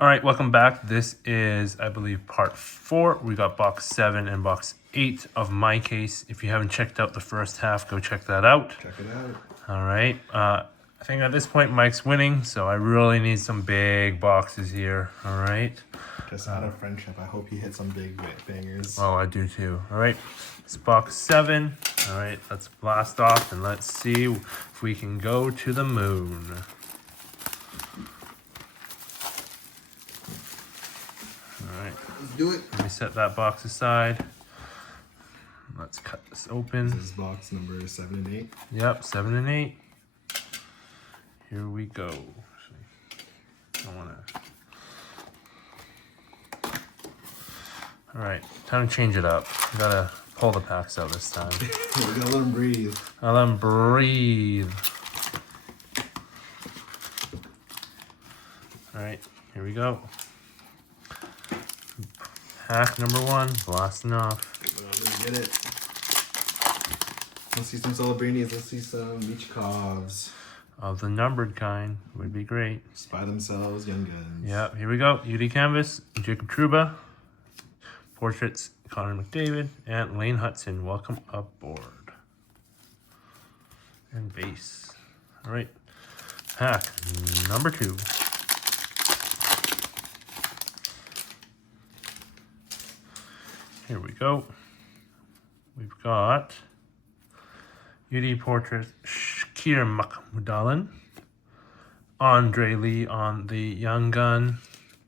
All right, welcome back. This is, I believe, part 4. We got box 7 and box 8 of my case. If you haven't checked out the first half, go check that out. Check it out. All right. I think at this point, Mike's winning, so I really need some big boxes here. All right. Just out of friendship, I hope you hit some big bangers. Oh, I do too. All right. It's box 7. All right, let's blast off and let's see if we can go to the moon. All right. Let's do it. Let me set that box aside. Let's cut this open. This is box number 7 and 8. Yep, 7 and 8. Here we go. I wanna. All right, time to change it up. We gotta pull the packs out this time. We gotta let them breathe. I'll let them breathe. All right, here we go. Pack number 1, blasting off. Let's get it. Let's see some Celebrities. Let's see some Beach Covs. Of the numbered kind would be great. Just by themselves, Young Guns. Yep, here we go. UD Canvas, Jacob Trouba. Portraits, Connor McDavid. And Lane Hudson. Welcome aboard. And base. All right. Pack number 2. Here we go. We've got UD Portraits, Shakir Makmudalin, Andre Lee on the Young Gun,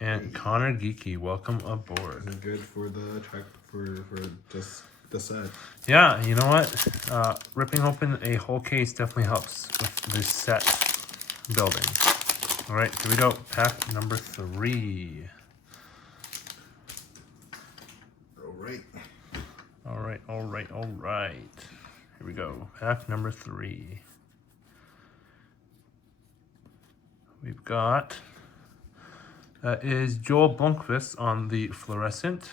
and Connor Geeky. Welcome aboard. And good for the track for just the set. Yeah, you know what? Ripping open a whole case definitely helps with this set building. All right, here we go. Pack number 3. All right. Here we go. Pack number 3. We've got, that is Joel Blomqvist on the Fluorescent.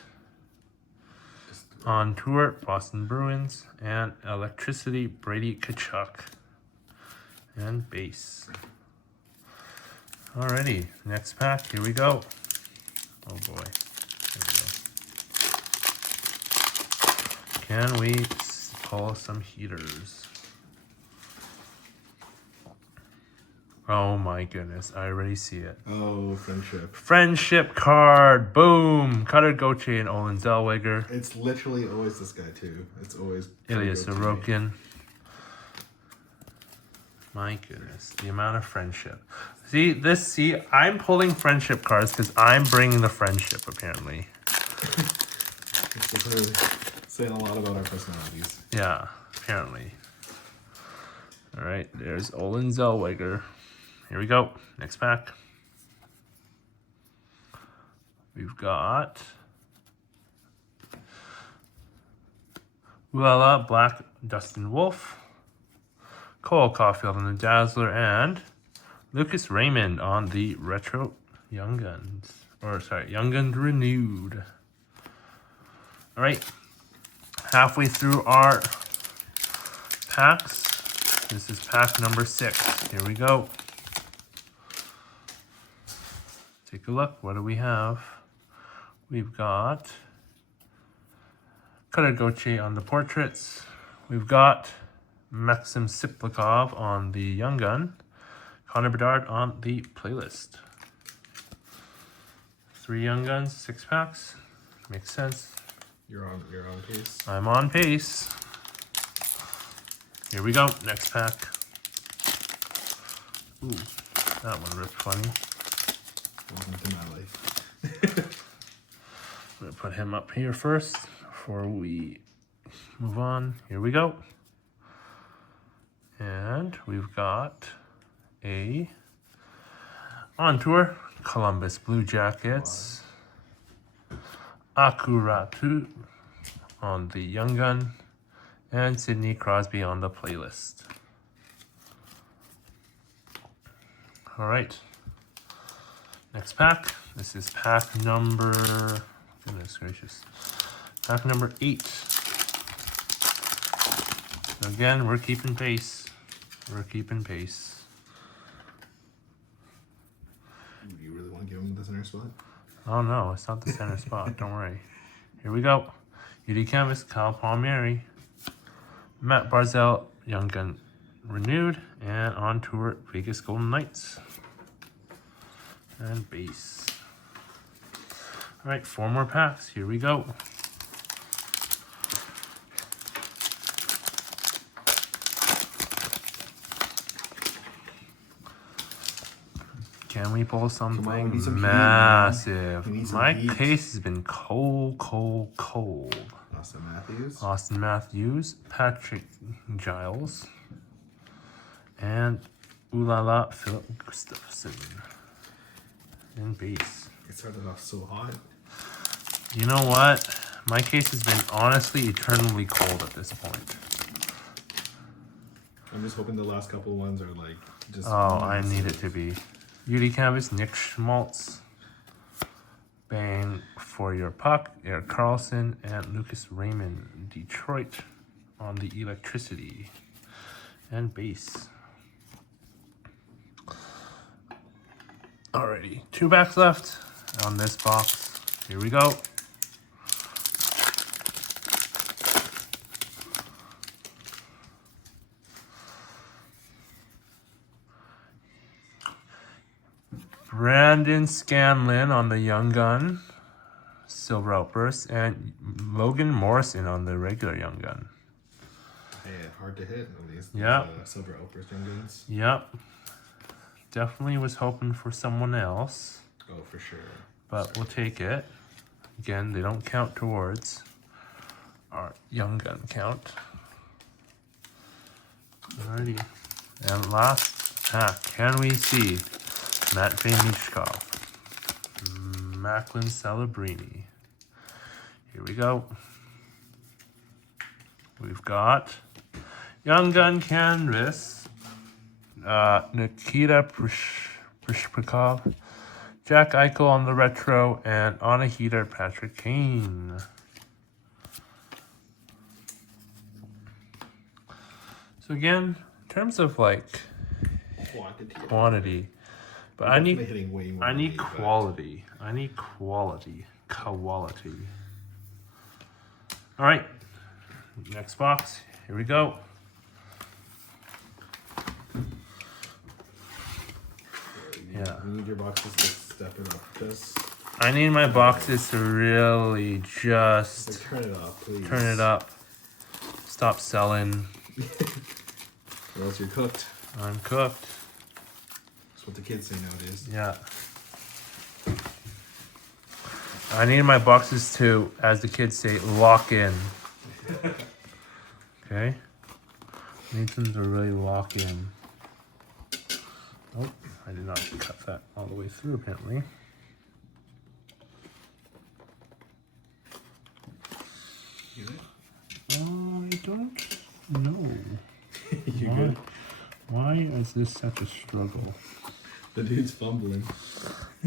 On tour, Boston Bruins. And Electricity, Brady Tkachuk. And base. Alrighty, next pack. Here we go. Oh boy. Here we go. Can we pull some heaters? Oh my goodness, I already see it. Oh, friendship. Friendship card, boom! Cutter Gauthier and Olin Zellweger. It's literally always this guy too. It's always Ilya Sorokin. My goodness, the amount of friendship. See, I'm pulling friendship cards because I'm bringing the friendship, apparently. It's literally saying a lot about our personalities. Yeah, apparently. All right, there's Olin Zellweger. Here we go. Next pack. We've got Uella Black, Dustin Wolf, Cole Caulfield on the Dazzler, and Lucas Raymond on the Retro Young Guns. Young Guns Renewed. All right. Halfway through our packs. This is pack number 6. Here we go. Take a look. What do we have? We've got Cutter Gauthier on the Portraits. We've got Maxim Siplikov on the Young Gun. Connor Bedard on the Playlist. 3 Young Guns, 6 packs. Makes sense. You're on pace. I'm on pace. Here we go. Next pack. Ooh, that one ripped funny. Welcome to my life. I'm going to put him up here first before we move on. Here we go. And we've got a on tour Columbus Blue Jackets. Akuratu on the Young Gun. And Sidney Crosby on the Playlist. All right. Next pack. This is pack number, goodness gracious, pack number 8. Again, we're keeping pace. We're keeping pace. You really want give him the center spot. Oh no, it's not the center spot. Don't worry. Here we go. UD Canvas, Kyle Palmieri, Matt Barzell, Young Gun Renewed, and on tour Vegas Golden Knights. And base. All right, 4 more packs. Here we go. Can we pull something we need some massive? heat, man. We need some My heat. case has been cold. Austin Matthews. Austin Matthews, Patrick Giles, and Ulala Philip Gustafson. In base. It started off so hot. You know what? My case has been honestly eternally cold at this point. I'm just hoping the last couple ones are like just. Oh, I need it to be. UD Canvas, Nick Schmaltz, Bang for your puck, Eric Carlson, and Lucas Raymond, Detroit on the electricity and base. Alrighty, 2 backs left on this box. Here we go. Brandon Scanlon on the Young Gun, Silver Outburst, and Logan Morrison on the regular Young Gun. Hey, hard to hit at least. Yeah. Silver Outburst Young Guns. Yep. Definitely was hoping for someone else, Oh, for sure. but we'll take it. Again, they don't count towards our Young Gun count. Alrighty. And last pack, can we see Matvey Michkov, Macklin Celebrini. Here we go. We've got Young Gun Canvas, Nikita Prishpakov, Jack Eichel on the retro, and on a heater, Patrick Kane. So again, in terms of like quantity, but I need hitting way more I than need me, but- quality. I need quality. Quality. All right. Next box. Here we go. Yeah. You need your boxes to step it up. Just I need my boxes to really just like, turn it up, please. turn it up. Stop selling. Or else you're cooked. I'm cooked. That's what the kids say nowadays. Yeah. I need my boxes to, as the kids say, lock in. Okay? Need them to really lock in. Oh, I did not cut that all the way through, apparently. You good? I don't know. You Why, good? why is this such a struggle? The dude's fumbling.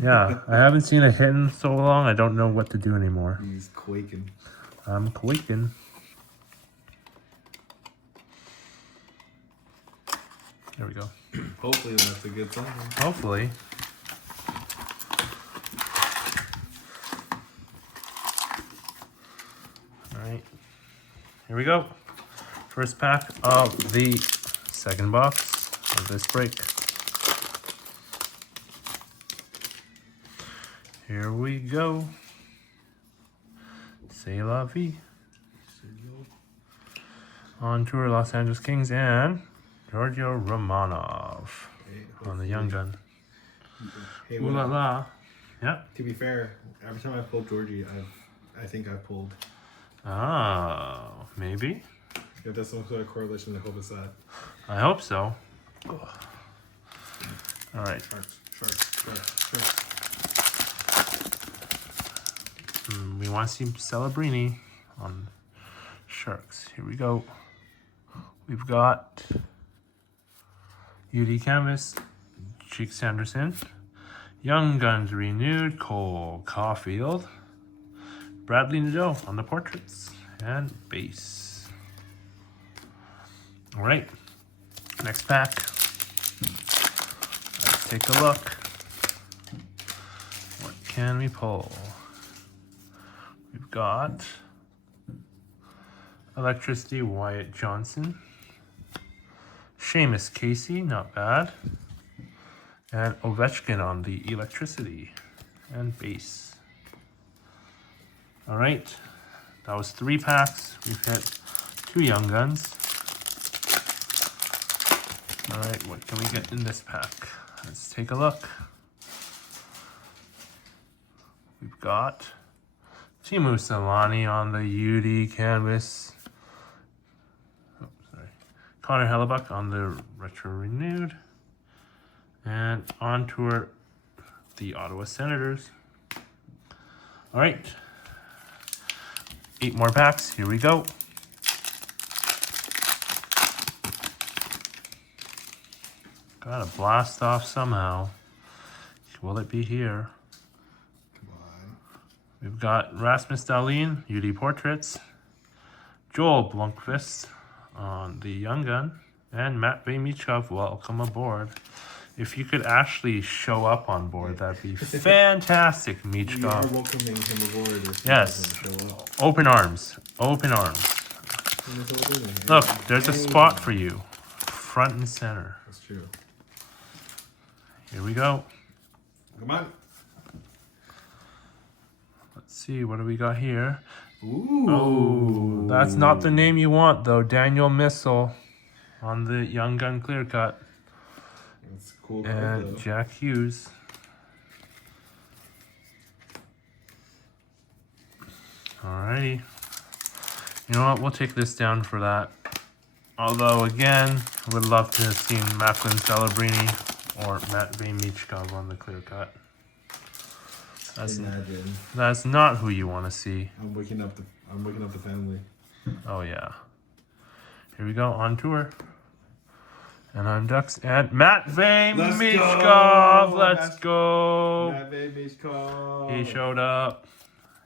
Yeah, I haven't seen a hit in so long, I don't know what to do anymore. He's quaking. I'm quaking. There we go. Hopefully that's a good sign. Hopefully. Alright. Here we go. First pack of the second box of this break. Here we go. C'est la vie. On tour, Los Angeles Kings and Giorgio Romanov on the Young Gun. Hey, Ooh la la. Yeah. to be fair, every time I've pulled Georgie, I think I've pulled. Oh, maybe. If that's some sort of correlation, I hope it's that. I hope so. All right. Sharks. We want to see Celebrini on Sharks. Here we go. We've got UD Canvas, Jake Sanderson, Young Guns Renewed, Cole Caulfield, Bradley Nadeau on the portraits, and base. All right, next pack. Let's take a look. can we pull? We've got Electricity, Wyatt Johnson. Seamus Casey, not bad. And Ovechkin on the Electricity. And base. Alright, that was 3 packs. We've hit 2 Young Guns. Alright, what can we get in this pack? Let's take a look. We've got Timu Solani on the UD canvas. Oh, sorry. Connor Hellebuck on the Retro Renewed. And on tour, the Ottawa Senators. All right. 8 more packs. Here we go. Gotta blast off somehow. Will it be here? Come on. We've got Rasmus Dahlin, UD Portraits. Joel Blomqvist on the Young Gun. And Matt Michkov, welcome aboard. If you could actually show up on board, that'd be fantastic, We are Michkov. welcoming him aboard. If Yes. he doesn't show up. Open arms. Open arms. And that's all we're doing. Look, there's a Hey. spot for you. Front and center. That's true. Here we go. Come on. Let's see, what do we got here? Ooh. Oh, that's not the name you want, though. Daniel Missile on the Young Gun Clear Cut. That's a cool card, And though. Jack Hughes. Alrighty. You know what? We'll take this down for that. Although, again, I would love to have seen Macklin Celebrini or Matt Michkov on the clear cut. Imagine. That's not who you want to see. I'm waking up the family. Oh, yeah. Here we go, on tour. And I'm Ducks and Matt Michkov. Let's go. Matt Michkov. He showed up.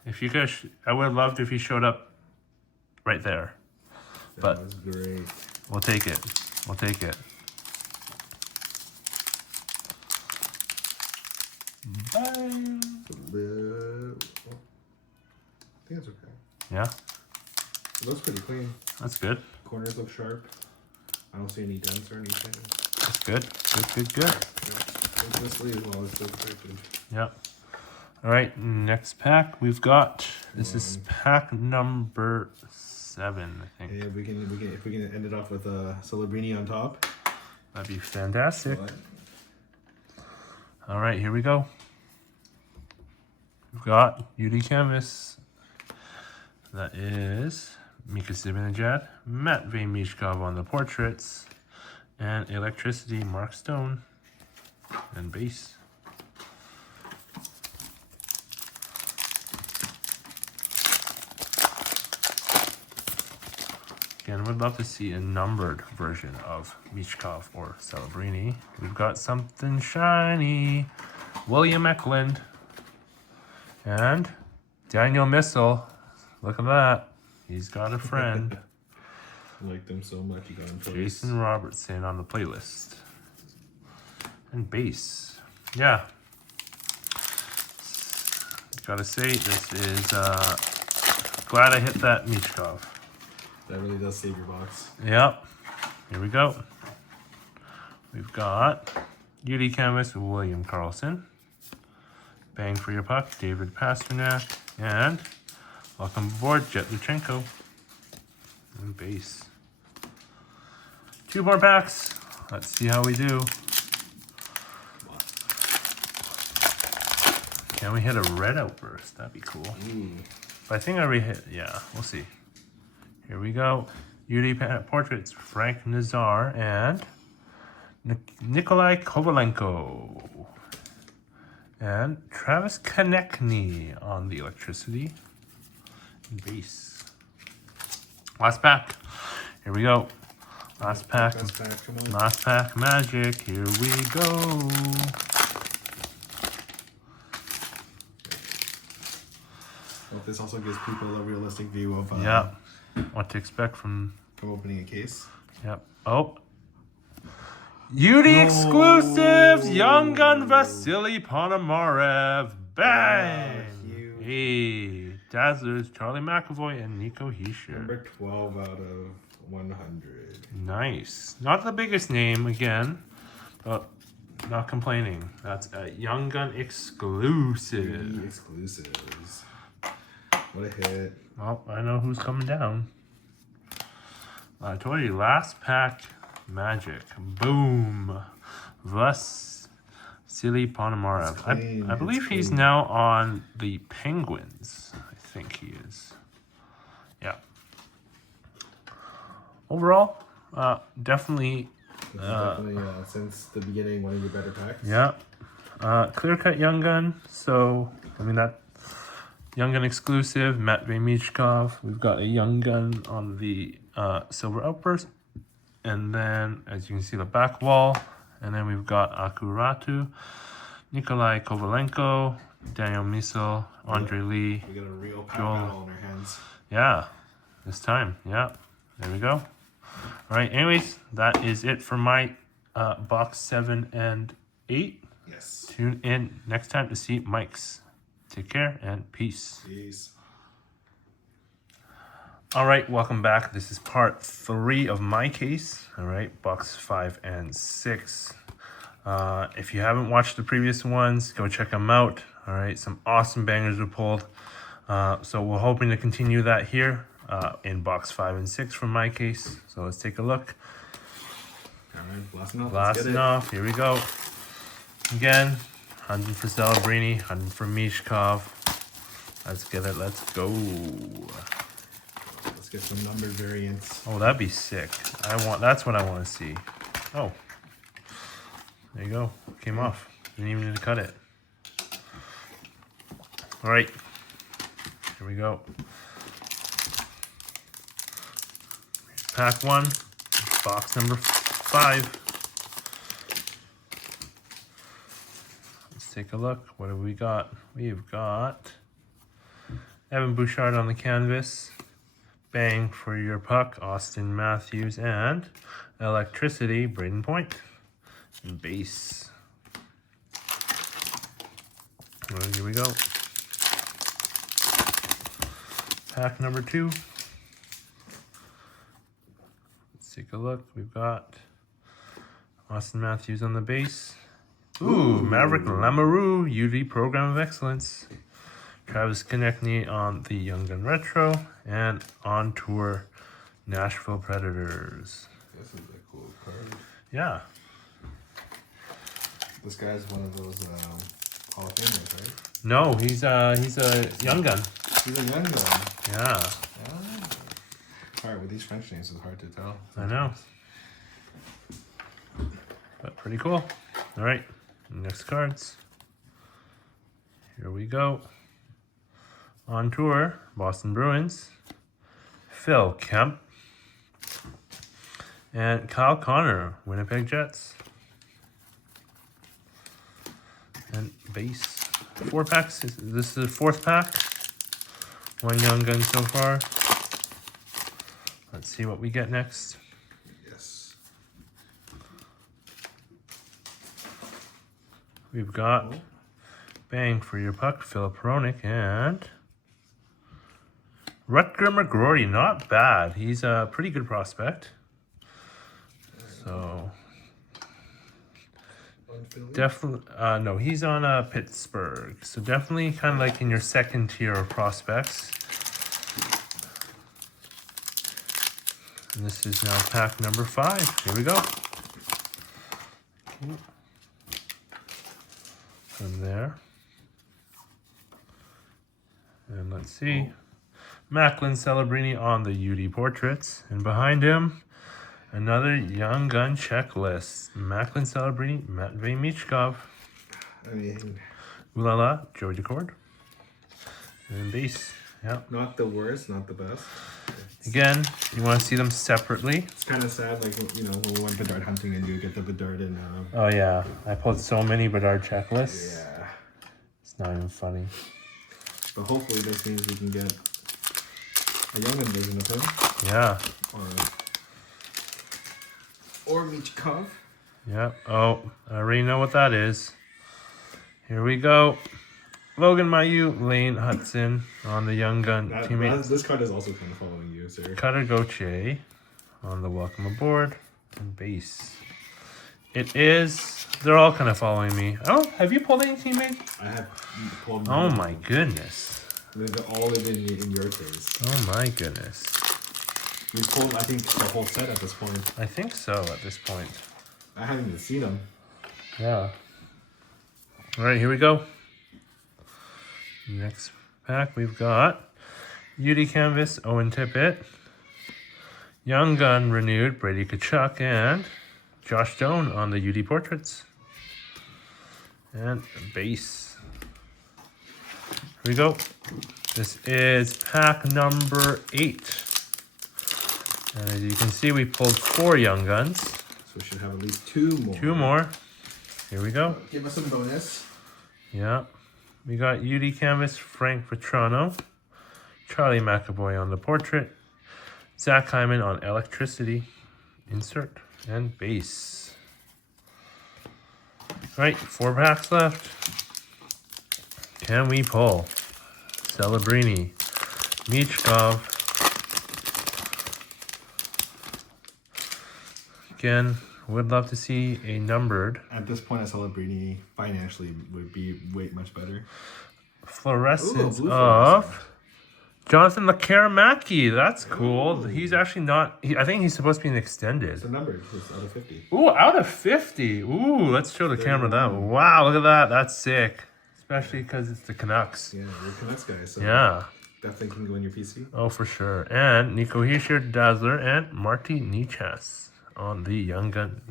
If you could, I would have loved if he showed up right there. But That was great. we'll take it. We'll take it. Bye. I think it's okay. Yeah, It looks pretty clean. that's good. Corners look sharp. I don't see any dents or anything. That's good. Good. The sleeve as well is still protected. Yep. All right, next pack we've got. This is pack number 7, I think. Yeah, if we can end it off with a Celebrini on top. That'd be fantastic. But All right, here we go. We've got UD Canvas. That is Mika Zibanejad, Matt Michkov on the portraits, and Electricity, Mark Stone, and base. Again, would love to see a numbered version of Michkov or Celebrini. We've got something shiny. William Eklund. And Daniel Missile. Look at that. He's got a friend. I liked them so much, you got him first. Jason Robertson on the playlist. And base. Yeah. Gotta say, this is glad I hit that Michkov. That really does save your box. Yep. Here we go. We've got UD Canvas, William Karlsson. Bang for your puck, David Pasternak. And welcome aboard, Jet Luchenko. And base. 2 more packs. Let's see how we do. Can we hit a red outburst? That'd be cool. Ooh. But I think I already hit, yeah, we'll see. Here we go. UD Portraits, Frank Nazar and Nikolai Kovalenko. And Travis Konechny on the Electricity. And base. Last pack. Here we go. Last pack. Last pack, come on. Last pack magic. Here we go. Well, this also gives people a realistic view of What to expect from. opening a case. Yep. Oh. UD exclusives, Young Gun Vasily Ponomarev. Bang! Huge. Hey, Dazzlers, Charlie McAvoy and Nico Hischier. Number 12 out of 100. Nice. Not the biggest name again, but not complaining. That's a Young Gun exclusive. UD exclusives. What a hit. Oh, I know who's coming down. I told you, last pack magic. Boom. Vasily Ponomarev. clean, I believe it's he's clean. now on the Penguins. I think he is. Yeah. Overall, definitely. Definitely, since the beginning, one of your better packs. Yeah. Clear cut Young Gun. So, I mean, that Young Gun exclusive, Matvey Michkov. We've got a Young Gun on the Silver Outburst. And then, as you can see, the back wall. And then we've got Akuratu, Nikolai Kovalenko, Daniel Misel, Andre Lee. We got a real pack Joel. battle on our hands. Yeah, this time. Yeah, there we go. All right, anyways, that is it for my box 7 and 8. Yes. Tune in next time to see Mike's. Take care and peace. Peace. All right, welcome back. This is part 3 of my case. All right, box 5 and 6. If you haven't watched the previous ones, go check them out. All right, some awesome bangers were pulled. So we're hoping to continue that here in box 5 and 6 from my case. So let's take a look. All right, blasting off. Let's Blasting get it. off. Here we go. Again, 100 for Celebrini, 100 for Mishkov. Let's get it. Let's go. Let's get some number variants. Oh, that'd be sick. That's what I want to see. Oh. There you go. Came off. Didn't even need to cut it. All right. Here we go. Pack 1. Box number 5. Let's take a look. What have we got? We've got Evan Bouchard on the canvas. Bang for your puck, Austin Matthews, and Electricity, Braden Point, and base. Well, here we go. Pack number 2. Let's take a look. We've got Austin Matthews on the base. Ooh, Maverick Lamoureux, UD Program of Excellence. Travis Konechny on the Young Gun Retro, and on tour Nashville Predators. This is a cool card. Yeah. This guy's one of those Hall of Famers, right? No, he's a Young Gun. He's a young guy. Yeah, Alright, with these French names, it's hard to tell. I know. But pretty cool. All right, next cards. Here we go. On tour, Boston Bruins, Phil Kemp, and Kyle Connor, Winnipeg Jets. And base. 4 packs. This is the 4th pack. 1 Young Gun so far. Let's see what we get next. Yes. We've got Bang for your puck, Philip Hronik, and Rutger McGrory. Not bad. He's a pretty good prospect. So definitely, no, he's on Pittsburgh. So definitely kind of like in your second tier of prospects. And this is now pack number 5. Here we go. From there. And let's see. Macklin Celebrini on the UD portraits. And behind him, another Young Gun checklist. Macklin Celebrini, Matvey Michkov. I mean, Ulala, Joey Decord. And base. Yeah. not the worst, not the best. Again, you want to see them separately. It's kind of sad, like, when we went Bedard hunting and you get the Bedard in. Oh yeah, I pulled so many Bedard checklists. Yeah. It's not even funny. But hopefully this means we can get a Youngin version of him. Yeah. Or Michkov. Yep. Oh, I already know what that is. Here we go. Logan Mayu, Lane Hudson on the Young Gun teammates. This card is also kind of following you, sir. Cutter Goche on the welcome aboard and base. It is. They're all kind of following me. Oh, have you pulled any teammates? I have pulled. Oh my goodness. They've all been in your case. Oh my goodness. We pulled, I think, the whole set at this point. I think so at this point. I haven't even seen them. Yeah. All right, here we go. Next pack, we've got UD Canvas, Owen Tippett, Young Gun renewed, Brady Kachuk, and Josh Doan on the UD portraits. And base. Here we go. This is pack number 8. And as you can see, we pulled 4 Young Guns. So we should have at least 2 more. 2 more. Here we go. Give us some bonus. Yeah. We got UD Canvas, Frank Vetrano, Charlie McAvoy on the portrait, Zach Hyman on electricity, insert, and base. All right, 4 packs left. Can we pull? Celebrini, Michkov. Again, would love to see a numbered. At this point, a Celebrini financially would be way much better. Fluorescence blue of fluorescent. Jonathan Lakaramaki. That's cool. He's actually not. I think he's supposed to be an extended. It's a number. It's out of 50. Ooh, out of 50. Ooh, let's show the camera that. Wow, look at that. That's sick. Especially because it's the Canucks. Yeah, you're a Canucks guy, so Yeah. definitely can go in your PC. Oh, for sure. And Nico Hischier, Dazzler, and Marty Nichas on the Young Gun.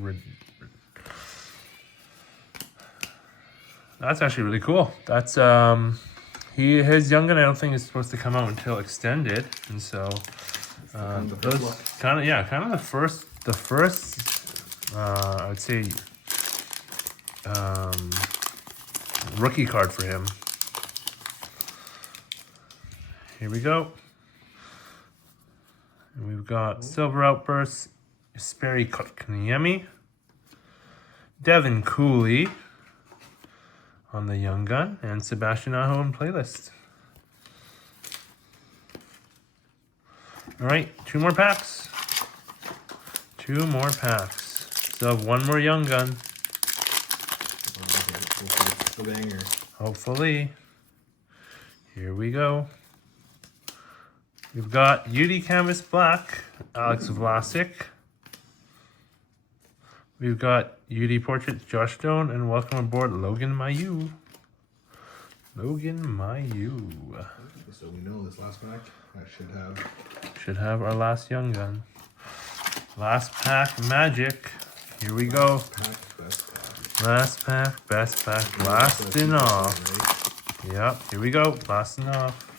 That's actually really cool. That's his Young Gun I don't think is supposed to come out until extended, and so those kind of the first I would say rookie card for him. Here we go. And we've got Silver Outburst, Sperry Kotkaniemi, Devin Cooley on the Young Gun, and Sebastian Aho in playlist. All right, 2 more packs. 2 more packs. So have 1 more Young Gun. The banger. Hopefully. Here we go. We've got UD Canvas Black, Alex Vlasic. We've got UD Portraits, Josh Stone, and welcome aboard Logan Mayu. Logan Mayu. So we know this last pack I should have our last Young Gun. Last pack magic. Here we go. Last pack, best pack, blasting off. Yep, here we go, blasting off.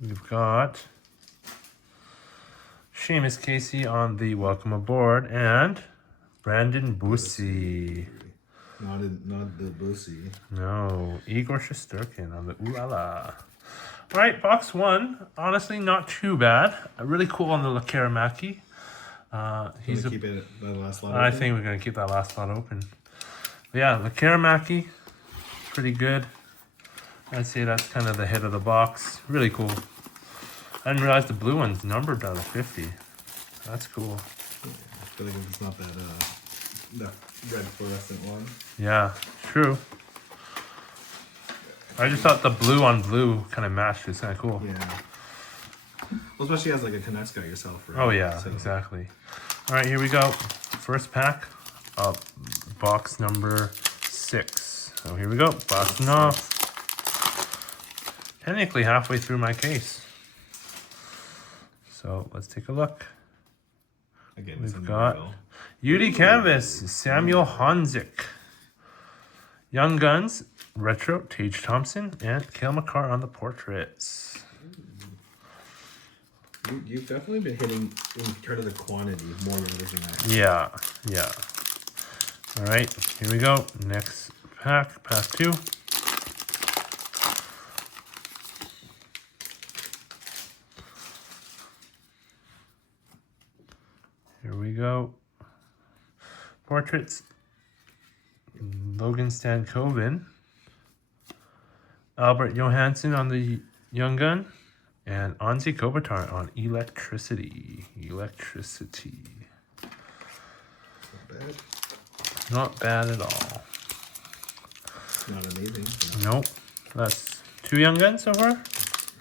We've got Seamus Casey on the welcome aboard, and Brandon Bussi. Not the Bussi. No, Igor Shesterkin on the ooh la la. All right, box 1. Honestly, not too bad. Really cool on the Lakaramaki. He's keep it that last lot. I think we're gonna keep that last spot open. But yeah, Lakaramaki, pretty good. I'd say that's kind of the hit of the box. Really cool. I didn't realize the blue one's numbered out of 50. That's cool. Yeah, I feel like it's not that red fluorescent one. Yeah, true. I just thought the blue on blue kind of matched. It's kind of cool. Yeah. Well, especially as like a Canucks guy yourself, right? Oh yeah, So- exactly. All right, here we go. First pack of box number 6. So here we go, boxing off. Technically halfway through my case. So let's take a look. Again, it's We've in got the UD Canvas, Samuel Honzik. Young Guns, Retro, Tage Thompson, and Cale Makar on the portraits. You've definitely been hitting in terms of the quantity more than anything else. Yeah. All right, here we go. Next pack, pack 2. Here we go. Portraits, Logan Stankoven, Albert Johansson on the Young Gun, and Anze Kopitar on Electricity. Not bad. Not bad at all. Not amazing. Nope. That's 2 Young Guns so far in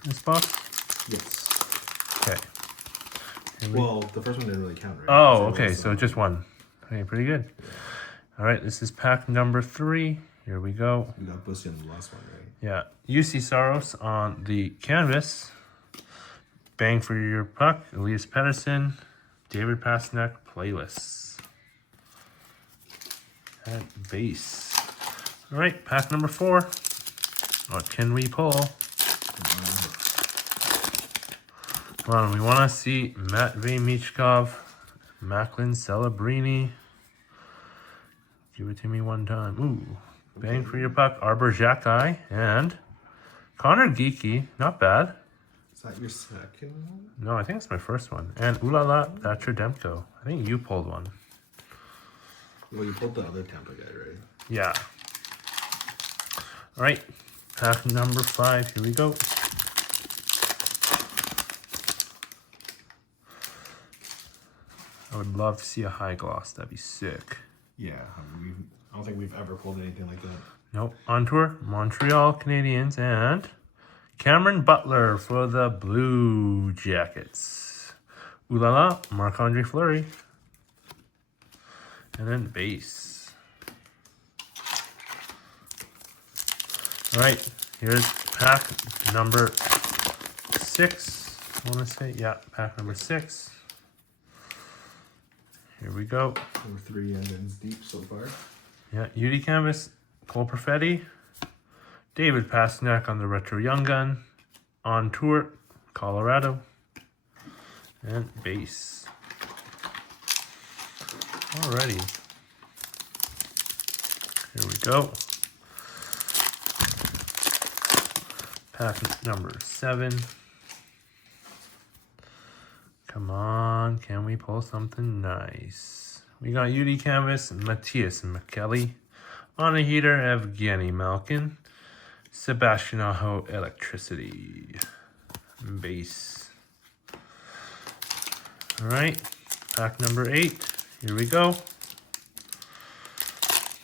this box? Yes. Okay. Well, the first one didn't really count, right? Oh, okay. So just 1. Okay, pretty good. All right, this is pack number 3. Here we go. We got Bussy on the last one, right? Yeah. UC Saros on the canvas. Bang for your puck. Elias Pettersson. David Pastrnak playlists. And base. All right, pack number 4. What can we pull? Come on, we want to see Matvei Michkov, Macklin Celebrini. Give it to me one time. Ooh, bang for your puck. Arbor Xhekaj and Connor Geeky. Not bad. Is that your second one? No, I think it's my first one. And Ulala, Thatcher Demko. I think you pulled one. Well, you pulled the other Tampa guy, right? Yeah. All right, pack number 5. Here we go. I would love to see a high gloss. That'd be sick. Yeah, I don't think we've ever pulled anything like that. Nope. On tour, Montreal Canadiens and Cameron Butler for the Blue Jackets. Ooh la la, Marc-Andre Fleury. And then base. All right, here's pack number 6. I want to say, yeah, pack number 6. Here we go. We're 3 endings deep so far. Yeah, UD Canvas, Cole Perfetti, David Pastrnak on the Retro Young Gun, On Tour, Colorado, and base. Alrighty. Here we go. Pack number 7. Come on, can we pull something nice? We got UD Canvas, Matthias McKelly. On a heater, Evgeny Malkin. Sebastian Aho, Electricity. Base. Alright, pack number 8. Here we go.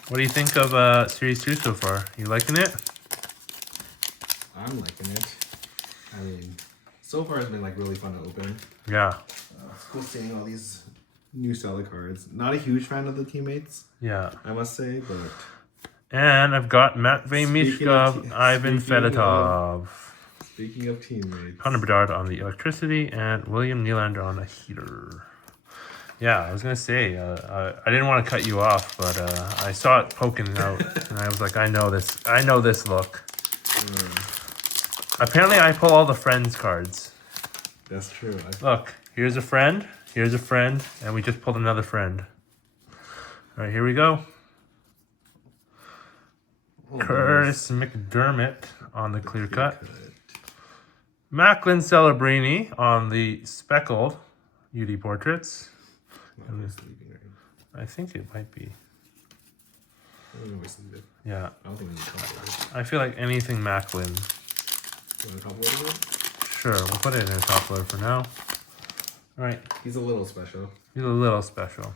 What do you think of Series 2 so far? You liking it? I'm liking it. I mean, so far it's been like really fun to open. Yeah. It's cool seeing all these new seller cards. Not a huge fan of the teammates, Yeah. I must say, but And I've got Matvei Speaking of Michkov, Ivan speaking Fedotov, speaking of teammates, Connor Bedard on the Electricity, and William Nylander on a heater. Yeah, I was gonna say I didn't want to cut you off, but I saw it poking out, and I was like, I know this. I know this look. Apparently, I pull all the friends cards. that's true. Look, here's a friend, and we just pulled another friend. All right, here we go. Curtis McDermott on the clear cut. Macklin Celebrini on the speckled UD portraits. I think it might be. Yeah. I don't think we need to top I feel like anything Macklin. You want to top load it? Sure, we'll put it in a top loader for now. All right. He's a little special. He's a little special.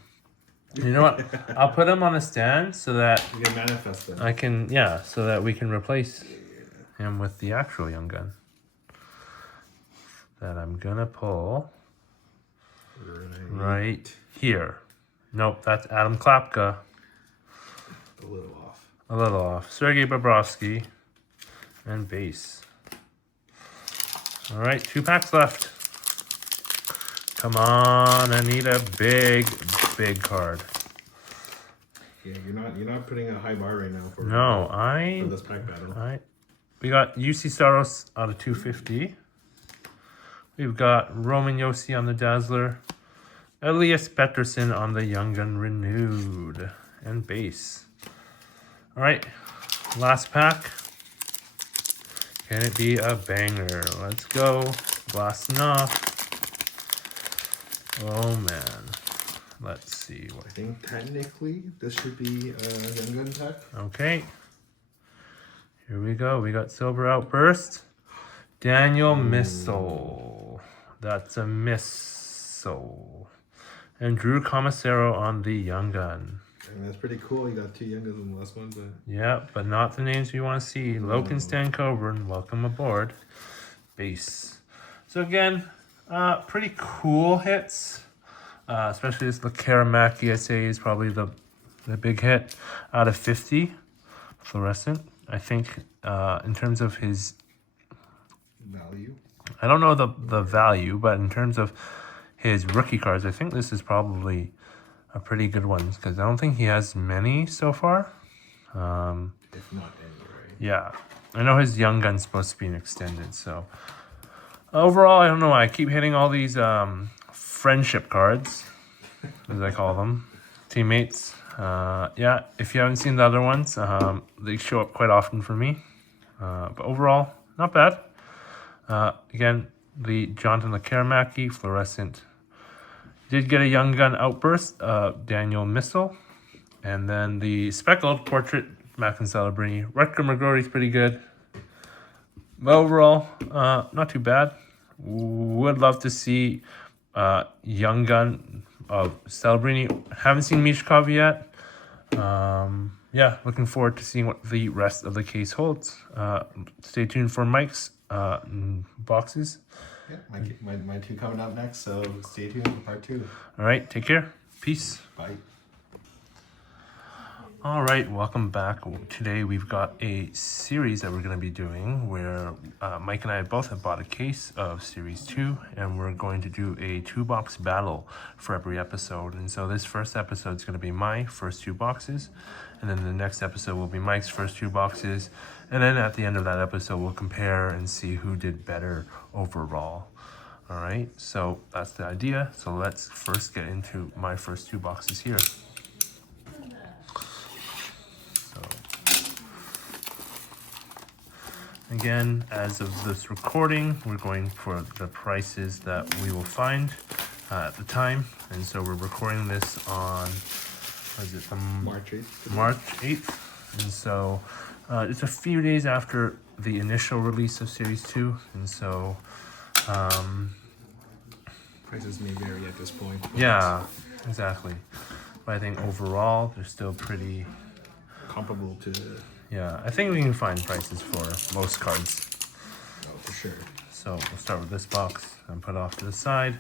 You know what? I'll put him on a stand so that You can manifest them. I can, so that we can replace him with the actual Young Gun that I'm gonna pull right here. Nope, that's Adam Klapka. A little off. A little off. Sergei Bobrovsky and base. All right, 2 packs left. Come on, I need a big card. Yeah, you're not putting a high bar right now for for this pack battle. We got UC Saros out of 250. We've got Roman Josi on the Dazzler. Elias Pettersson on the Young Gun Renewed. And base. All right, last pack. Can it be a banger? Let's go. Blasting off. Oh, man. Let's see. I think technically this should be a Young Gun pack. Okay. Here we go. We got Silver Outburst. Daniel Missile. That's a missile. And Drew Commissaro on the Young Gun. And that's pretty cool. You got 2 Young Guns in the last one, but Yeah, but not the names we want to see. Loken Stan Coburn, welcome aboard. Base. So again, pretty cool hits. Especially this luckier Mackie, I say, is probably the big hit out of 50. Fluorescent. I think in terms of his value. I don't know the value, but in terms of his rookie cards, I think this is probably a pretty good one because I don't think he has many so far. If not any, right? Yeah. I know his Young Gun's supposed to be an extended, so overall, I don't know why I keep hitting all these friendship cards, as I call them, teammates. Yeah, if you haven't seen the other ones, they show up quite often for me. But overall, not bad. Again, the Jonathan Lekaramaki, Fluorescent. Did get a Young Gun Outburst, Daniel Missile. And then the Speckled Portrait, Macklin Celebrini. Rutger McGrory's pretty good. But overall, not too bad. Would love to see Young Gun of Celebrini. Haven't seen Mishkov yet. Yeah, looking forward to seeing what the rest of the case holds. Stay tuned for Mike's boxes. Yeah, my 2 coming up next, so stay tuned for part 2. All right, take care. Peace. Bye. All right, welcome back. Today we've got a series that we're going to be doing where Mike and I both have bought a case of Series 2, and we're going to do a 2-box battle for every episode. And so this first episode is going to be my first 2 boxes, and then the next episode will be Mike's first 2 boxes, and then at the end of that episode we'll compare and see who did better overall. All right, so that's the idea. So let's first get into my first 2 boxes here. Again, as of this recording, we're going for the prices that we will find at the time. And so we're recording this on, what is it, March 8th. March 8th. And so it's a few days after the initial release of Series 2. And so, prices may vary at this point. yeah, exactly. But I think overall, they're still pretty comparable to... Yeah, I think we can find prices for most cards. Oh, for sure. So we'll start with this box and put it off to the side.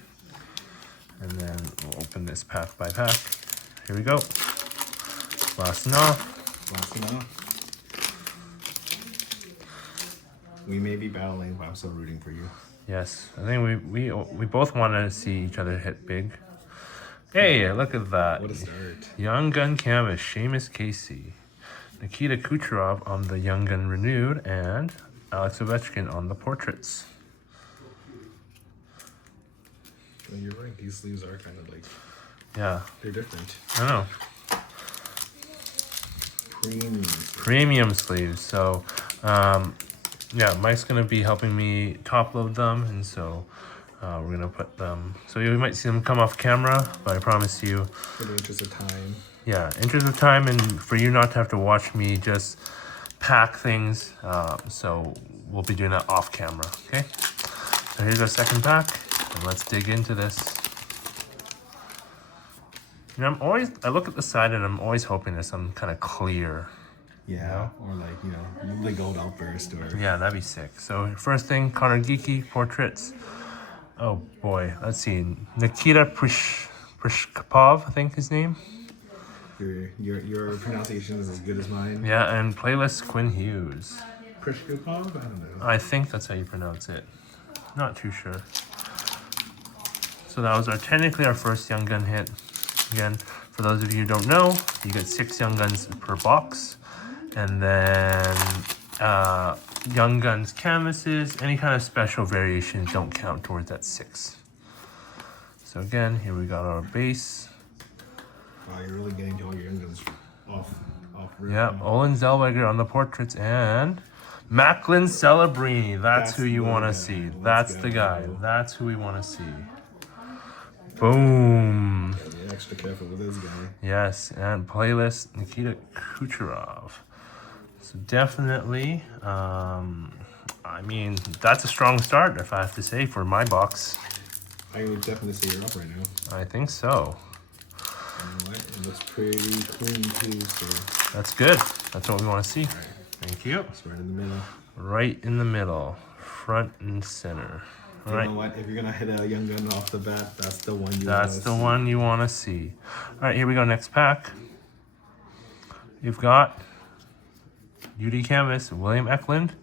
And then we'll open this pack by pack. Here we go. Blasting off. Blasting off. We may be battling, but I'm still rooting for you. Yes, I think we both want to see each other hit big. Hey, look at that. What a start. Young Gun Canvas, Seamus Casey. Nikita Kucherov on the Young Gun Renewed, and Alex Ovechkin on the Portraits. Well, you're right, these sleeves are kind of like... Yeah. They're different. I know. Premium sleeves. So, yeah, Mike's going to be helping me top load them, and so we're going to put them... So you might see them come off camera, but I promise you... For the interest of time. Yeah, interest of time, and for you not to have to watch me just pack things. So we'll be doing that off camera, okay? So here's our second pack, and let's dig into this. You know, I look at the side and I'm always hoping there's some kind of clear. Yeah, you know? Or like, you know, the gold outburst or... Yeah, that'd be sick. So first thing, Connor Geeky, Portraits. Oh boy, let's see. Nikita Prishkapov, I think his name. Your pronunciation is as good as mine. Yeah, and Playlist Quinn Hughes. Prishkapov? I don't know. I think that's how you pronounce it. Not too sure. So that was technically our first Young Gun hit. Again, for those of you who don't know, you get 6 Young Guns per box. And then Young Guns canvases, any kind of special variations don't count towards that 6. So again, here we got our base. Wow, you're really getting to all your Young Guns off rip. Yeah, Olin Zellweger on the Portraits, and Macklin Celebrini. That's who you want to see. That's the guy. That's who we want to see. Boom. Gotta be extra careful with this guy. Yes, and playlist Nikita Kucherov. So definitely, I mean, that's a strong start, if I have to say, for my box. I would definitely say you're up right now. I think so. You know what? It looks pretty clean too, so. That's good. That's what we want to see. All right. Thank you. It's right in the middle. Right in the middle, front and center. All You right. know what? If you're gonna hit a young gun off the bat, that's the one you. That's the one you want to see. All right, here we go. Next pack. You've got UD Canvas, William Eklund,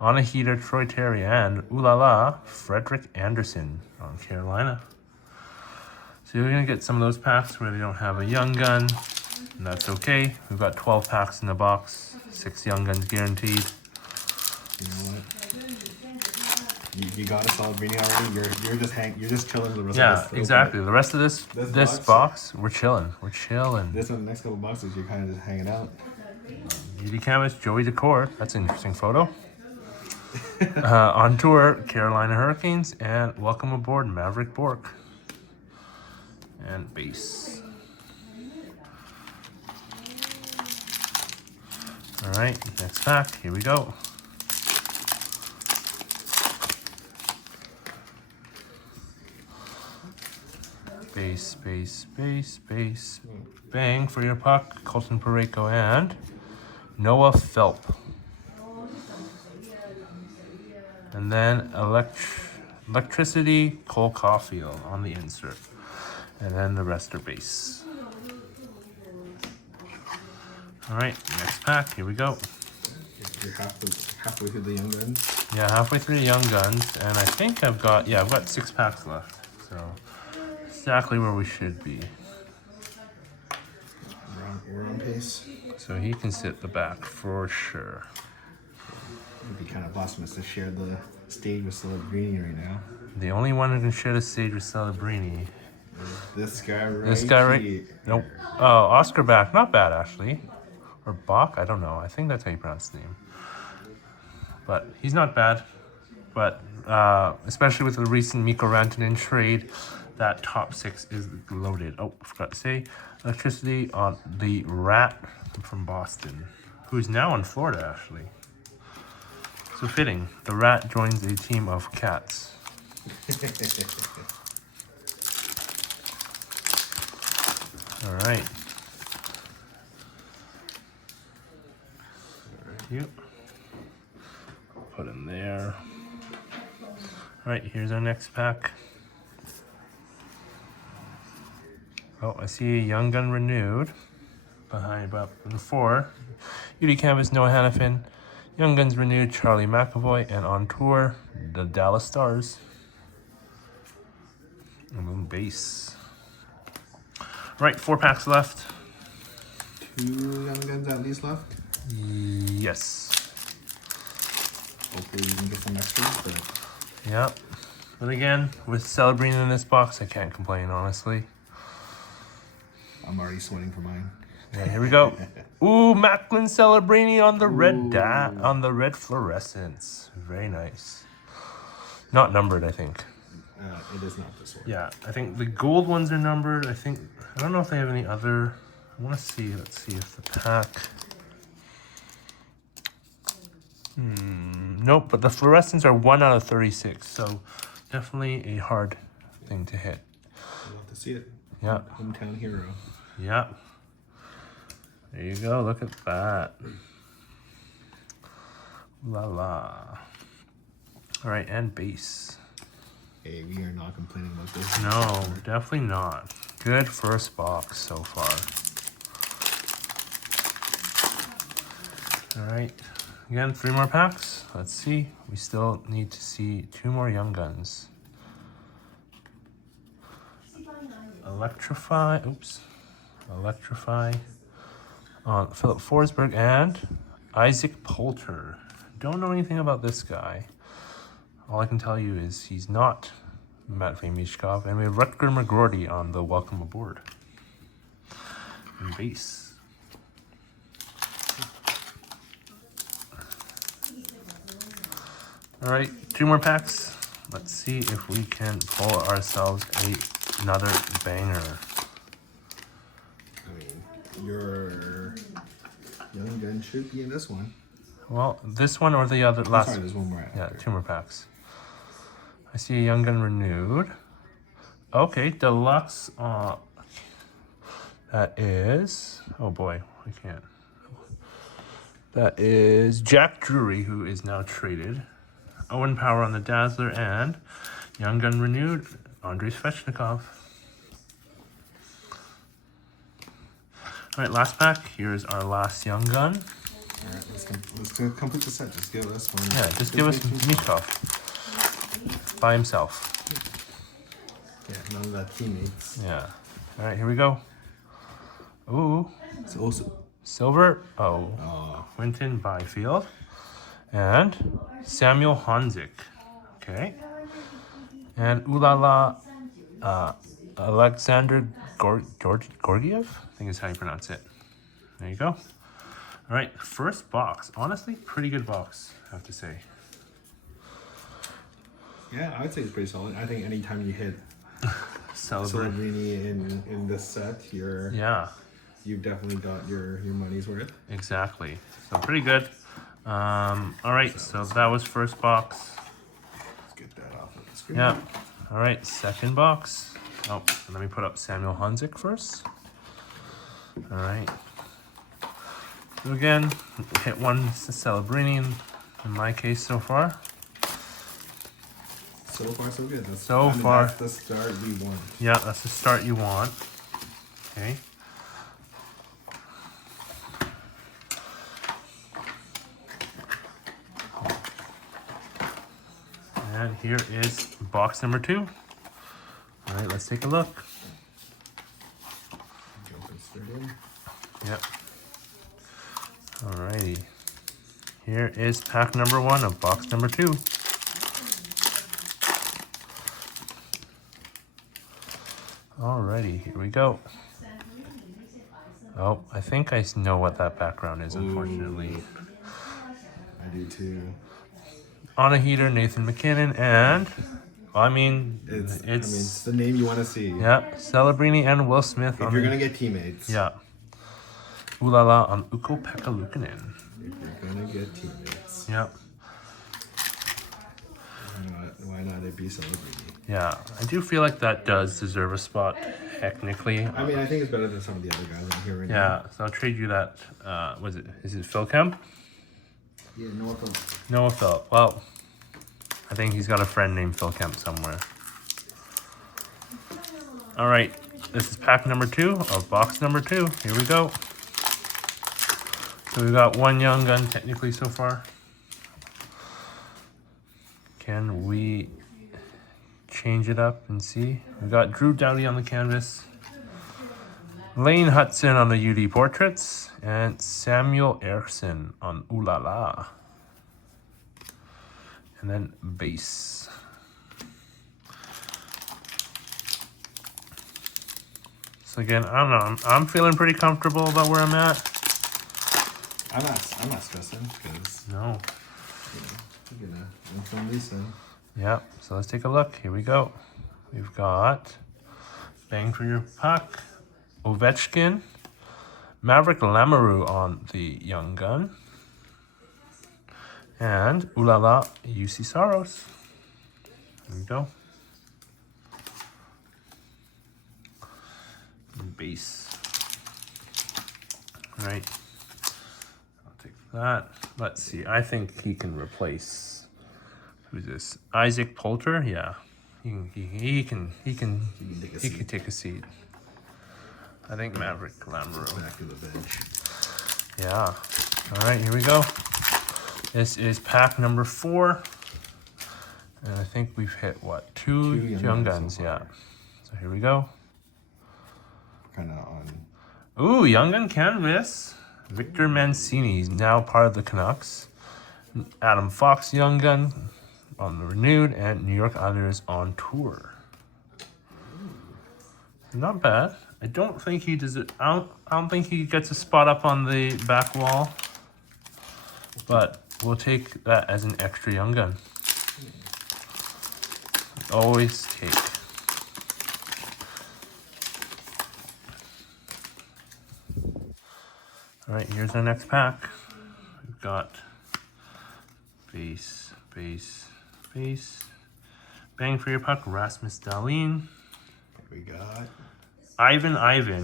on a heater, Troy Terry, and ooh la la, Frederick Anderson on Carolina. So you're gonna get some of those packs where they don't have a young gun, and that's okay. We've got 12 packs in the box, 6 young guns guaranteed. You know what? You got a solid reading already. You're just chilling the rest Yeah, of this. exactly. The rest of this box, we're chilling. We're chilling. This one, the next couple boxes, you're kind of just hanging out. UD Canvas, Joey Decor. That's an interesting photo. On tour, Carolina Hurricanes, and welcome aboard, Maverick Bork. And base. All right, next pack. Here we go. Base, base, base, base. Bang for your puck. Colton Parayko and Noah Felp. And then electricity, Cole Caulfield on the insert. And then the rest are base. All right, next pack. Here we go. You're halfway through the young guns. Yeah, halfway through the young guns, and I think I've got 6 packs left. So exactly where we should be. We're on pace. So he can sit the back for sure. It'd be kind of blasphemous to share the stage with Celebrini right now. The only one who can share the stage with Celebrini. This guy right. This guy right. Nope. Oh, Oscar Bach. Not bad actually. Or Bach. I don't know. I think that's how you pronounce the name. But he's not bad. But especially with the recent Mikko Rantanen trade, that top 6 is loaded. Oh, I forgot to say, electricity on the Rat from Boston, who's now in Florida actually. So fitting. The Rat joins a team of cats. All right. Yep. Put him there. All right, here's our next pack. Oh, I see a Young Gun renewed behind about 4. UD Canvas, Noah Hannafin. Young Guns renewed, Charlie McAvoy, and on tour, the Dallas Stars. And then base. All right, 4 packs left. 2 young guns at least left. Yes. Hopefully you can get some extras, but Yep. But again, with Celebrini in this box, I can't complain, honestly. I'm already sweating for mine. Yeah, here we go. Ooh, Macklin Celebrini on the red fluorescence. Very nice. Not numbered, I think. It is not this one. Yeah, I think the gold ones are numbered. I don't know if they have any other. I want to see. Let's see if the pack. Nope, but the fluorescents are 1 out of 36, so definitely a hard thing to hit. I'd love to see it. Yeah. Hometown hero. Yeah. There you go. Look at that. La la. All right, and base. Hey, we are not complaining about this. No, definitely not. Good first box so far. All right. Again, 3 more packs. Let's see. We still need to see 2 more Young Guns. Electrify. Oops. Electrify. Philip Forsberg and Isaac Poulter. Don't know anything about this guy. All I can tell you is he's not Matvei Michkov. And we have Rutger McGroarty on the welcome aboard. And base. All right, 2 more packs. Let's see if we can pull ourselves a another banger. I mean, your young gun should be in this one. Well, this one or the other last. Sorry, there's one more. Yeah, after. 2 more packs. I see a Young Gun renewed. Okay, deluxe. That is. Oh boy, I can't. That is Jack Drury, who is now traded. Owen Power on the Dazzler, and Young Gun renewed, Andrei Svechnikov. All right, last pack. Here's our last Young Gun. All right, let's complete the set. Just give us one. Yeah, just give us Michkov by himself. Yeah, none of that teammates. Yeah. All right, here we go. Ooh, It's also. silver. Oh, Oh, Quinton Byfield and Samuel Honzik. Okay. And Ulala Alexander Gorgiev, I think is how you pronounce it. There you go. All right, first box. Honestly, pretty good box, I have to say. yeah, I would say it's pretty solid. I think anytime you hit Celebrate. Celebrini in this set, Yeah, you've definitely got your money's worth. exactly. So pretty good. All right, so that was first box. Let's get that off of the screen. Yeah. All right, second box. Oh, let me put up Samuel Honzik first. All right. So again, hit one Celebrini in my case so far. So far, so good. That's, So far. That's the start we want. Yeah, that's the start you want. Okay. And here is box number 2. All right, let's take a look. Jumping straight in. Yep. Alrighty. Here is pack number 1 of box number 2. Alrighty, here we go. Oh, I think I know what that background is, unfortunately. I do too. On a heater, Nathan McKinnon, and I mean, It's the name you want to see. yeah, Celebrini and Will Smith. If you're gonna get teammates. Yeah. Ulala on Ukko-Pekka Luukkonen. If you're gonna get teammates. Yep. Why not it be Celebrini? Yeah, I do feel like that does deserve a spot, technically. I mean, I think it's better than some of the other guys on here right now. Yeah, so I'll trade you that. Is it Phil Kemp? Yeah, Noah Philp. Noah Phil. Well, I think he's got a friend named Phil Kemp somewhere. All right, this is pack number 2 of box number 2. Here we go. So we've got one Young Gun technically so far. Can we change it up and see? We got Drew Doughty on the canvas, Lane Hudson on the UD portraits, and Samuel Eriksson on Ulala. And then base. So again, I don't know. I'm feeling pretty comfortable about where I'm at. I'm not stressing because No. you're gonna win some Lisa. Yeah. So let's take a look. Here we go. We've got bang for your puck, Ovechkin, Maverick Lamoureux on the Young Gun, and Ulala UC Saros. There we go. Base. All right. I'll take that. Let's see. I think he can replace. Who's this? Isaac Poulter? Yeah. He can take a seat. I think Maverick Lamoureux. Back to the bench. Yeah. All right, here we go. This is pack number 4. And I think we've hit, what, two Young Guns? so Yeah. far. So here we go. Kind of on. Ooh, Young Gun canvas. Victor Mancini is now part of the Canucks. Adam Fox Young Gun on the renewed, and New York Islanders on tour. Not bad. I don't think he does it. I don't think he gets a spot up on the back wall, but we'll take that as an extra Young Gun. Always take. All right, here's our next pack. We've got base, base, base. Bang for your puck, Rasmus Dahlin. We got Ivan,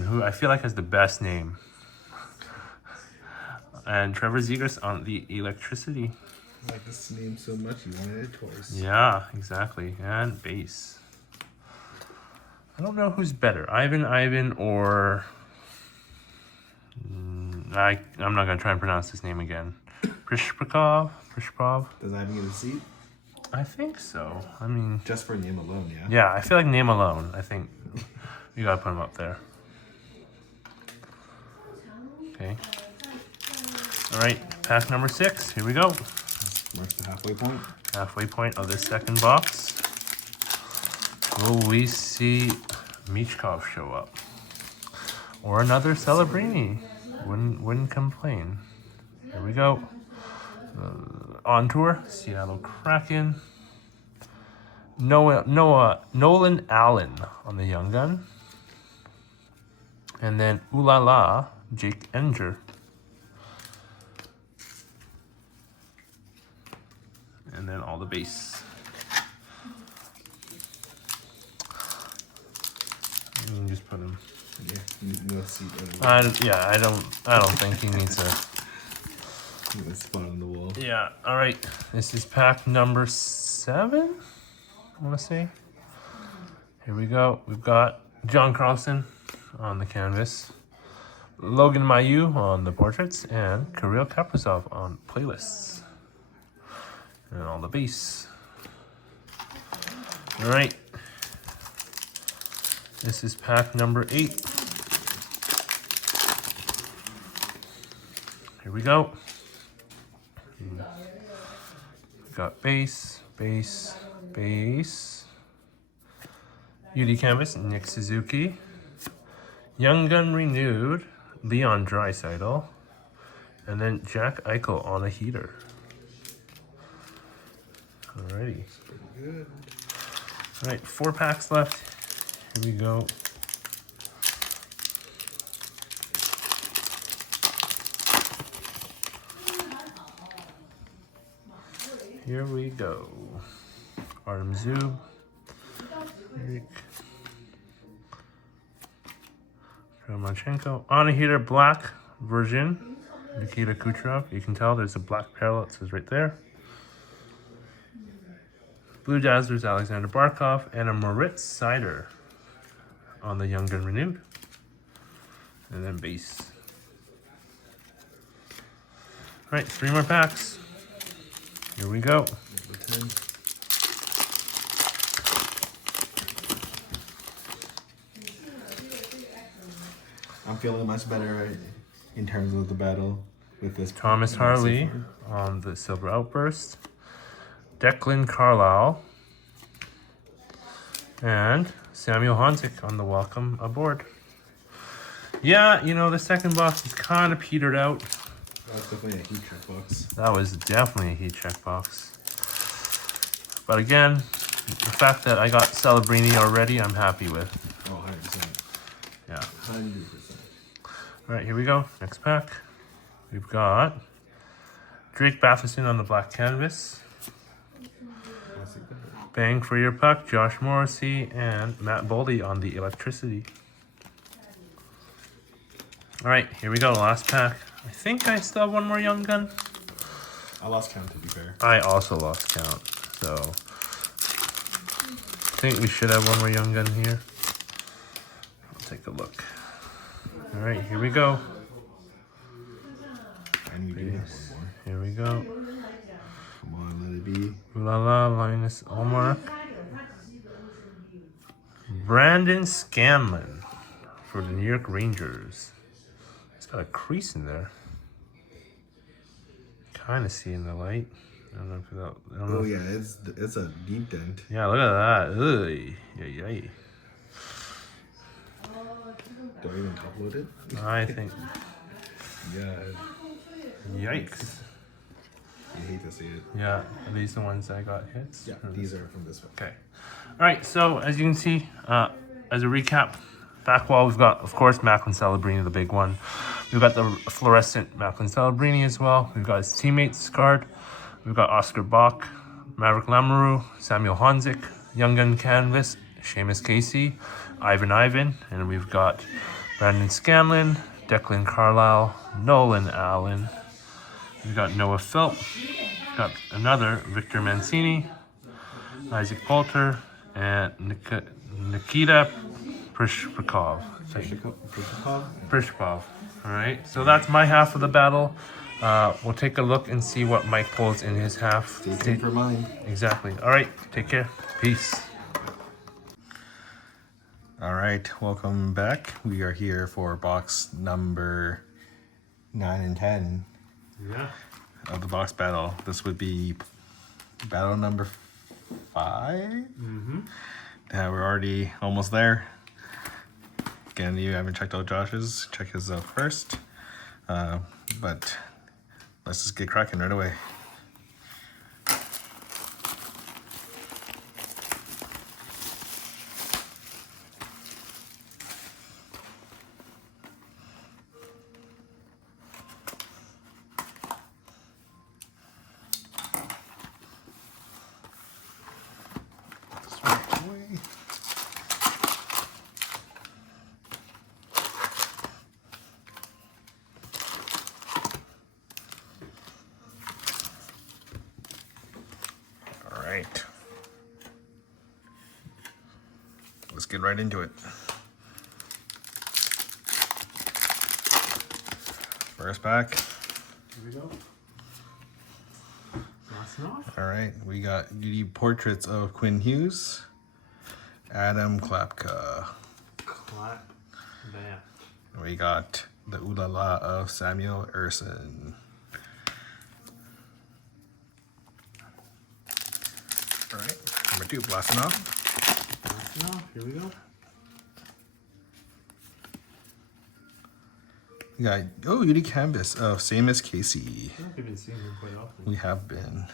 who I feel like has the best name. And Trevor Zegras on the electricity. I like this name so much, you wanted it twice. Yeah, exactly. And base. I don't know who's better, Ivan or... I'm not going to try and pronounce his name again. Prishprov? Does Ivan get a seat? I think so. I mean... Just for name alone, yeah? Yeah, I feel like name alone. I think you got to put him up there. Okay. All right, pack number 6. Here we go. Marks the halfway point. Halfway point of this second box. Will we see Michkov show up? Or another Celebrini? Wouldn't complain. Here we go. On tour, Seattle Kraken. Nolan Allen on the young gun. And then Ooh La La, Jake Enger. And then all the base. You can just put him. Yeah, no seat. I don't think he needs a. A spot on the wall. Yeah. All right. This is pack number 7. I want to say. Here we go. We've got John Carlson on the canvas, Logan Mailloux on the portraits, and Kirill Kaprizov on playlists. And all the base. All right. This is pack number 8. Here we go. We've got base, base, base. UD Canvas, Nick Suzuki. Young Gun Renewed, Leon Draisaitl. And then Jack Eichel on a heater. Alrighty. Good. All right, 4 packs left. Here we go. Here we go. Artem Zub. Romachenko. On a heater, black version. Nikita Kucherov. You can tell there's a black parallel. It says right there. Blue Dazzlers, Alexander Barkov, and a Moritz Sider on the Young Gun Renewed. And then base. All right, 3 more packs. Here we go. Number 10. I'm feeling much better in terms of the battle with this. Thomas Harley on the Silver Outburst. Declan Carlisle. And Samuel Honzik on the Welcome Aboard. Yeah, you know, the second box is kind of petered out. That's definitely a heat check box. That was definitely a heat check box. But again, the fact that I got Celebrini already, I'm happy with. Oh, 100%. Yeah. 100%. All right, here we go. Next pack. We've got Drake Batherson on the black canvas. Bang for your puck, Josh Morrissey, and Matt Boldy on the electricity. All right, here we go. Last pack. I think I still have one more Young Gun. I lost count, to be fair. I also lost count, so I think we should have one more Young Gun here. I'll take a look. All right, here we go. And we do have one more. Here we go. Come on, let it be. Ooh La La, Linus Ullmark. Brandon Scanlon for the New York Rangers. It's got a crease in there. Kind of see in the light. I don't know if that. I don't know. Oh yeah, it's a deep dent. Yeah, look at that. Ugh. Yay. Do I even upload it? I think. Yeah, Yikes. you hate to see it. Yeah, are these the ones that got hits? Yeah, these are from this one. Okay. All right, so as you can see, as a recap, back wall, we've got, of course, Macklin Celebrini, the big one. We've got the fluorescent Macklin Celebrini as well. We've got his teammates card. We've got Oscar Bach, Maverick Lamoureux, Samuel Honzik, Young Gun Canvas, Seamus Casey, Ivan, and we've got Brandon Scanlon, Declan Carlisle, Nolan Allen. We've got Noah Philp, got another Victor Mancini, Isaac Poulter, and Nikita Prishpakov. Prishpov. All right, so that's my half of the battle. We'll take a look and see what Mike pulls in his half. Stay tuned for mine. Exactly. All right, take care. Peace. All right, welcome back. We are here for box number 9 and 10 of the box battle. This would be battle number 5. Yeah, we're already almost there. Again, you haven't checked out Josh's. Check his out first. But let's just get cracking right away. Right. Let's get right into it. First pack. Here we go. Blasting off. All right, we got UD portraits of Quinn Hughes, Adam Klapka. Clap that. We got the Ooh La La of Samuel Urson. All right, number 2, blasting off. Blasting off. Here we go. We got UD canvas of Seamus Casey. I feel like we've been seeing him quite often. We have been.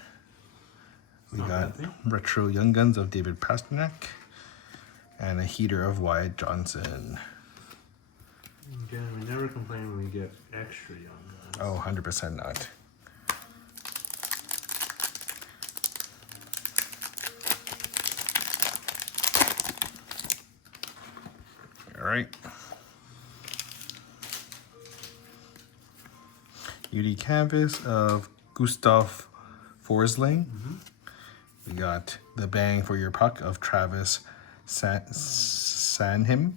We not a got bad thing. retro Young Guns of David Pasternak and a heater of Wyatt Johnson. Again, we never complain when we get extra young guns. Oh, 100% not. All right. UD canvas of Gustav Forsling. We got the Bang for Your Puck of Travis Sanheim.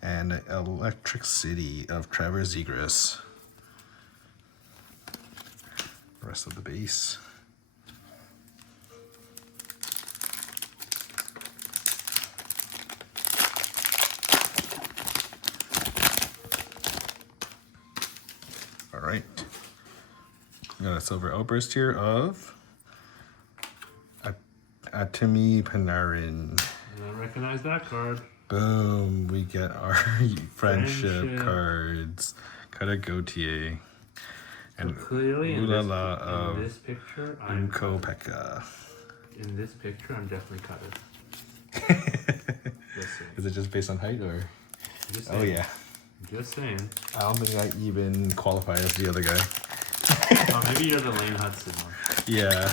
And Electric City of Trevor Zegras. The rest of the base. All right. We got a silver outburst here of Atemi Panarin. I recognize that card. Boom, we get our friendship cards. Cutter Gauthier. And So clearly in Ooh La La of this picture, I'm Umko Pekka. in this picture, I'm definitely cutted. Just saying. Is it just based on height or? Just Oh saying. yeah. Just saying. I don't think I even qualify as the other guy. Oh, maybe you're the Lane Hudson one. Yeah.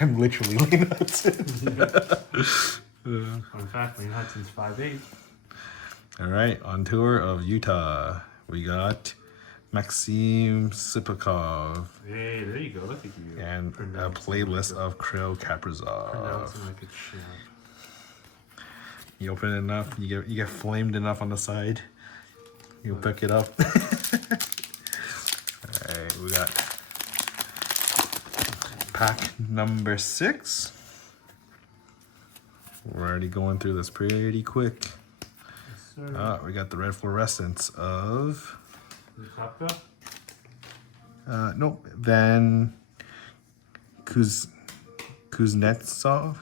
I'm literally Lane Hudson. In fact, Lane Hudson's 5'8". All right, on tour of Utah, we got Maxim Sipakov Hey, there you go. Look at you. and a Pronouncing playlist like of Kirill Kaprizov. Pronouncing like a champ. You open it enough, you get flamed enough on the side. You'll pick it up. All right, we got pack number 6. We're already going through this pretty quick. Yes, sir. We got the red fluorescence of Klapka? nope, Van Kuznetsov.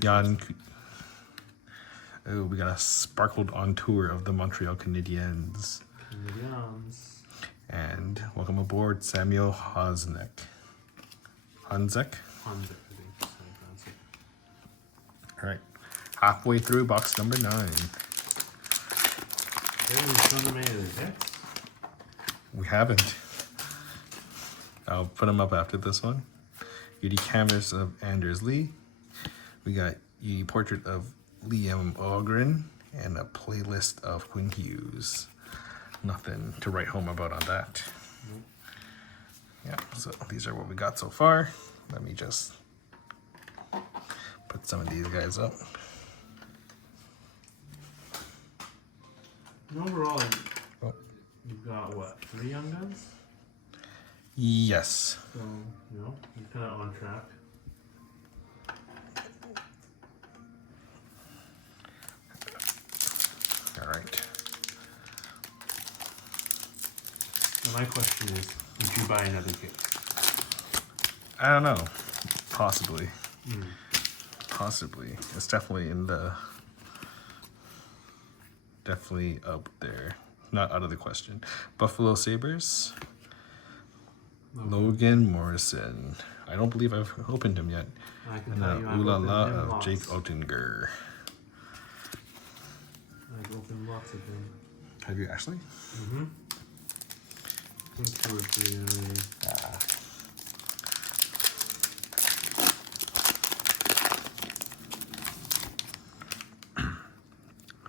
Jan. Oh, we got a sparkled on tour of the Montreal Canadiens. Canadiens. And welcome aboard, Samuel Honzek. Honzik, I think. That's how you pronounce it. All right, halfway through box number 9. we've shown them any of the hits. We haven't. I'll put them up after this one. UD Canvas of Anders Lee. We got UD Portrait of Liam Ogren and a playlist of Quinn Hughes. Nothing to write home about on that. Yeah, so these are what we got so far. Let me just put some of these guys up. And overall, you've got what, 3 Young Guns? Yes. So, you know, you're kind of on track. All right. Now my question is, would you buy another case? I don't know. Possibly. Possibly. It's definitely in the... Definitely up there. Not out of the question. Buffalo Sabres. Logan Morrison. I don't believe I've opened him yet. I can And tell you I've Ooh La opened La him of lots. Jake Oettinger. I've opened lots of them. Have you actually? Mm-hmm. I think 2 or 3 already.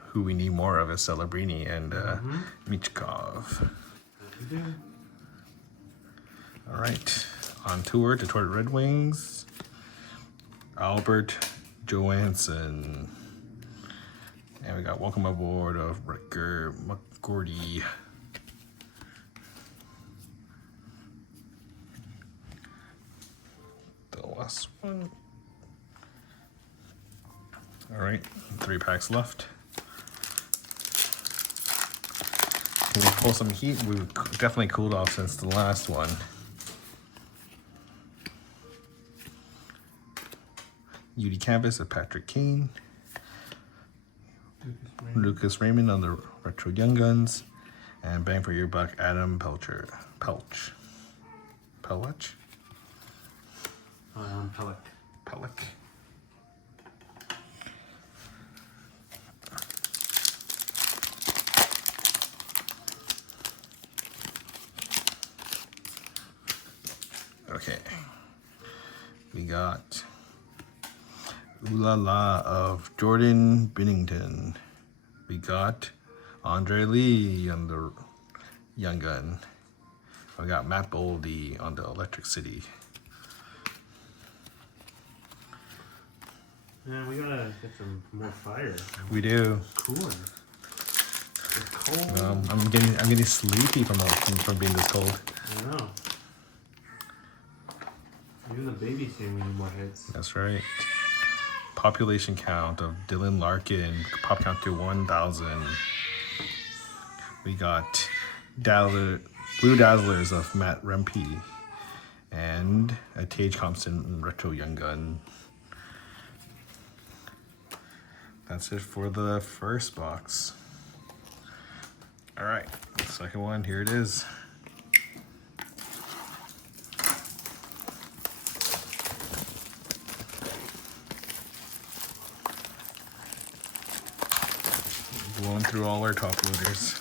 Who we need more of is Celebrini and Michkov. We do. All right. On tour, Detroit Red Wings. Albert Johansson. And we got Welcome Aboard of Rutger McGordy. The last one. All right, 3 packs left. Can we pull some heat? We've definitely cooled off since the last one. UD Canvas of Patrick Kane. Lucas Raymond on the Retro Young Guns. And Bang for Your Buck, Adam Pelch. Pelch? Pellick. Pellick. Okay. We got Ooh La La of Jordan Binnington. We got Andre Lee on the Young Gun. We got Matt Boldy on the Electric City. Yeah, we gotta get some more fire. We do. Cooler. It's cold. I'm getting sleepy from being this cold. I know. Even the baby's saying we need more hits. That's right. Population count of Dylan Larkin. Pop count to 1,000. We got Blue Dazzlers of Matt Rempe. And a Tage Thompson Retro Young Gun. That's it for the first box. All right, second one, here it is. Blowing through all our top loaders.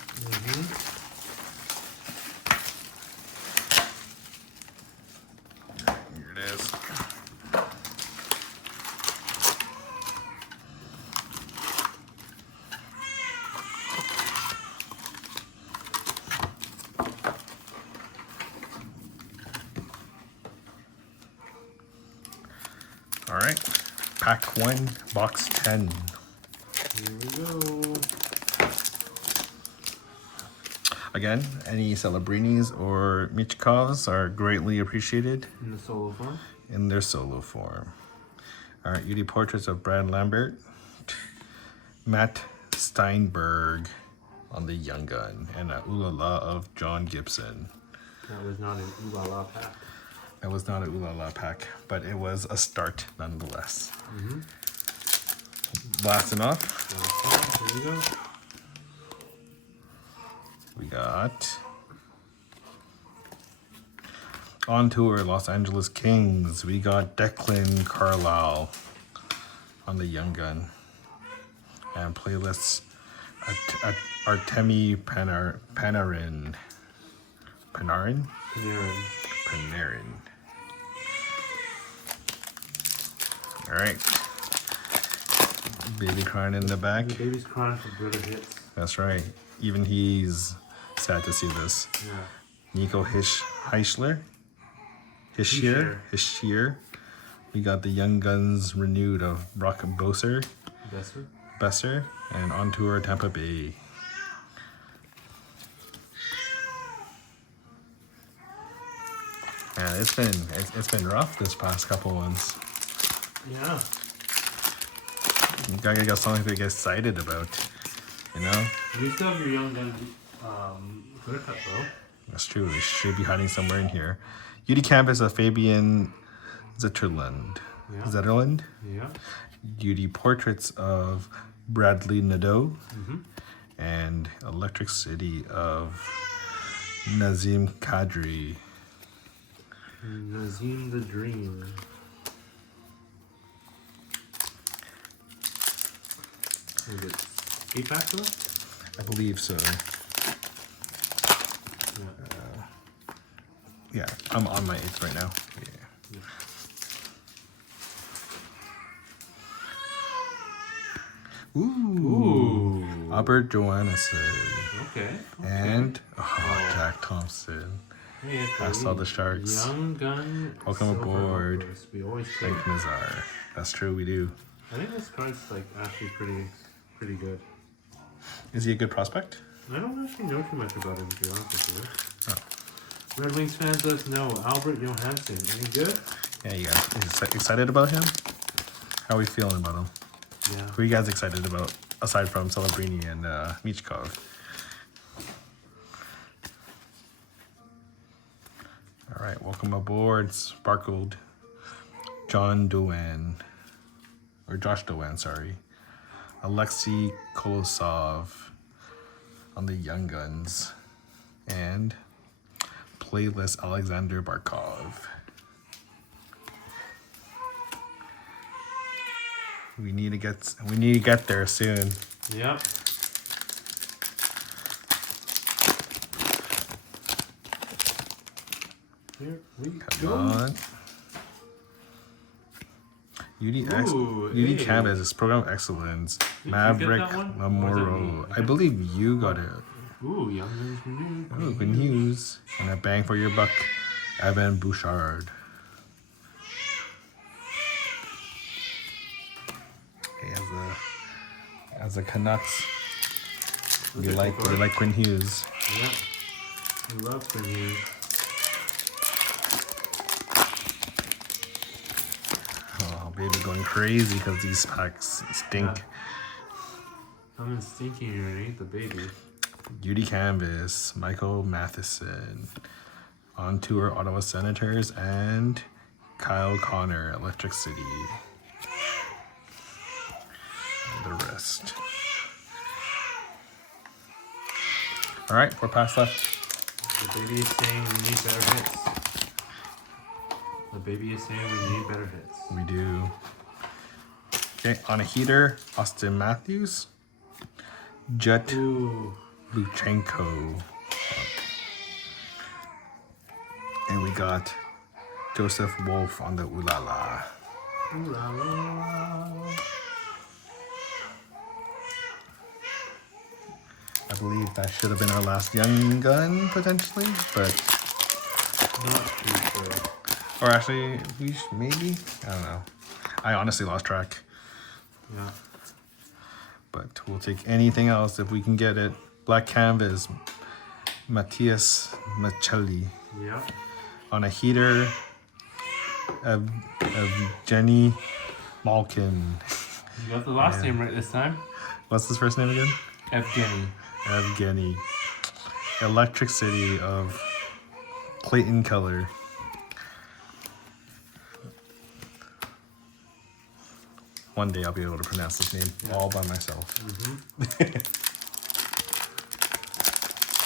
Here it is. All right, pack 1, box 10. Here we go. Again, any Celebrinis or Michkovs are greatly appreciated In the solo form. in their solo form. All right, UD Portraits of Brad Lambert, Matt Steinberg on the Young Gun, and a Ooh La La of John Gibson. That was not an Ooh La La pack. That was not a Ooh La La pack, but it was a start nonetheless. Blasting off, Here we go. we got on tour Los Angeles Kings. We got Declan Carlisle on the Young Gun, and playlists Artemi Panarin. Panarin? Panarin. Panarin. All right. Baby crying in the back. The baby's crying for better hits. That's right. Even he's sad to see this. Yeah. Nico Hischier. We got the Young Guns renewed of Brock Besser, and on tour Tampa Bay. Yeah, it's been rough this past couple ones. Yeah. You gotta get something to get excited about, you know? You still have your Young Gun clear cut, bro. That's true. It should be hiding somewhere in here. UD Campus of Fabian Zetterlund. Yeah. Zetterlund. Yeah. UD Portraits of Bradley Nadeau. Mm-hmm. And Electric City of Nazim Kadri. Nazim the Dream. Is it 8 packs left? I believe so. Yeah, I'm on my 8th right now. Yeah. Ooh. Albert Johannesson. Okay. And Jack Thompson. Hey, I saw the Sharks. Young Gun. Welcome aboard. Hoppers. We always take. Thank Nazar. That's true, we do. I think this card's like actually pretty good. Is he a good prospect? I don't actually know too much about him, to be honest with you. Oh. Red Wings fans, let us know. Albert Johansson, any good? Yeah, you guys excited about him? How are we feeling about him? Yeah. Who are you guys excited about, aside from Celebrini and Michkov? All right, welcome aboard, Sparkled Josh Doan, sorry. Alexei Kolosov on the Young Guns, and Playlist Alexander Barkov. We need to get there soon. Yep. Here we Come go. on. Ooh, UD hey. Canvas is program excellence. Did you Maverick get that one? Or was it Memorial. me? I believe you got it. Ooh, Young Guns renewed. Oh, good news. And a bang for your buck, Evan Bouchard. Okay, as a Canucks, we like Quinn Hughes. Yep. I love Quinn Hughes. Oh, baby, going crazy because these packs stink. Yeah. I'm in stinking here and ain't the baby. UD Canvas, Michael Matheson, on tour Ottawa Senators, and Kyle Connor, Electric City. And the rest. All right, 4 packs left. The baby is saying we need better hits. The baby is saying we need better hits. We do. Okay, on a heater, Austin Matthews, Jet Ooh. Luchenko, and we got Joseph Wolf on the Ulala. Ooh la la. I believe that should have been our last Young Gun, potentially, but... Not too sure. Or actually, maybe? I don't know. I honestly lost track. Yeah. But we'll take anything else if we can get it. Black Canvas, Matthias Machelli. Yeah. On a heater of Jenny Malkin. You got the last name right this time. What's his first name again? Evgeny. Electric City of Clayton Keller. One day I'll be able to pronounce this name all by myself.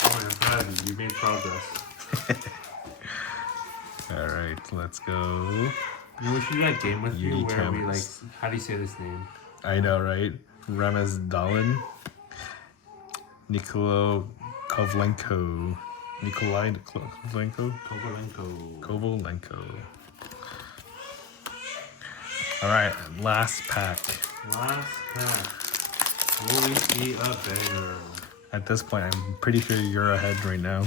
Oh, I'm proud of you. You made progress. All right, let's go. You wish you had game with you UD where we like, Canvas. how do you say this name? I know, right? Ramez Dalin. Nikolai Kovalenko. Kovalenko. All right, last pack. Will we see a banger? At this point, I'm pretty sure you're ahead right now.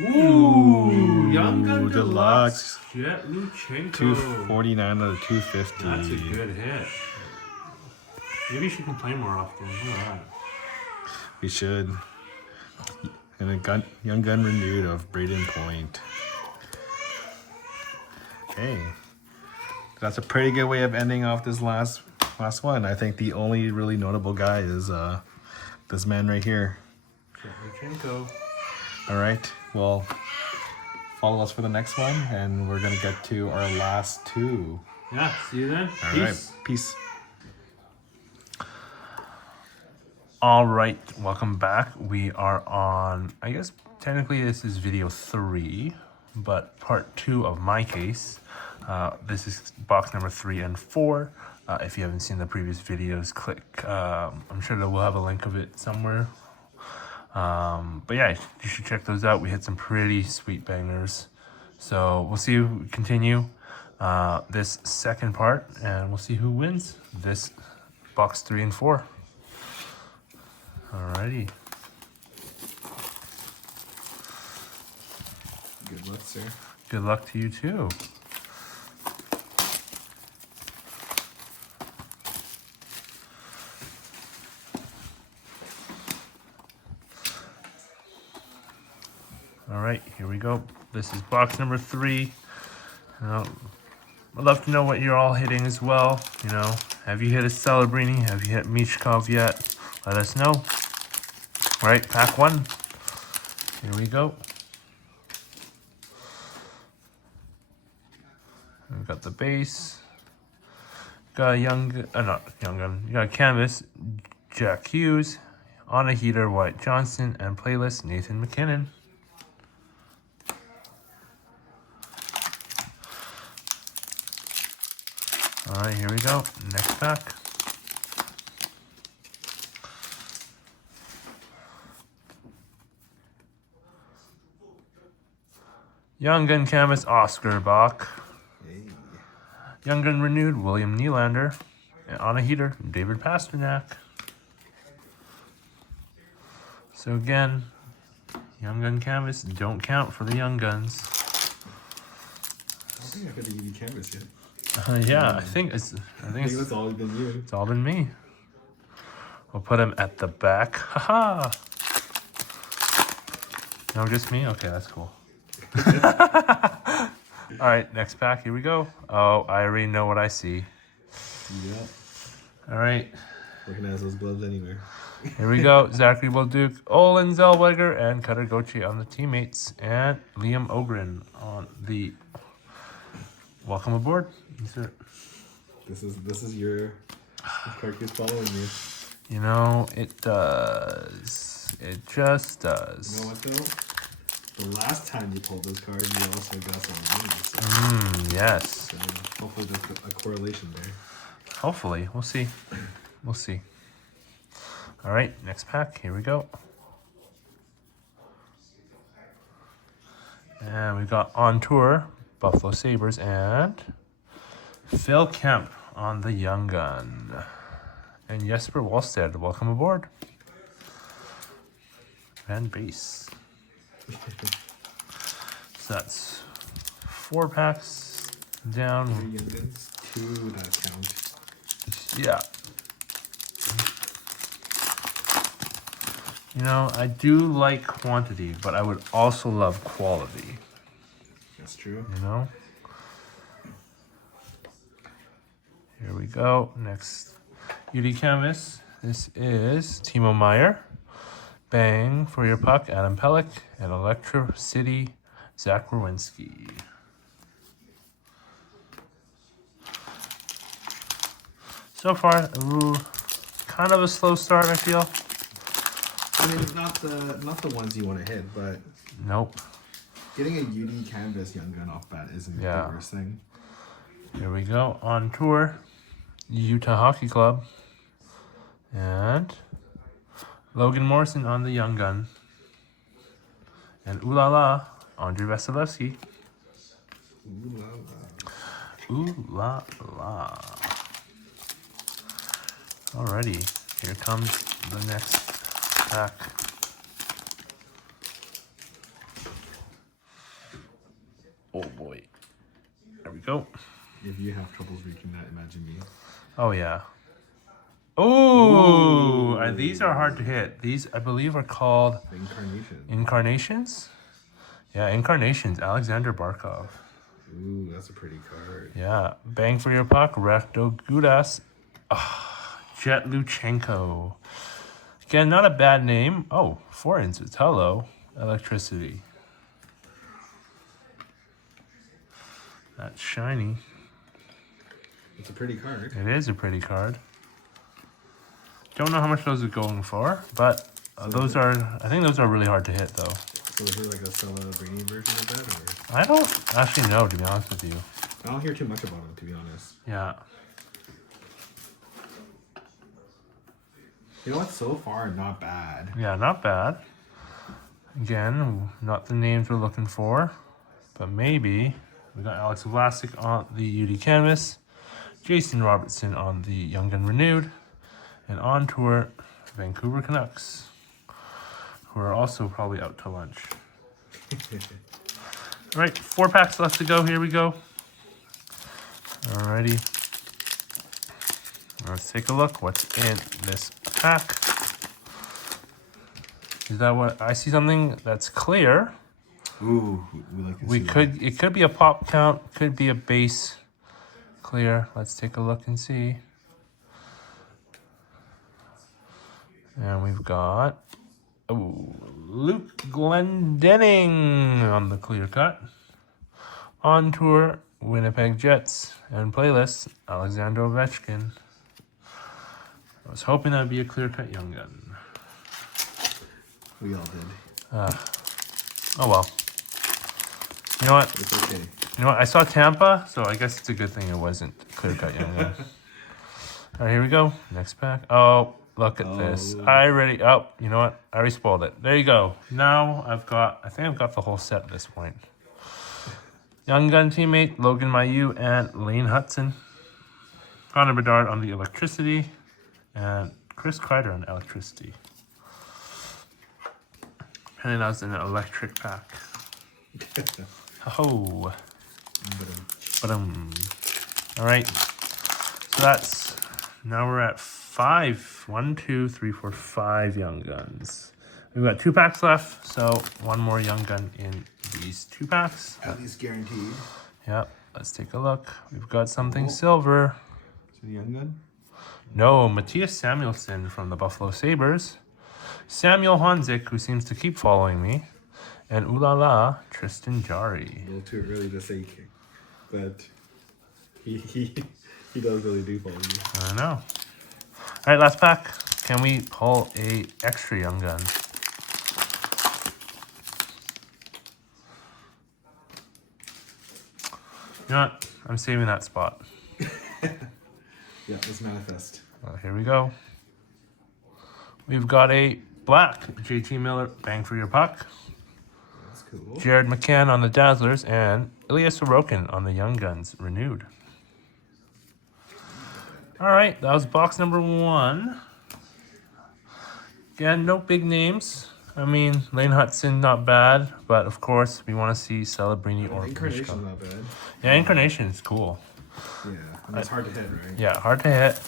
Ooh, Young Gun Deluxe. Jet Luchenko. 249 out of 250. That's a good hit. Maybe she can play more often. Look at that. We should. And a Young Gun renewed of Braden Point. Hey, that's a pretty good way of ending off this last one. I think the only really notable guy is this man right here. Luchenko. All right, well, follow us for the next one, and we're gonna get to our last two. Yeah, see you then. All right, peace. All right, welcome back. We are on, I guess technically this is video 3, but part 2 of my case. This is box number 3 and 4. If you haven't seen the previous videos, click. I'm sure that we'll have a link of it somewhere. But yeah, you should check those out. We had some pretty sweet bangers. So we'll see who continue this second part, and we'll see who wins this box 3 and 4. Alrighty. Good luck, sir. Good luck to you too. All right, here we go. This is box number 3. I'd love to know what you're all hitting as well. You know, have you hit a Celebrini? Have you hit Michkov yet? Let us know. All right, pack 1. Here we go. We've got the base. Got a not Young Gun. You got a canvas, Jack Hughes. On a heater, Wyatt Johnston. And playlist, Nathan McKinnon. All right, here we go. Next pack. Young Gun canvas, Oscar Bach. Hey. Young Gun renewed, William Nylander. And on a heater, David Pasternak. So again, Young Gun canvas don't count for the Young Guns. I don't think I've got a UV canvas yet. Yeah, I think it's that's all been you. It's all been me. We'll put him at the back. Haha. No, just me? Okay, that's cool. All right, next pack. Here we go. Oh, I already know what I see. Yeah. All right. Recognize those gloves anywhere. Here we go. Zachary Bolduc, Olin Zellweger, and Cutter Gauthier on the teammates, and Liam Ogren on the welcome aboard. Insert. This is your card keeps following you. You know, it does. It just does. You know what though? The last time you pulled those cards, you also got some of these. So Yes. so hopefully there's a correlation there. Hopefully. We'll see. We'll see. All right, next pack. Here we go. And we've got On Tour, Buffalo Sabres, and Phil Kemp on the Young Gun. And Jesper Wallstedt, welcome aboard. And base. So that's 4 packs down. 3 Young Guns, 2 that count. Yeah. You know, I do like quantity, but I would also love quality. That's true. You know? Here we go. Next UD canvas. This is Timo Meier. Bang for your puck, Adam Pelech. And Electricity, Zach Werenski. So far, kind of a slow start, I feel. I mean, not the ones you want to hit, but Nope. getting a UD canvas Young Gun off bat isn't Yeah. the worst thing. Here we go. On Tour, Utah Hockey Club. And Logan Morrison on the Young Gun. And ooh la la, Andrei Vasilevsky. Ooh la la. Ooh la la. Alrighty, here comes the next pack. Oh boy. There we go. If you have troubles reaching that, imagine me. Oh yeah. Oh, these are hard to hit. These, I believe, are called Incarnations. Yeah, Incarnations. Alexander Barkov. Ooh, that's a pretty card. Yeah, bang for your puck. Recto Gudas. Jet Luchenko. Again, not a bad name. Oh, 4 inches. Hello, Electricity. That's shiny. It's a pretty card. It is a pretty card. Don't know how much those are going for, but those are, I think those are really hard to hit though. So is it like a Celebrini version of that, or? I don't actually know, to be honest with you. I don't hear too much about them, to be honest. Yeah. You know what? So far, not bad. Yeah, not bad. Again, not the names we're looking for, but maybe. We got Alex Vlasic on the UD Canvas, Jason Robertson on the Young Gun Renewed, and on tour, Vancouver Canucks, who are also probably out to lunch. All right, 4 packs left to go. Here we go. Alrighty. Let's take a look. What's in this pack? Is that what I see? Something that's clear. Ooh, we could. It could be a pop count. Could be a base clear. Let's take a look and see. And we've got Luke Glendening on the clear cut. On tour, Winnipeg Jets. And playlist, Alexander Ovechkin. I was hoping that would be a clear cut Young Gun. We all did. Oh well. You know what? It's okay. You know what? I saw Tampa, so I guess it's a good thing it wasn't clear cut Young Gun. All right, here we go. Next pack. Oh, look at this. You know what? I already spoiled it. There you go. Now I think I've got the whole set at this point. Young Gun teammate, Logan Mailloux and Lane Hutson. Connor Bedard on the Electricity. And Chris Kreider on Electricity. And that was an electric pack. Oh. All right. So that's, now we're at 5. 1, 2, 3, 4, 5 Young Guns. We've got 2 packs left, so 1 more Young Gun in these 2 packs. At least guaranteed. Yep. Let's take a look. We've got something silver. Is it a Young Gun? No, Matthias Samuelsson from the Buffalo Sabres. Samuel Honzik, who seems to keep following me. And ooh la la, Tristan Jarry. A little too early to say, but he does really do follow you. I know. All right, last pack. Can we pull a extra Young Gun? You know what? I'm saving that spot. Yeah, let's manifest. Here we go. We've got a black JT Miller, bang for your puck. That's cool. Jared McCann on the Dazzlers and Ilya Sorokin on the Young Guns Renewed. All right, that was box number 1. Again, no big names. I mean, Lane Hutson, not bad, but of course, we want to see Celebrini or Incarnation's Mishka. not bad. Yeah, Incarnation is cool. Yeah, and it's hard to hit, right? Yeah, hard to hit.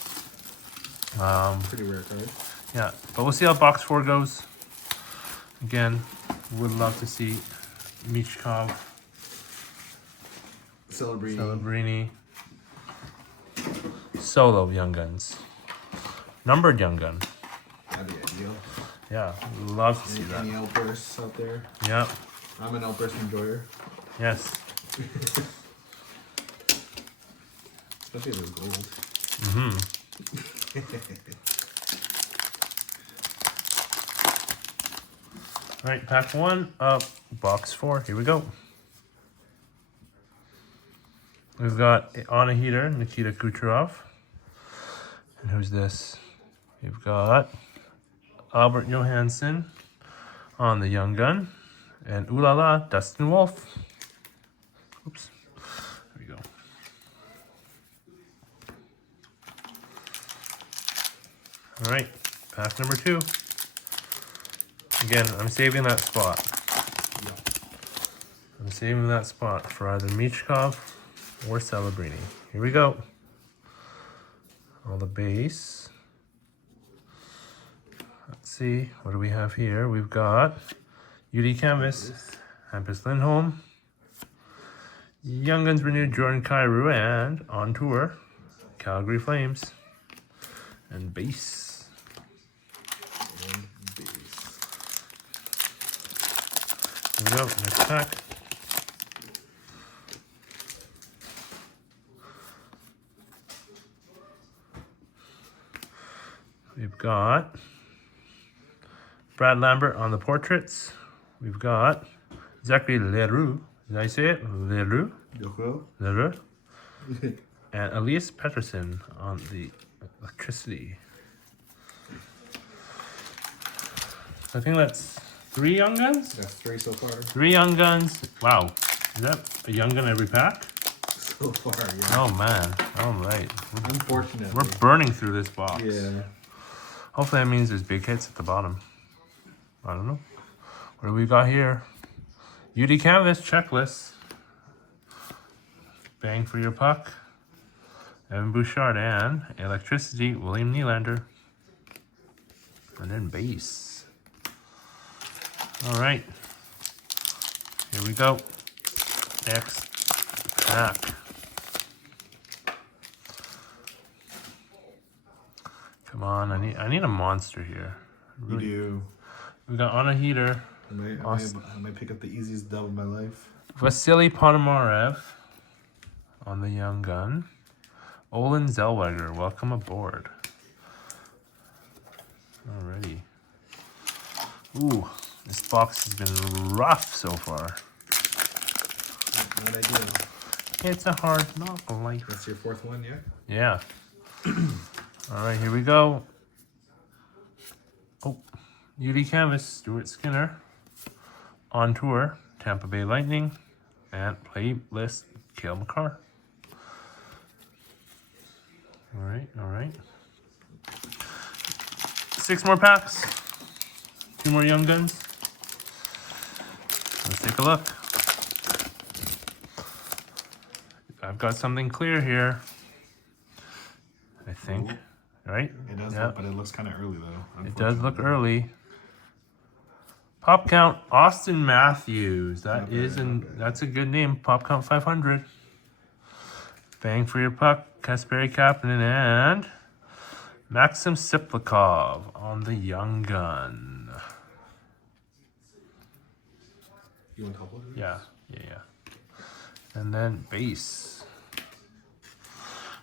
Pretty rare card. Yeah, but we'll see how box 4 goes. Again, would love to see Michkov, Celebrini, solo Young Guns, numbered Young Gun. That'd be ideal. Yeah, love to see that. Any outbursts out there? Yeah. I'm an outburst enjoyer. Yes. Especially if it's gold. Mm-hmm. All right, pack 1 of box 4. Here we go. We've got on a heater, Nikita Kucherov. And who's this? We've got Albert Johansson on the Young Gun. And ooh la la, Dustin Wolf. Oops. There we go. All right, pack number 2. Again, I'm saving that spot. I'm saving that spot for either Michkov or Celebrini. Here we go. All the base. Let's see, what do we have here? We've got UD Canvas, Hampus Lindholm, Young Guns Renewed Jordan Kyrou, and on tour, Calgary Flames. And base. Here we go, next pack. We've got Brad Lambert on the portraits. We've got Zachary Leroux. Did I say it? Leroux? Leroux. And Elias Pettersson on the electricity. I think that's 3 Young Guns? That's 3 so far. 3 Young Guns. Wow. Is that a Young Gun every pack? So far, yeah. Oh man. All right. Unfortunately. We're burning through this box. Yeah. Hopefully that means there's big hits at the bottom. I don't know. What do we got here? UD Canvas checklist. Bang for your puck. Evan Bouchard and electricity, William Nylander. And then base. All right. Here we go. Next pack. Come on, I need a monster here. Really. You do. We got on a heater. I might pick up the easiest dub of my life. Vasily Ponomarev on the Young Gun. Olin Zellweger, welcome aboard. Alrighty. Ooh, this box has been rough so far. Not ideal. It's a hard knock life. That's your 4th one, yeah? Yeah. Alright, here we go. Oh, UD Canvas, Stuart Skinner. On tour, Tampa Bay Lightning. And playlist, Cale Makar. Alright. 6 more packs. 2 more Young Guns. Let's take a look. I've got something clear here. I think. Right? It does Yeah. look, but it looks kind of early though. It does look early. Pop count, Austin Matthews. That's a good name. Pop count 500. Bang for your puck, Kasperi Kapanen and Maxim Siplikov on the Young Gun. You want a couple of these? Yeah. And then base.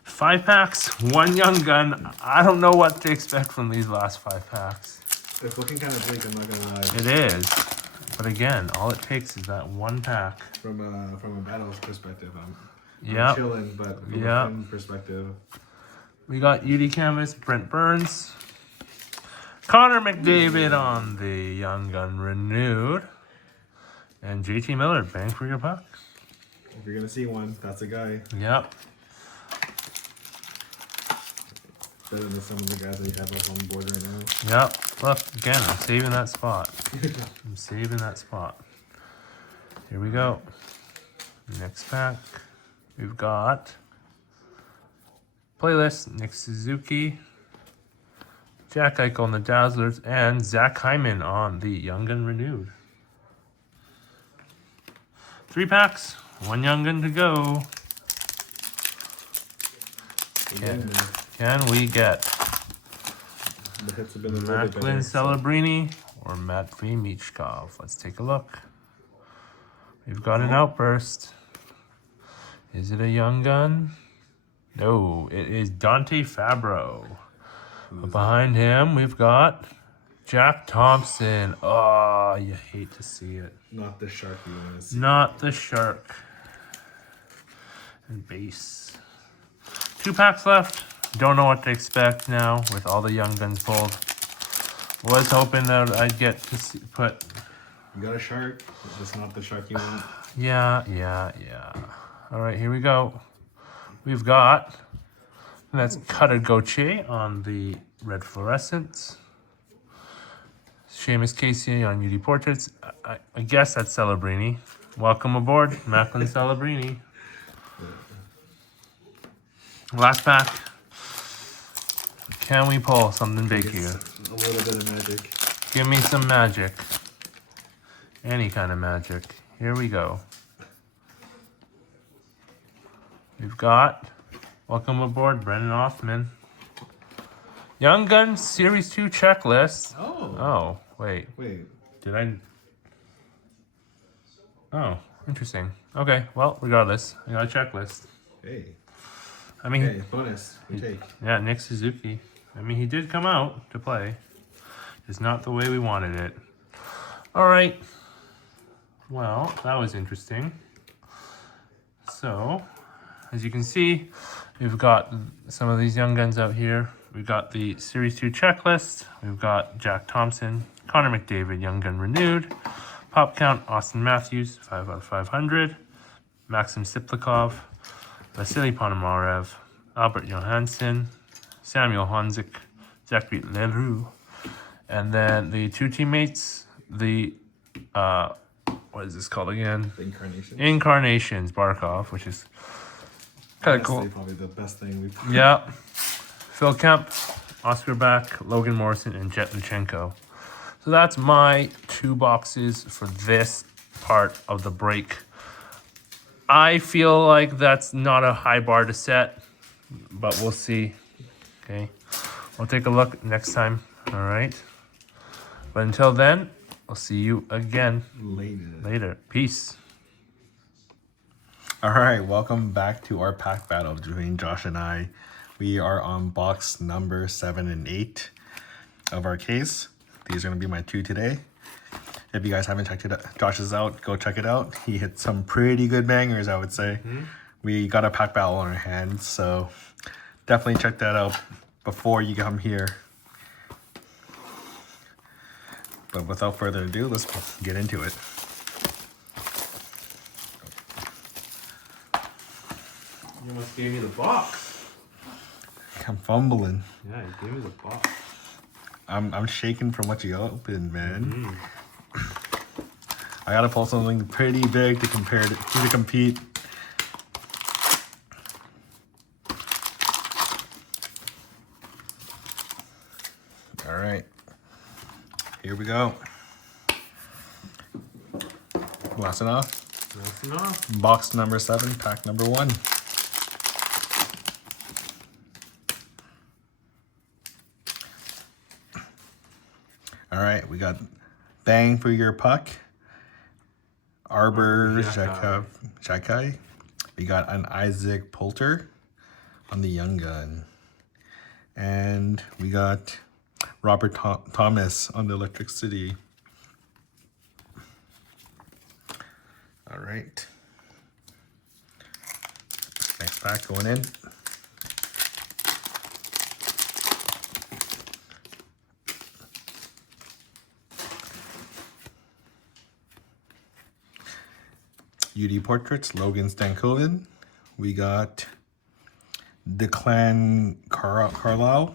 5 packs, 1 Young Gun. I don't know what to expect from these last 5 packs. It's looking kind of bleak, I'm not gonna lie. It is. But again, all it takes is that 1 pack. From a battles perspective, I'm Yep. chilling, but from a fun perspective. We got UD Canvas, Brent Burns. Connor McDavid on the Young Gun Renewed. And JT Miller, bang for your puck. If you're gonna see one, that's a guy. Yep. Better than some of the guys that you have up on the board right now. Yep. Look, again, I'm saving that spot. I'm saving that spot. Here we go. Next pack. We've got playlist, Nick Suzuki, Jack Eichel on the Dazzlers, and Zach Hyman on the Young Gun Renewed. 3 packs, 1 Young Gun to go. Can we get The hits have been a little bit Macklin better. Celebrini or Matvey Michkov? Let's take a look. We've got an outburst. Is it a Young Gun? No, it is Dante Fabro. But behind him, we've got Jack Thompson. Oh, you hate to see it. Not the shark you want to see. Not the shark. And base. 2 packs left. Don't know what to expect now with all the Young Guns pulled. Was hoping that I'd get to see, put... You got a shark. It's not the shark you want. Yeah. All right, here we go. We've got... That's Cutter Gauthier on the red fluorescents. Seamus Casey on UD Portraits. I guess that's Celebrini. Welcome aboard, Macklin Celebrini. Last pack. Can we pull something big here? A little bit of magic. Give me some magic. Any kind of magic. Here we go. We've got, welcome aboard, Brendan Othman. Young Guns Series 2 checklist. Oh, wait. Did I? Oh, interesting. Okay, well, regardless, I got a checklist. Hey. I mean, Hey, bonus. We take. yeah, Nick Suzuki. I mean, he did come out to play. It's not the way we wanted it. All right. Well, that was interesting. So, as you can see, we've got some of these Young Guns out here. We've got the Series 2 checklist. We've got Jack Thompson, Connor McDavid, Young Gun Renewed. Pop count, Austin Matthews, 5 out of 500. Maxim Siplikov, Vasily Ponomarev, Albert Johansson, Samuel Honzik, Zachary Leroux. And then the two teammates, the, what is this called again? Incarnations. Incarnations, Barkov, which is kind of cool. Probably the best thing we've Yeah. Phil Kemp, Oscar Back, Logan Morrison, and Jet Luchenko. So that's my 2 boxes for this part of the break. I feel like that's not a high bar to set, but we'll see. Okay. We'll take a look next time. All right. But until then, I'll see you again later. Peace. All right, welcome back to our pack battle between Josh and I. We are on box number 7 and 8 of our case. These are going to be my 2 today. If you guys haven't checked Josh's out, go check it out. He hit some pretty good bangers, I would say. We got a pack battle on our hands, so definitely check that out before you come here. But without further ado, let's get into it. You almost gave me the box. I'm fumbling. Yeah, you gave me the box. I'm shaking from what you opened, man. I gotta pull something pretty big to compete. All right, here we go. Last enough. Box number 7, pack number 1. All right, we got Bang for Your Puck, Arbor Xhekaj. We got an Isaac Poulter on the Young Gun. And we got Robert Thomas on the Electric City. All right. Next pack going in. UD Portraits, Logan Stankoven. We got Declan Carlisle.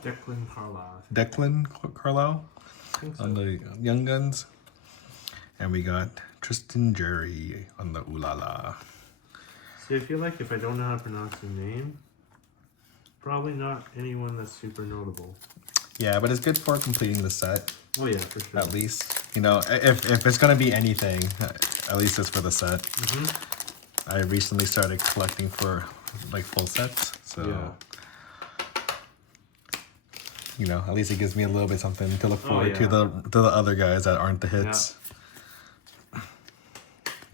Declan Carlisle on the Young Guns. And we got Tristan Jerry on the Ooh La La. See, I feel like if I don't know how to pronounce the name, probably not anyone that's super notable. Yeah, but it's good for completing the set. Oh yeah, for sure. At least, you know, if it's gonna be anything, at least it's for the set. I recently started collecting for like full sets, so you know, at least it gives me a little bit something to look forward to the other guys that aren't the hits.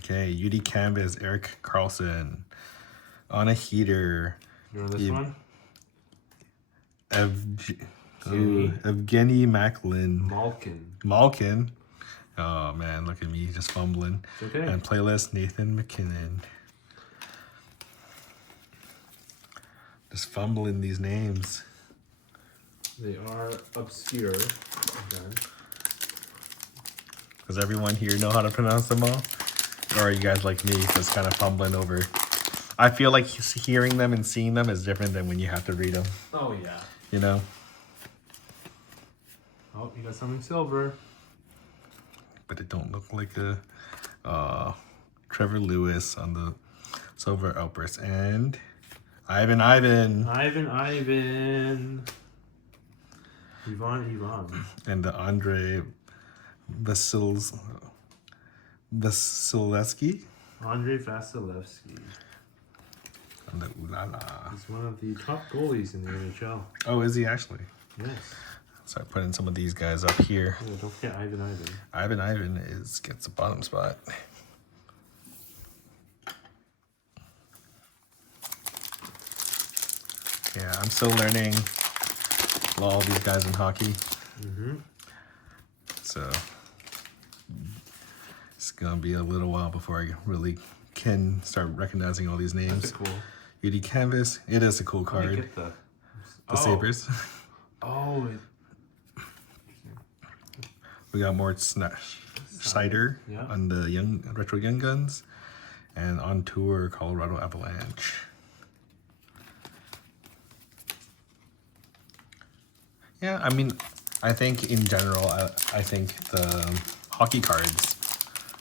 Okay, UD Canvas, Eric Carlson on a heater. You know this one? Evgeny Macklin. Malkin. Oh man, look at me just fumbling. It's okay. And playlist Nathan McKinnon. Just fumbling these names. They are obscure. Again. Does everyone here know how to pronounce them all? Or are you guys like me, just kind of fumbling over? I feel like hearing them and seeing them is different than when you have to read them. Oh, yeah. You know? Oh, you got something silver. But it don't look like a Trevor Lewis on the silver outburst. And Ivan. Ivan. Ivan. And the Andre Vasilevsky. Andre Vasilevsky. And the Ulala. He's one of the top goalies in the NHL. Oh, is he actually? Yes. So I put in some of these guys up here. Yeah, don't forget Ivan. Ivan gets the bottom spot. Yeah, I'm still learning all these guys in hockey. So it's gonna be a little while before I really can start recognizing all these names. That's cool. Beauty Canvas. It is a cool card. Get the Sabres. Oh. We got more Cider on the retro Young Guns, and on tour Colorado Avalanche. Yeah, I mean, I think in general, I think the hockey cards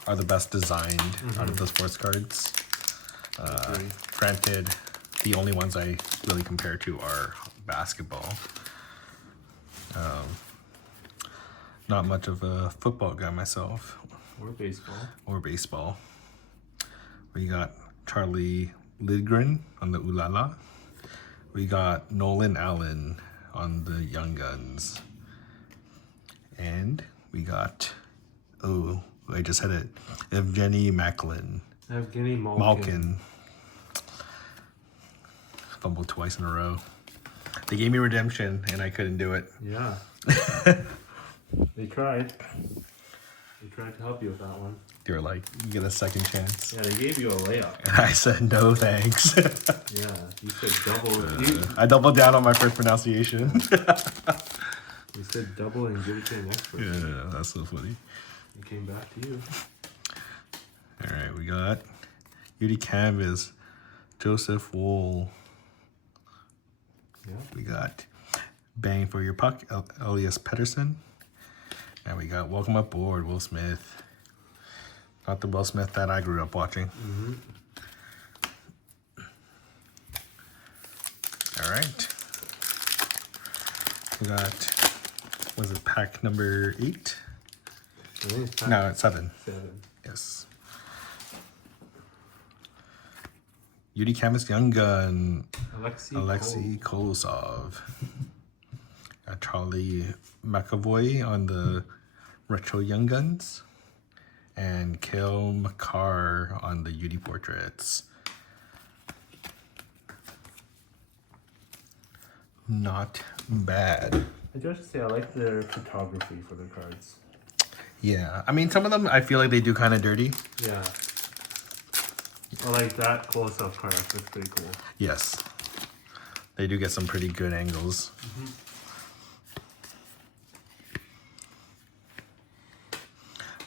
are the best designed out of the sports cards. Granted, the only ones I really compare to are basketball. Not much of a football guy myself. Or baseball. We got Charlie Lidgren on the Ulala. We got Nolan Allen on the Young Guns. And we got, oh, I just had it, Evgeny Malkin. Fumbled twice in a row. They gave me redemption and I couldn't do it. Yeah. They tried. They tried to help you with that one. They were like, you get a second chance. Yeah, they gave you a layup. And I said, no thanks. Yeah, you said double. I doubled down on my first pronunciation. You said double and give it to the next person. Yeah, that's so funny. It came back to you. All right, we got Beauty Canvas, Joseph Wool. Yeah. We got Bang for Your Puck, Elias Pettersson. And we got Welcome Aboard, Will Smith. Not the Will Smith that I grew up watching. All right. We got, was it pack number 8? No, it's 7. 7. Yes. Beauty Canvas Young Gun, Alexei Kolosov. Charlie McAvoy on the retro Young Guns. And Cale Makar on the UD Portraits. Not bad. I do have to say, I like their photography for their cards. Yeah, I mean, some of them I feel like they do kind of dirty. Yeah. I like that close-up card. That's pretty cool. Yes. They do get some pretty good angles.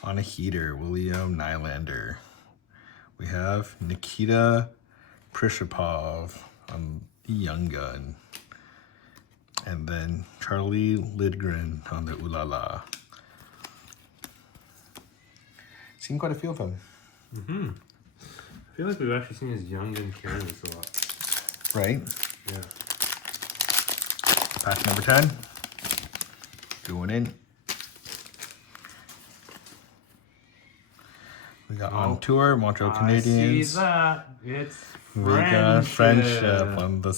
On a heater, William Nylander. We have Nikita Prishapov on the Young Gun. And then Charlie Lidgren on the Ulala. Seen quite a few of them. I feel like we've actually seen his Young Gun canvas a lot. Right? Yeah. Patch number 10. Going in. We got On Tour, Montreal Canadiens. I see that. It's We got Friendship on the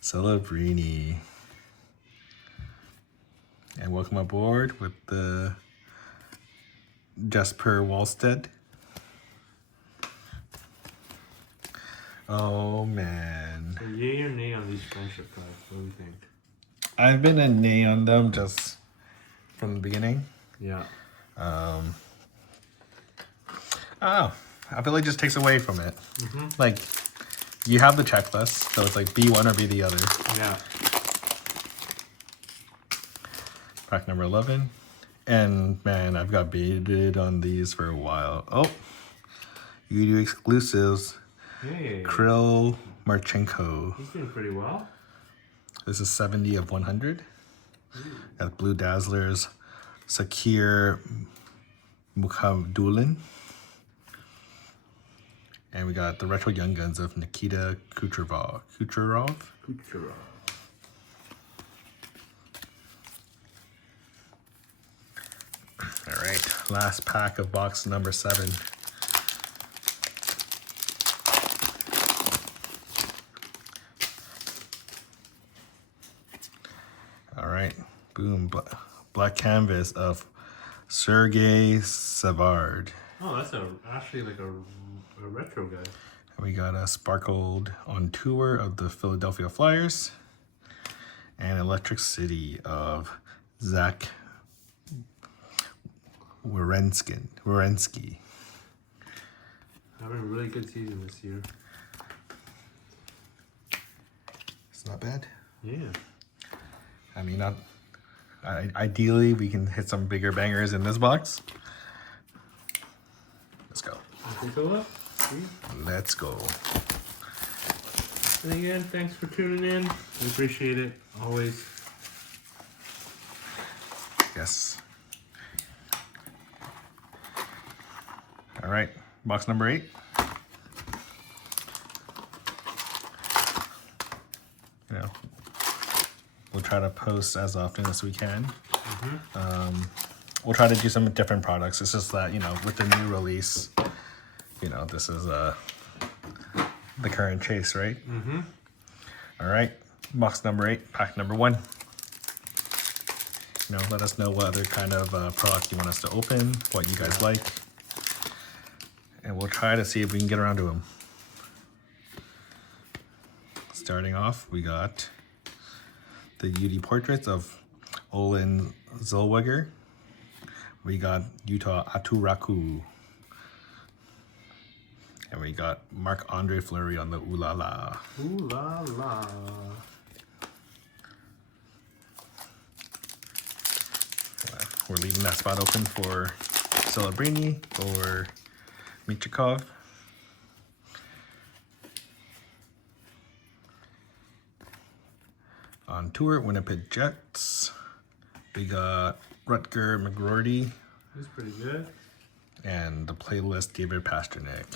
Celebrini. And Welcome Aboard with the Jesper Wallstead. Oh, man. So yay or nay on these friendship cards? What do you think? I've been a nay on them just from the beginning. Yeah. I feel like it just takes away from it. Like, You have the checklist, so it's like be one or be the other. Yeah. Pack number 11. And man, I've got baited on these for a while. Oh, you do exclusives. Hey. Krill Marchenko. He's doing pretty well. This is 70 of 100. Got Blue Dazzlers, Sakir Mukhamdulin. And we got the Retro Young Guns of Nikita Kucherov. All right, last pack of box number 7. All right, boom, black canvas of Sergei Savard. Oh, that's actually like a retro guy. And we got a sparkled on tour of the Philadelphia Flyers and Electric City of Zach Werenski. Having a really good season this year. It's not bad. Yeah. I mean, ideally we can hit some bigger bangers in this box. Let's go. Take a look. Let's go. And again, thanks for tuning in. We appreciate it always. Yes. All right, box number 8. You know, we'll try to post as often as we can. We'll try to do some different products. It's just that, you know, with the new release, you know, this is the current chase, right? All right, box number 8, pack number 1. You know, let us know what other kind of product you want us to open, what you guys like, and we'll try to see if we can get around to them. Starting off, we got the UD portraits of Olin Zellweger. We got Utah Aturaku. And we got Marc-Andre Fleury on the Ooh La La. Ooh La La. We're leaving that spot open for Celebrini or Michikov. On tour, Winnipeg Jets. We got Rutger McGroarty. He's pretty good. And the playlist, David Pasternak.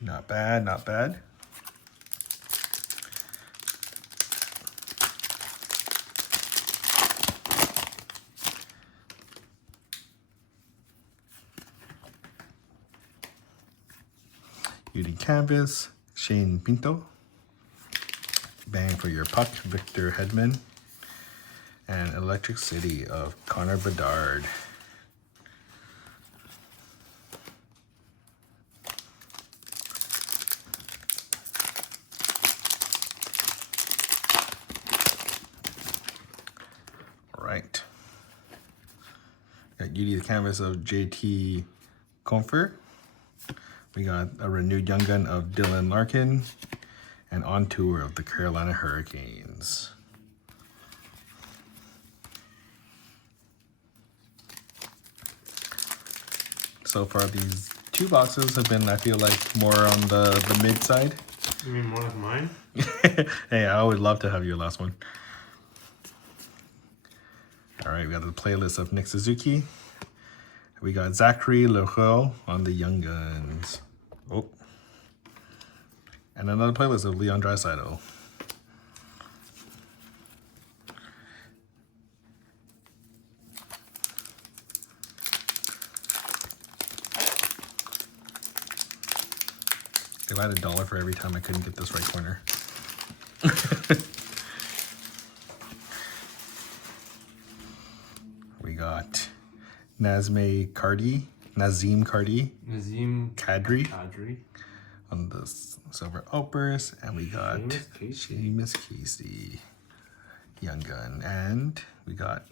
Not bad, not bad. UD Canvas, Shane Pinto. Bang for your puck, Victor Hedman. And Electric City of Connor Bedard. All right. Got UD the canvas of JT Comfer. We got a renewed young gun of Dylan Larkin. And on tour of the Carolina Hurricanes. So far, these 2 boxes have been, I feel like, more on the mid side. You mean more like mine? Hey, I would love to have your last one. All right, we got the playlist of Nick Suzuki. We got Zachary Leroux on the Young Guns. Oh. And another playlist of Leon Draisaitl. If I had $1 for every time I couldn't get this right corner. We got Nazim Kadri on the silver Opers, and we got Seamus Casey, Young Gun, and we got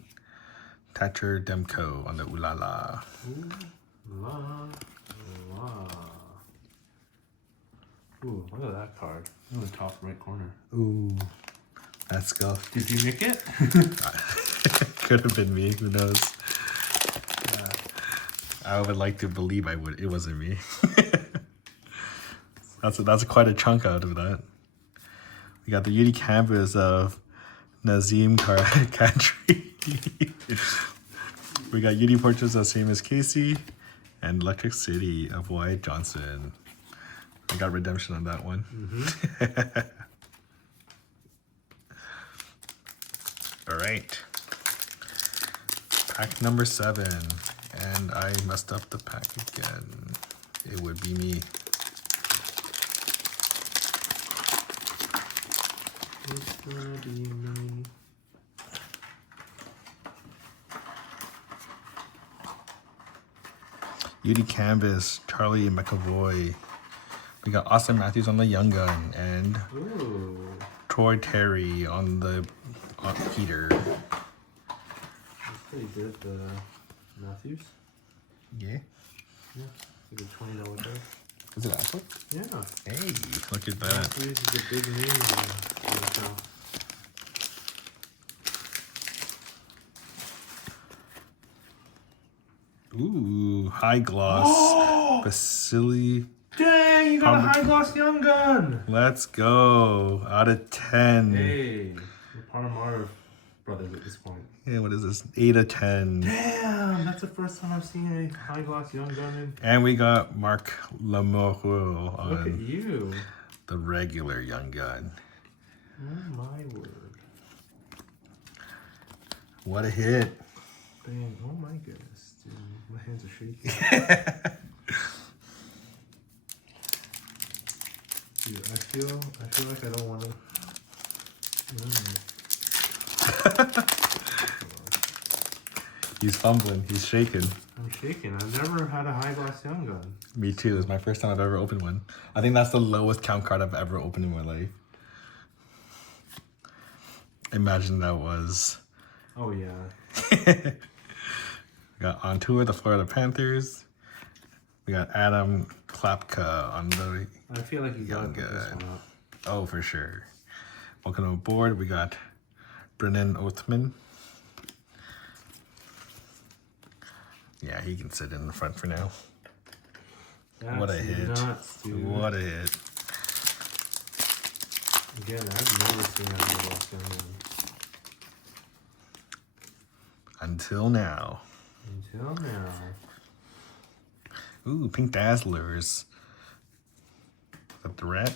Thatcher Demko on the Ooh La La. Ooh La La. Ooh, look at that card. In the top right corner. Ooh, let's go. Did you nick it? Could have been me. Who knows? I would like to believe I would. It wasn't me. that's quite a chunk out of that. We got the Uni canvas of Nazim Kadri. We got Uni portraits of Seamus Casey and Electric City of Wyatt Johnson. I got redemption on that one. All right. Pack number 7. And I messed up the pack again. It would be me. It's gonna be me. Uni canvas, Charlie McAvoy. We got Austin Matthews on the Young Gun and Troy Terry on the heater. That's pretty good, Matthews. Yeah. Yeah, it's a good $20 card. Is it actually? Yeah. Hey, look at that. Matthews is a big name in the NFL. Ooh, high gloss. Vasily. Dang, you got a high gloss Young Gun. Let's go. Out of 10. Hey, we're part of Marv brothers at this point. Yeah, what is this? 8 of 10. Damn, that's the first time I've seen a high gloss Young Gun in. And we got Mark Lamoureux on Look at you. the regular Young Gun. Oh my word. What a hit. Bang. Oh my goodness, dude. My hands are shaking. Dude, I feel like I don't want to. He's fumbling. He's shaking. I'm shaking. I've never had a high gloss Young Gun. Me too. It's my first time I've ever opened one. I think that's the lowest count card I've ever opened in my life. Imagine that was. Oh yeah. We got on tour the Florida Panthers. We got Adam Klapka on the I feel like you gotta Young put this Gun. one up. Oh, for sure. Welcome aboard. We got Brennan Othman. Yeah, he can sit in the front for now. That's What a hit. Nuts, dude. What a hit. Again, I've never seen a high gloss Young Gun. Until now. Until now. Ooh, Pink Dazzlers. Is that the rat?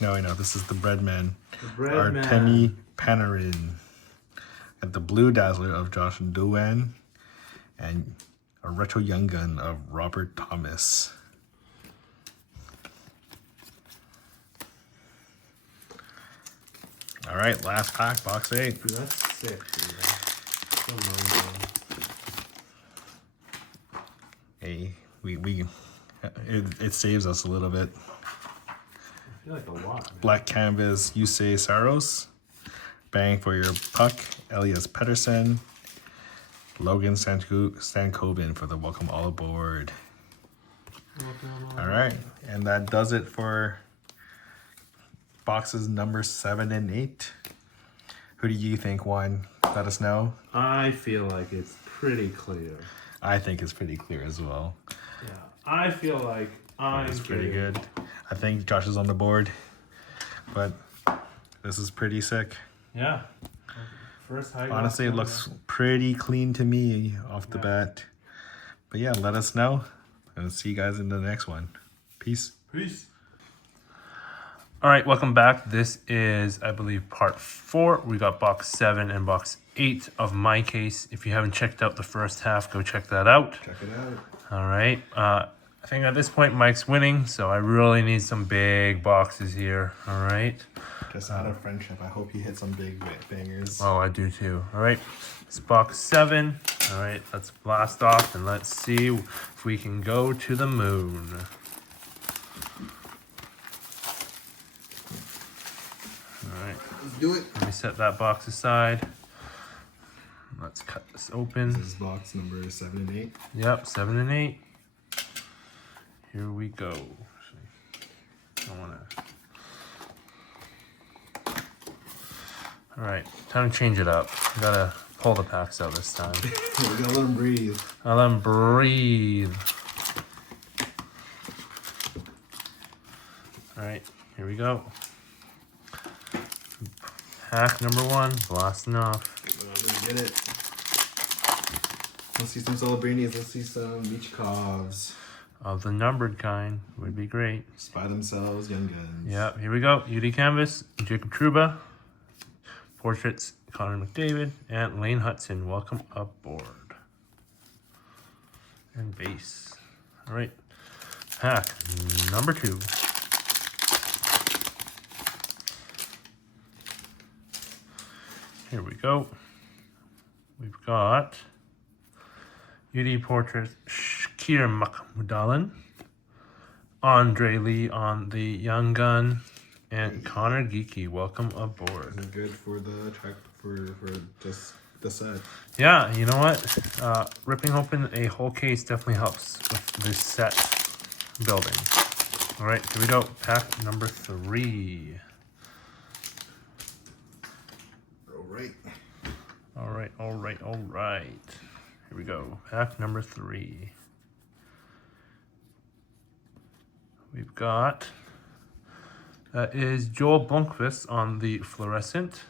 No, I know. This is the Breadman. The Breadman. Artemi Panarin. Got the Blue Dazzler of Josh Duan. And a Retro Young Gun of Robert Thomas. All right, last pack, box 8. Dude, that's sick, dude. So amazing. Hey, it saves us a little bit. I feel like a lot, man. Black canvas, Yusei Saros. Bang for your puck, Elias Pettersson. Logan Stankoven for the welcome all aboard. All right, and that does it for boxes number 7 and 8. Who do you think won? Let us know. I feel like it's pretty clear. I think it's pretty clear as well. Yeah, I feel like It's pretty good. I think Josh is on the board, but this is pretty sick. Yeah. First high. Honestly, it looks pretty clean to me off the bat. But yeah, let us know. And see you guys in the next one. Peace. Peace. All right, welcome back. This is, I believe, part 4. We got box 7 and box 8 of my case. If you haven't checked out the first half, go check that out. Check it out. All right. I think at this point, Mike's winning, so I really need some big boxes here. All right. Just out of friendship, I hope you hit some big bangers. Oh, I do too. All right. It's box 7. All right, let's blast off and let's see if we can go to the moon. All right. Let's do it. Let me set that box aside. Let's cut this open. This is box number 7 and 8. Yep, 7 and 8. Here we go. don't want to. All right, time to change it up. We gotta pull the packs out this time. We gotta let them breathe. I'll let them breathe. All right, here we go. Pack number 1, blasting off. Let's get it. Let's see some Celebrinis. Let's see some Beach Covs. Of the numbered kind would be great. Spy themselves, Young Guns. Yep, here we go. UD Canvas, Jacob Trouba. Portraits, Connor McDavid. And Lane Hudson. Welcome aboard. And base. All right. Pack number 2. Here we go. We've got UD Portraits, Shakir Makmudalin, Andre Lee on the Young Gun, and Connor Geeky. Welcome aboard. Good for the track for just the set. Yeah, you know what? Ripping open a whole case definitely helps with this set building. All right, here we go. Pack number 3. All right. Here we go. Pack number 3. We've got, that is Joel Blomqvist on the Fluorescent.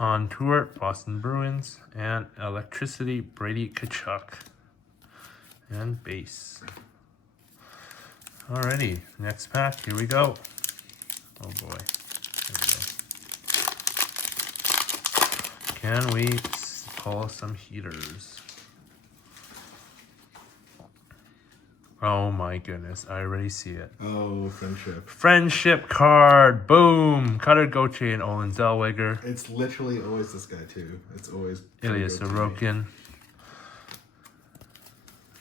On tour, Boston Bruins. And Electricity, Brady Tkachuk. And base. Alrighty, next pack. Here we go. Oh boy. Here we go. Can we pull some heaters? Oh my goodness, I already see it. Oh, friendship. Friendship card, boom! Cutter Gauthier and Olin Zellweger. It's literally always this guy too. It's always Ilya Sorokin.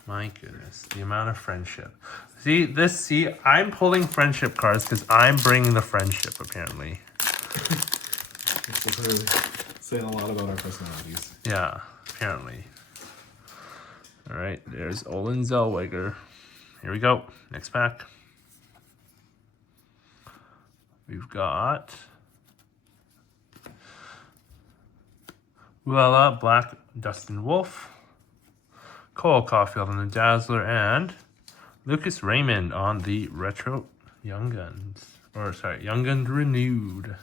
My goodness, the amount of friendship. See, I'm pulling friendship cards because I'm bringing the friendship, apparently. It's literally saying a lot about our personalities. Yeah, apparently. All right, there's Olin Zellweger. Here we go. Next pack. We've got Ulala Black Dustin Wolf, Cole Caulfield on the Dazzler, and Lucas Raymond on the Retro Young Guns. Young Guns Renewed.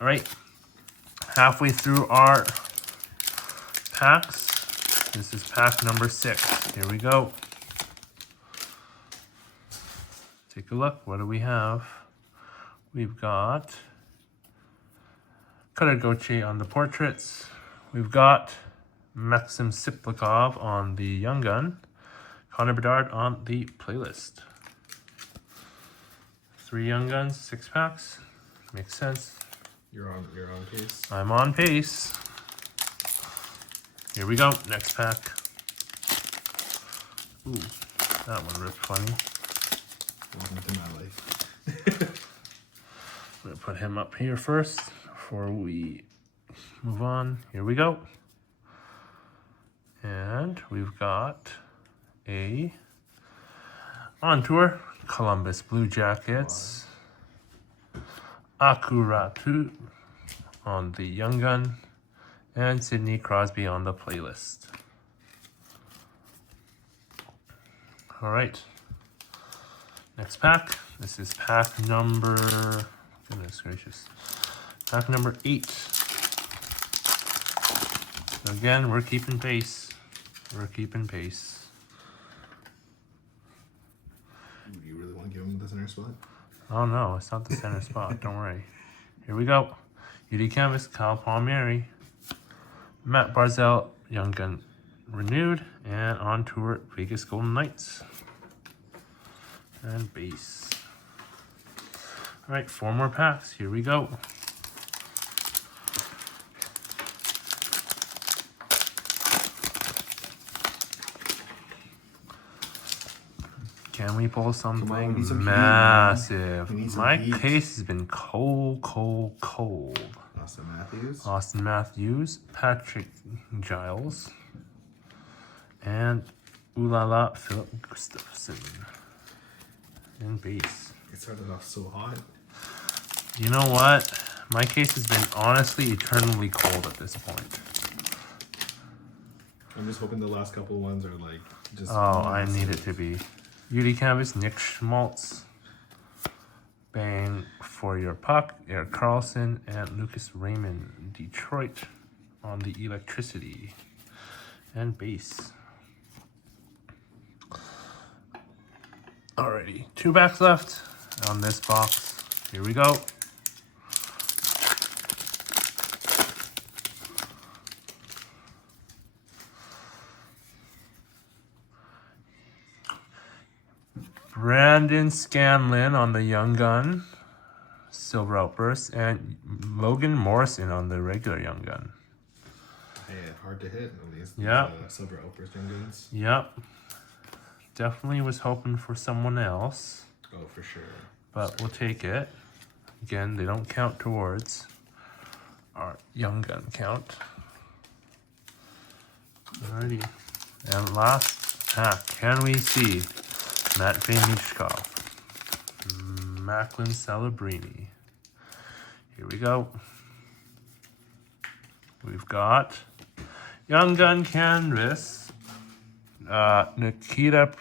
All right. Halfway through our packs. This is pack number 6. Here we go. Take a look. What do we have? We've got Cutter Gauthier on the Portraits. We've got Maxim Siplikov on the Young Gun. Connor Bedard on the Playlist. 3 Young Guns, 6 packs. Makes sense. You're on pace. I'm on pace. Here we go. Next pack. Ooh, that one ripped funny. Welcome to my life. I'm going to put him up here first before we move on. Here we go. And we've got a on tour Columbus Blue Jackets. Akuratu on the Young Gun, and Sidney Crosby on the Playlist. All right. Next pack. This is pack number, goodness gracious, pack number 8. So again, we're keeping pace. We're keeping pace. Do you really want to give him the center spot? Oh no, it's not the center spot. Don't worry. Here we go. UD Canvas, Kyle Palmieri, Matt Barzell, Young Gun Renewed, and on tour Vegas Golden Knights. And base. All right, 4 more packs. Here we go. Can we pull something we need some heat, massive? we need some My heat. case has been cold. Austin Matthews, Patrick Giles, and Ulala Philip Gustafson. and base. It started off so hot. You know what? My case has been honestly eternally cold at this point. I'm just hoping the last couple ones are like just. Oh, I need it to be. Beauty Canvas, Nick Schmaltz. Bang for your puck, Eric Carlson, and Lucas Raymond, Detroit on the electricity and base. Alrighty, 2 backs left on this box. Here we go. Brandon Scanlon on the Young Gun, Silver Outburst, and Logan Morrison on the regular Young Gun. Hey, hard to hit at least. Yeah. Silver Outburst Young Guns. Yep. Definitely was hoping for someone else, Oh, for sure. but we'll take it. Again, they don't count towards our Young Gun count. Alrighty. And last pack, can we see Matvey Michkov, Macklin Celebrini. Here we go. We've got Young Gun Canvas, Nikita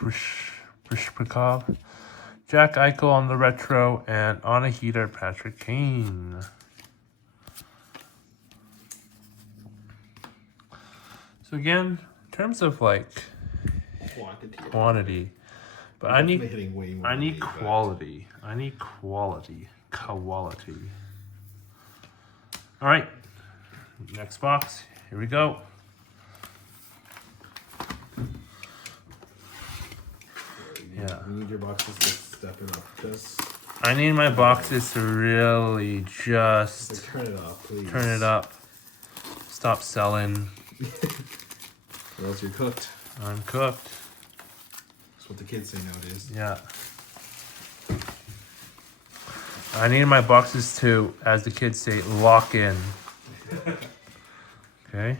Prishpikov, Jack Eichel on the retro, and on a heater, Patrick Kane. So again, in terms of like quantity, but I need hitting way more I than need me, but- quality. I need quality. Quality. All right. Next box. Here we go. Yeah. You need your boxes to step it up. Just I need my boxes to really just turn it up, please. turn it up. Stop selling. Or else you're cooked. I'm cooked. That's what the kids say nowadays. Yeah. I need my boxes to, as the kids say, lock in. Okay?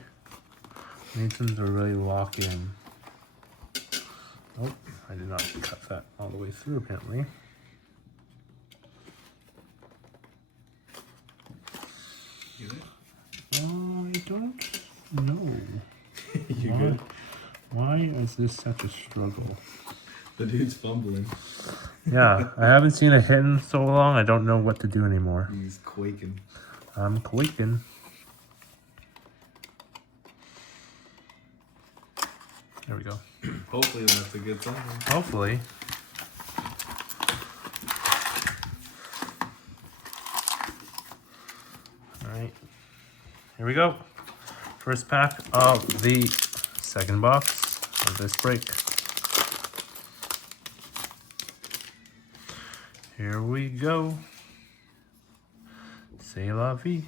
Need them to really lock in. Oh, I did not cut that all the way through, apparently. You good? I don't know. You Why- good? Why is this such a struggle? The dude's fumbling. Yeah, I haven't seen a hit in so long, I don't know what to do anymore. He's quaking. I'm quaking. There we go. Hopefully that's a good sign. Hopefully. Alright. Here we go. First pack of the second box of this break. Here we go. C'est la vie.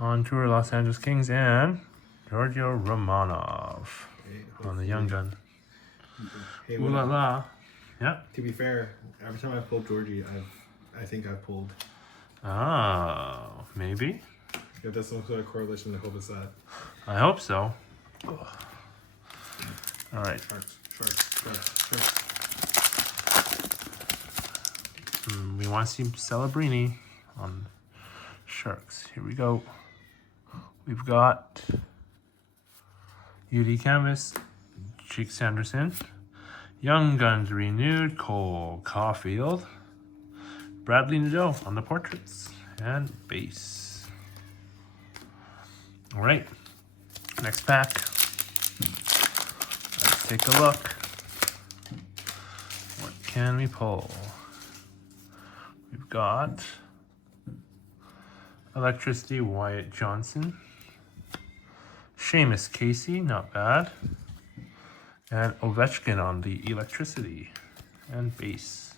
On tour, Los Angeles Kings and Giorgio Romanov on the Young Gun. Hey, Ooh la la. Yeah. to be fair, every time I've pulled Georgie, I think I've pulled. Oh, maybe. If that's some sort of correlation, I hope it's that. I hope so. All right. Sharks. We want to see Celebrini on Sharks. Here we go. We've got UD Canvas, Jake Sanderson, Young Guns Renewed, Cole Caulfield, Bradley Nadeau on the portraits, and base. All right, next pack. Let's take a look. What can we pull? We've got Electricity Wyatt Johnson, Seamus Casey, not bad, and Ovechkin on the electricity and base.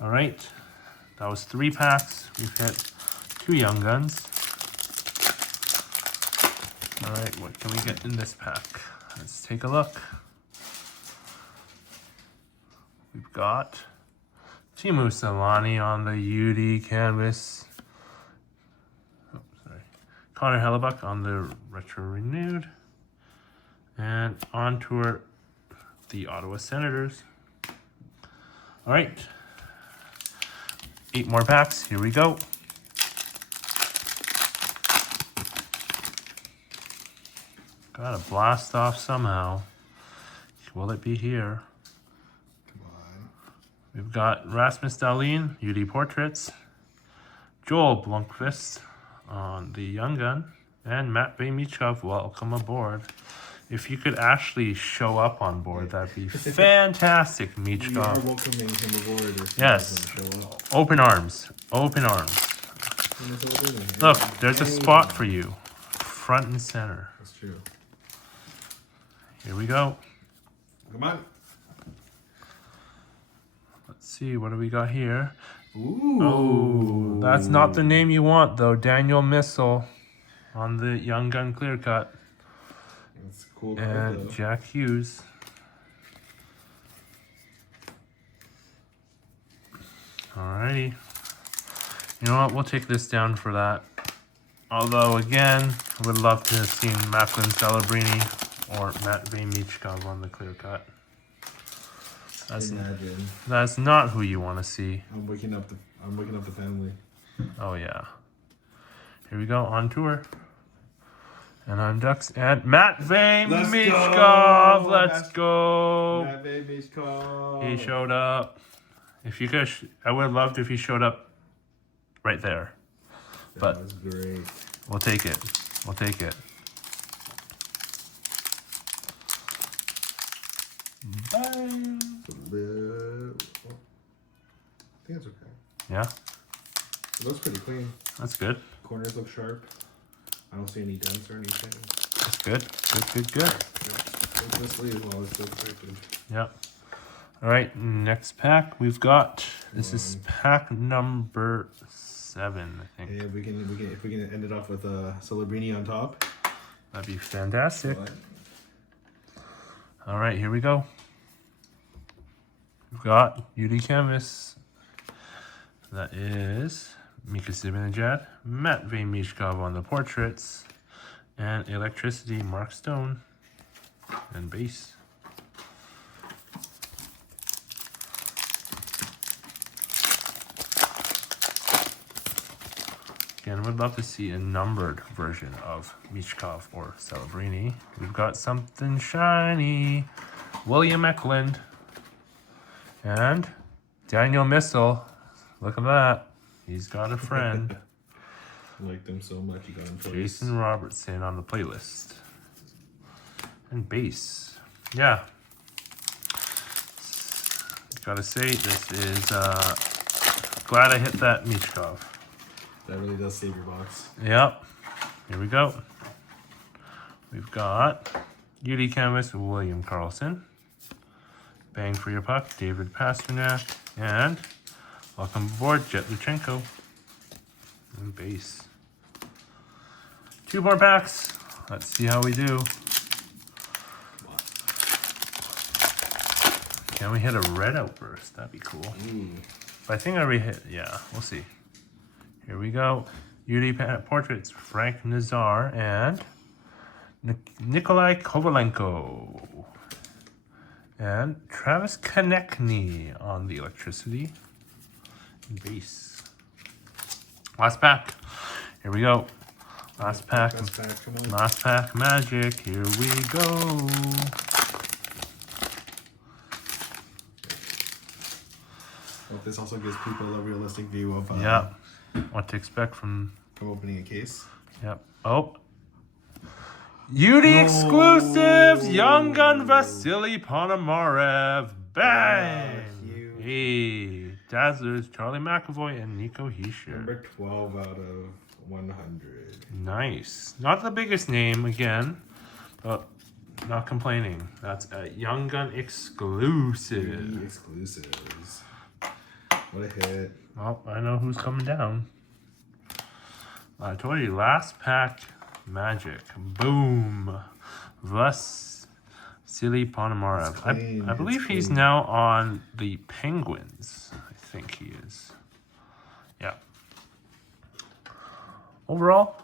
All right, that was 3 packs. We've hit 2 Young Guns. All right, what can we get in this pack? Let's take a look. We've got Timu Solani on the UD Canvas. Oh, sorry. Connor Hellebuck on the Retro Renewed. And on tour, the Ottawa Senators. All right. 8 more packs. Here we go. Gotta blast off somehow. Will it be here? Come on. We've got Rasmus Dahlin, UD Portraits, Joel Blomqvist on the Young Gun, and Matt Michkov. Welcome aboard. If you could actually show up on board, that'd be fantastic, We are Michkov. welcoming him aboard. If he Yes. doesn't show up. Open arms. Open arms. Look, there's a spot for you. Front and center. That's true. Here we go. Come on. Let's see, what do we got here? Ooh. Oh, that's not the name you want, though. Daniel Missile on the Young Gun Clear Cut. That's a cool card, And though. Jack Hughes. Alrighty. You know what? We'll take this down for that. Although, again, I would love to have seen Macklin Celebrini or Matt Michkov on the clear cut. Imagine. That's not who you want to see. I'm waking up the family. Oh, yeah. Here we go, on tour. And I'm Ducks and Matt Let's Michkov. go! Let's go. Matt Michkov. He showed up. If you could, I would have loved if he showed up right there. But That was great. we'll take it. We'll take it. Bye. I think it's okay. Yeah, It looks pretty clean. that's good. Corners look sharp. I don't see any dents or anything. That's good. Good. The sleeve while it's still protected. Yep. All right, next pack we've got. This is pack number 7, I think. Yeah, if we can end it off with a Celebrini on top. That'd be fantastic. But All right, here we go. We've got UD Canvas. That is Mika Zibanejad, Matt Michkov on the portraits, and Electricity, Mark Stone, and base. Again, would love to see a numbered version of Michkov or Celebrini. We've got something shiny. William Eklund. And Daniel Missile. Look at that. He's got a friend. I liked him so much, he got him twice. Jason Robertson on the playlist. And base. Yeah. Gotta say, this is glad I hit that Michkov. That really does save your box. Yep. Here we go. We've got UD Canvas, William Karlsson. Bang for your puck, David Pasternak. And welcome aboard, Jet Luchenko. And base. 2 more packs. Let's see how we do. Can we hit a red outburst? That'd be cool. Ooh. But I think I already hit. Yeah, we'll see. Here we go. UD Portraits, Frank Nazar and Nikolai Kovalenko. And Travis Konechny on the Electricity. And base. Last pack. Here we go. Last pack. Last pack, come on. Last pack magic. Here we go. Hope this also gives people a realistic view of Yep. What to expect from. opening a case. Yep. Oh. UD exclusives. Young Gun Vasily Ponomarev. Bang. Huge. Hey. Dazzlers, Charlie McAvoy and Nico Hischier. Number 12 out of 100. Nice. Not the biggest name again, but not complaining. That's a Young Gun exclusive. Exclusives. What a hit. Well, I know who's coming down. I told you, last pack magic. Boom. Vasily Ponomarev. It's clean, I believe it's he's clean. now on the Penguins. I think he is. Yeah. Overall,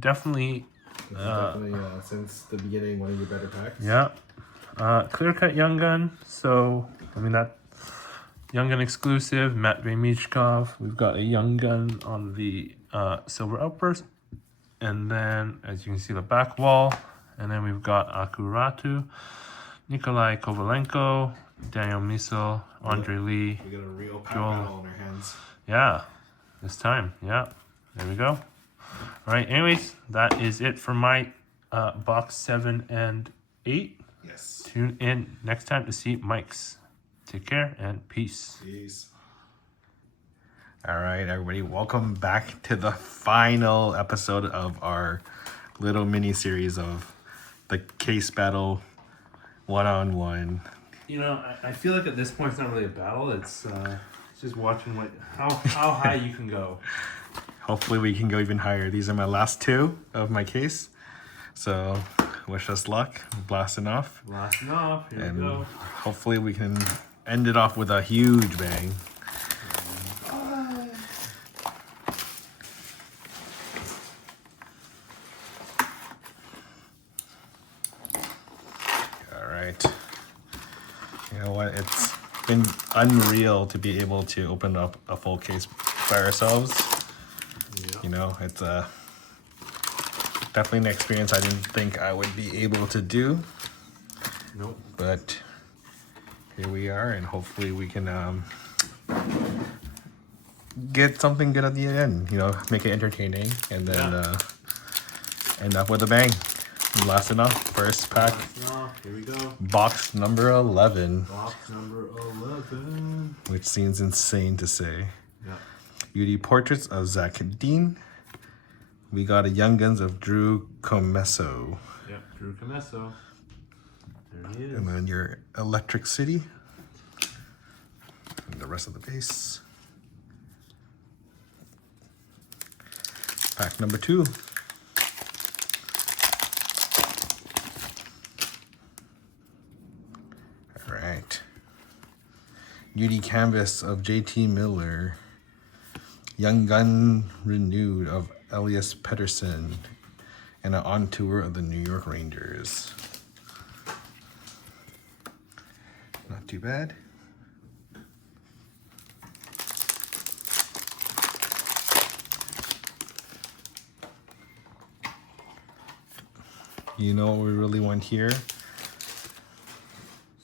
definitely. This is definitely, since the beginning, one of your better packs. Yeah. Clear Cut Young Gun. So, I mean, that Young Gun exclusive, Matvey Michkov. We've got a Young Gun on the Silver Outburst. And then, as you can see, the back wall. And then we've got Akuratu, Nikolai Kovalenko, Daniel Misel, Andre Lee. We got a real pack Joel. battle on our hands. Yeah, this time. Yeah, there we go. All right, anyways, that is it for my box 7 and 8. Yes. Tune in next time to see Mike's. Take care and peace. Peace. All right, everybody, welcome back to the final episode of our little mini series of the case battle one-on-one. You know, I feel like at this point it's not really a battle. It's just watching how high you can go. Hopefully we can go even higher. These are my last 2 of my case. So wish us luck, blasting off. Blasting off, here And we go. hopefully we can end it off with a huge bang. All right. You know what? It's been unreal to be able to open up a full case by ourselves. Yeah. You know, it's definitely an experience I didn't think I would be able to do. Nope. But here we are, and hopefully we can get something good at the end. You know, make it entertaining, and then end up with a bang. Last enough, first pack, Blasting off, here we go. box number 11, Box number 11. which seems insane to say. Yeah. Beauty portraits of Zach Dean. We got a Young Guns of Drew Comesso. Yep, Drew Camesso. There he is. And then your Electric City. And the rest of the base. Pack number 2. All right. Beauty Canvas of JT Miller. Young Gun Renewed of Elias Pettersson. And an on tour of the New York Rangers. Not too bad. You know what we really want here?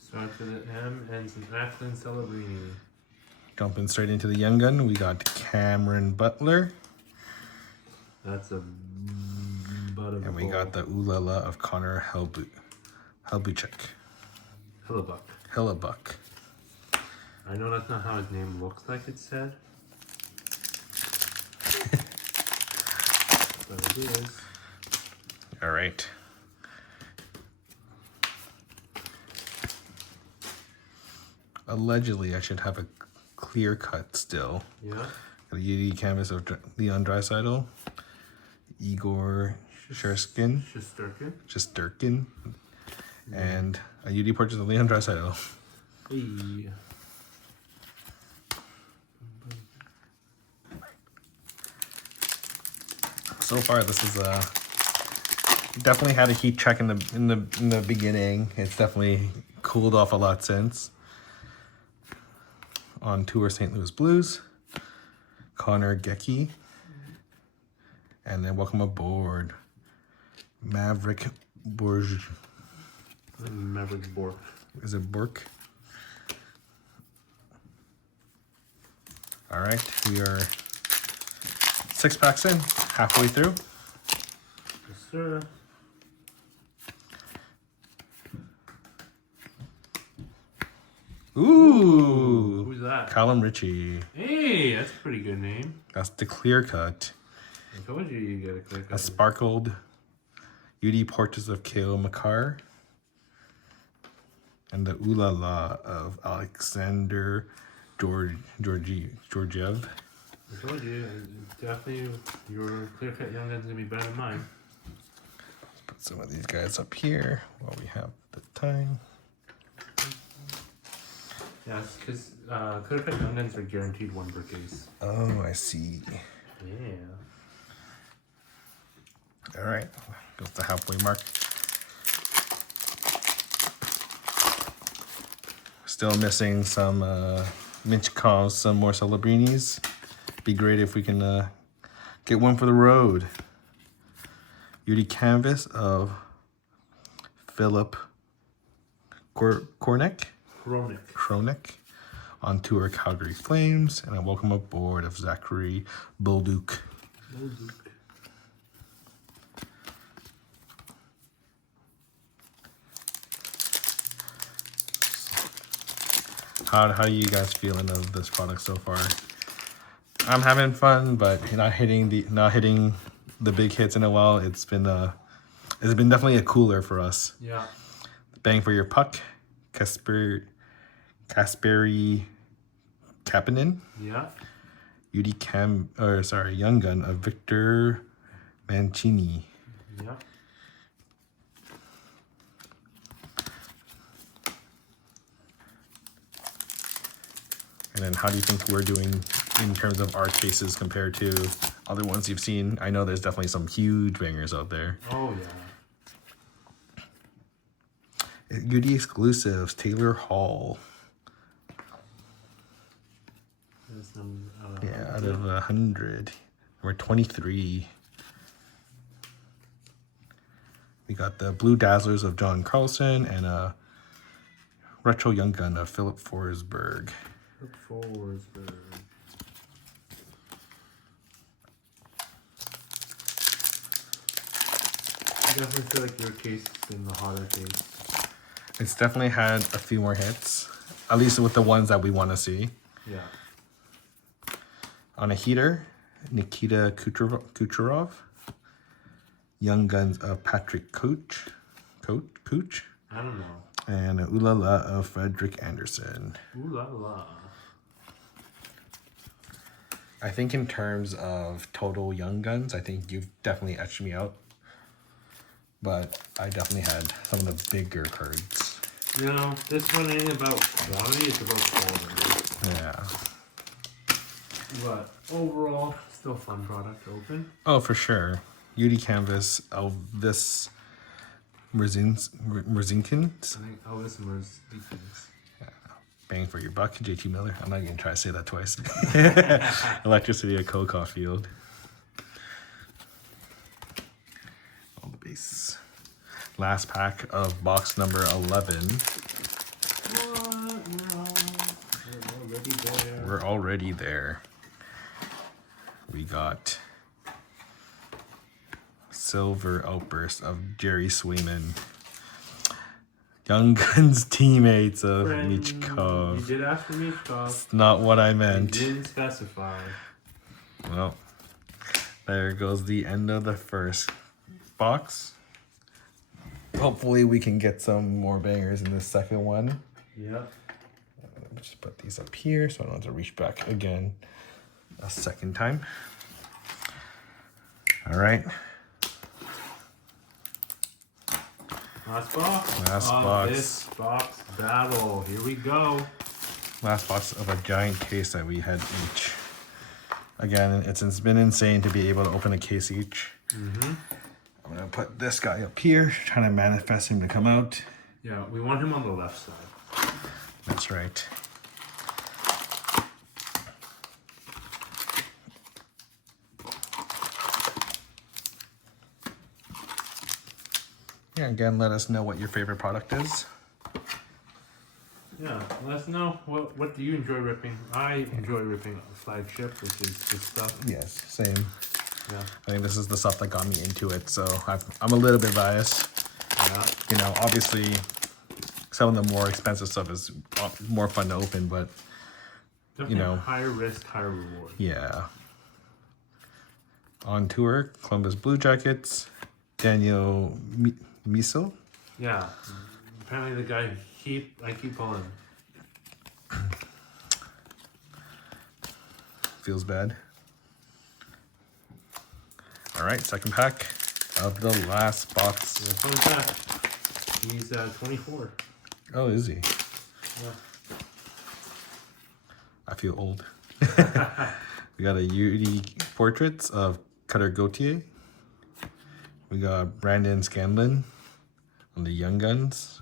Starts with an M, ends in Acklin Celebrini. Jumping straight into the Young Gun, we got Cameron Butler. That's a butt of And we got the Ooh La La of Connor Helbuchek. Hellebuck. Hellebuck. I know that's not how his name looks like it's said. But it is. All right. Allegedly, I should have a clear cut still. Yeah. Got a UD canvas of Leon Draisaitl, Igor Sherskin, Shesterkin. and a UD purchase of Leon Draisaitl. Hey. So far, this is definitely had a heat check in the beginning. It's definitely cooled off a lot since. On tour, St. Louis Blues, Connor Gecky, and then welcome aboard, Maverick Borg. Maverick Bork. Is it Bork? All right, we are 6 packs in, halfway through. Yes, sir. Ooh, Who's that? Callum Ritchie. Hey, that's a pretty good name. That's the clear cut. I told you get a clear A cut. sparkled UD portraits of Kale McCarr. And the Ooh La La of Alexander Georgiev. I told you, definitely your clear cut young gun's gonna be better than mine. Put some of these guys up here while we have the time. Yeah, because clear cut young guns are guaranteed 1 per case. Oh, I see. Yeah. All right, goes the halfway mark. Still missing some Minchkovs, some more Celebrinis. Be great if we can get one for the road. Beauty Canvas of Philip Kornick on tour Calgary Flames, and a welcome aboard of Zachary Bolduc. How are you guys feeling of this product so far? I'm having fun, but not hitting the big hits in a while. It's been definitely a cooler for us. Yeah. Bang for your puck, Kasperi Kapanen. Yeah. Young Gun of Victor Mancini. Yeah. And then how do you think we're doing in terms of our cases compared to other ones you've seen? I know there's definitely some huge bangers out there. Oh, yeah. UD exclusives, Taylor Hall. Out of 100. We're 23. We got the Blue Dazzlers of John Carlson and a Retro Young Gun of Philip Forsberg. I definitely feel like your case is in the hotter case. It's definitely had a few more hits, at least with the ones that we want to see. Yeah. On a heater, Nikita Kucherov. Young Guns of Patrick Cooch. I don't know. And Ooh La La of Frederick Anderson. Ooh la la. I think in terms of total Young Guns, I think you've definitely etched me out. But I definitely had some of the bigger cards. You know, this one ain't about quantity, it's about quality. Yeah. But overall, still fun product to open. Oh, for sure. UD Canvas, Elvis Merzinkins. I think Elvis Merzinkins. Bang for your buck, JT Miller. I'm not even going to try to say that twice. Electricity of Cole Caulfield. On the base. Last pack of box number 11. We're already there. We got Silver Outburst of Jerry Swayman. Young Guns teammates of Michkov. You did ask for Michkov. It's not what I meant. You didn't specify. Well, there goes the end of the first box. Hopefully we can get some more bangers in the second one. Yeah. Let me just put these up here so I don't have to reach back again a second time. All right. Last box. Last of box. This box battle. Here we go. Last box of a giant case that we had each. Again, it's been insane to be able to open a case each. Mm-hmm. I'm going to put this guy up here, trying to manifest him to come out. Yeah, we want him on the left side. That's right. Yeah, again, let us know what your favorite product is. Yeah, let us know what do you enjoy ripping. I enjoy ripping Flagship, which is good stuff. Yes, same. Yeah. I think this is the stuff that got me into it, so I'm a little bit biased. Yeah. You know, obviously, some of the more expensive stuff is more fun to open, but Definitely you know, higher risk, higher reward. yeah. On tour, Columbus Blue Jackets, Daniel Miso. Yeah. Apparently the guy I keep pulling. Feels bad. All right, second pack of the last box. Yeah, fun fact. He's 24. Oh, is he? Yeah. I feel old. We got a UD Portraits of Cutter Gauthier. We got Brandon Scanlon on the Young Guns.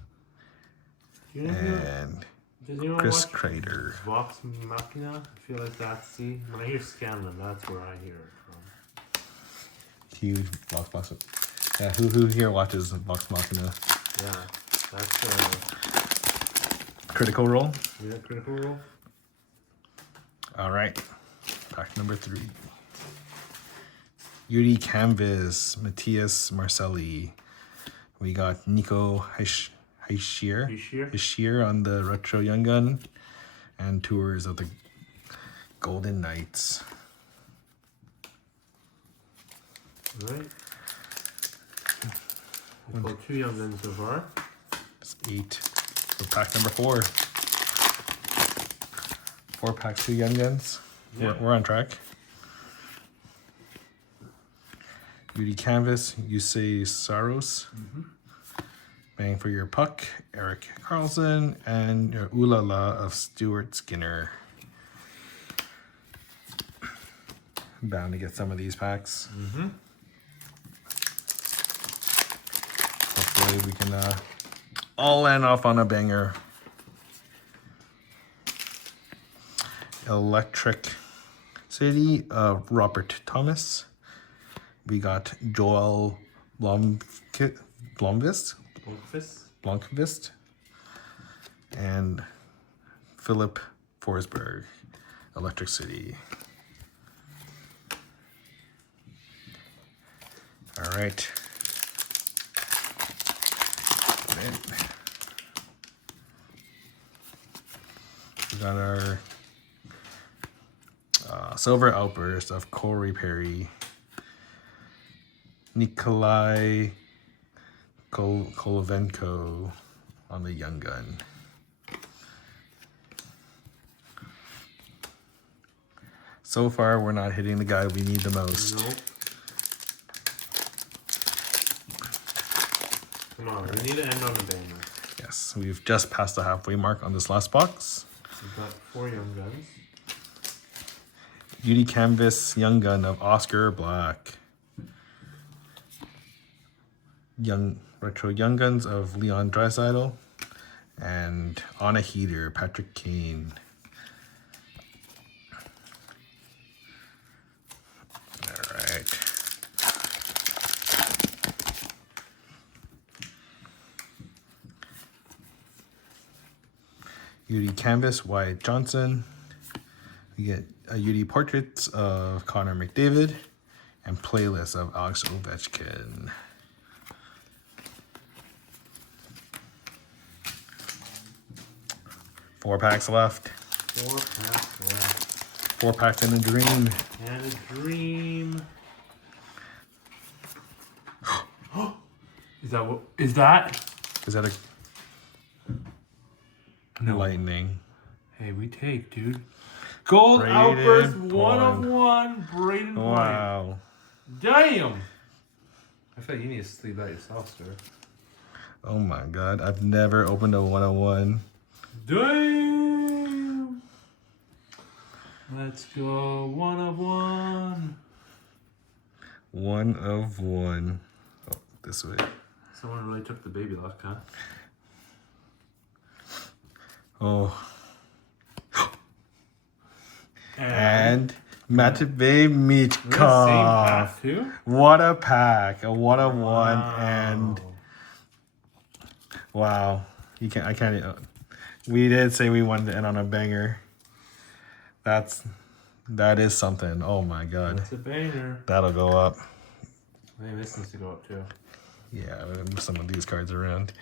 You know, And Does anyone Chris watch Crater. Vox Machina? I feel like that's when I hear Scanlan, that's where I hear it from. Huge Vox. Yeah, who here watches Vox Machina? Yeah, that's Critical Role. yeah, Critical Role. All right, pack number 3. Yuri Canvas, Matthias Marcelli. We got Nico Hischier on the Retro Young Gun, and Tours of the Golden Knights. All right. We've got 2 Young Guns so far. That's 8. So pack number 4. 4 packs, 2 Young Guns. Yeah. We're on track. Beauty Canvas, Yusei Saros. Bang for Your Puck, Eric Carlson, and your Ooh La La of Stuart Skinner. Bound to get some of these packs. Hopefully we can all land off on a banger. Electric City, Robert Thomas. We got Joel Blomqvist, and Philip Forsberg, Electric City. All right. We got our Silver Outburst of Corey Perry, Nikolai Kolovenko on the Young Gun. So far, we're not hitting the guy we need the most. Nope. Come on, we need to end on a banger. Yes, we've just passed the halfway mark on this last box. We've got 4 Young Guns. Beauty Canvas Young Gun of Oscar Black. Retro Young Guns of Leon Draisaitl. And On a Heater, Patrick Kane. All right. Beauty Canvas, Wyatt Johnson. We get a UD Portraits of Connor McDavid and Playlist of Alex Ovechkin. Four packs left. 4 packs left. 4 packs and a dream. And a dream. Is that what? Is that? Is that a No. lightning? Hey, we take, dude. Gold Braden Outburst, Point. 1 of 1. Braden Point. Wow. Damn. I feel like you need to sleep that yourself, sir. Oh my god. I've never opened a 101. Damn. Let's go. 1 of 1. 1 of 1. Oh, this way. Someone really took the baby luck, huh? Oh. And Matvey Michkov. Same pack, too? What a pack. A 1 of 1. Wow. And wow. I can't. We did say we wanted to end on a banger. That is something. Oh my god. That's a banger. That'll go up. Hey, this needs to go up, too. Yeah, move some of these cards around.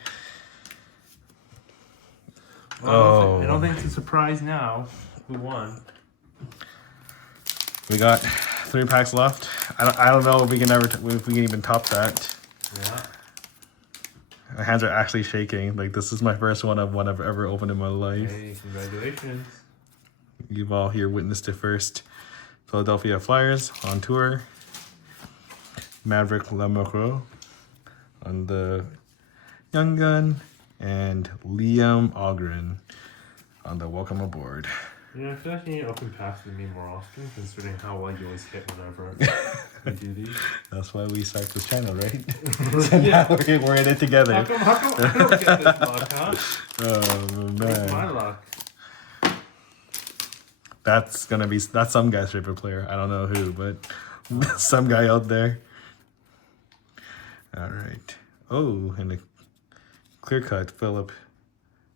Well, I don't think it's a surprise now who won. We got 3 packs left. I don't know if we can if we can even top that. Yeah. My hands are actually shaking. Like, this is my first 1 of 1 I've ever opened in my life. Hey, congratulations. You've all here witnessed it first. Philadelphia Flyers on tour. Maverick Lamoureux on the Young Gun. And Liam Ogren on the Welcome Aboard. You know, I feel like you need to open packs with me more often, considering how well you always hit whenever we do these. That's why we start this channel, right? So now we're in it together. How come I don't get this luck, huh? Oh, Where's man. my luck? That's some guy's favorite player. I don't know who, but some guy out there. All right. Oh, and a clear cut Philip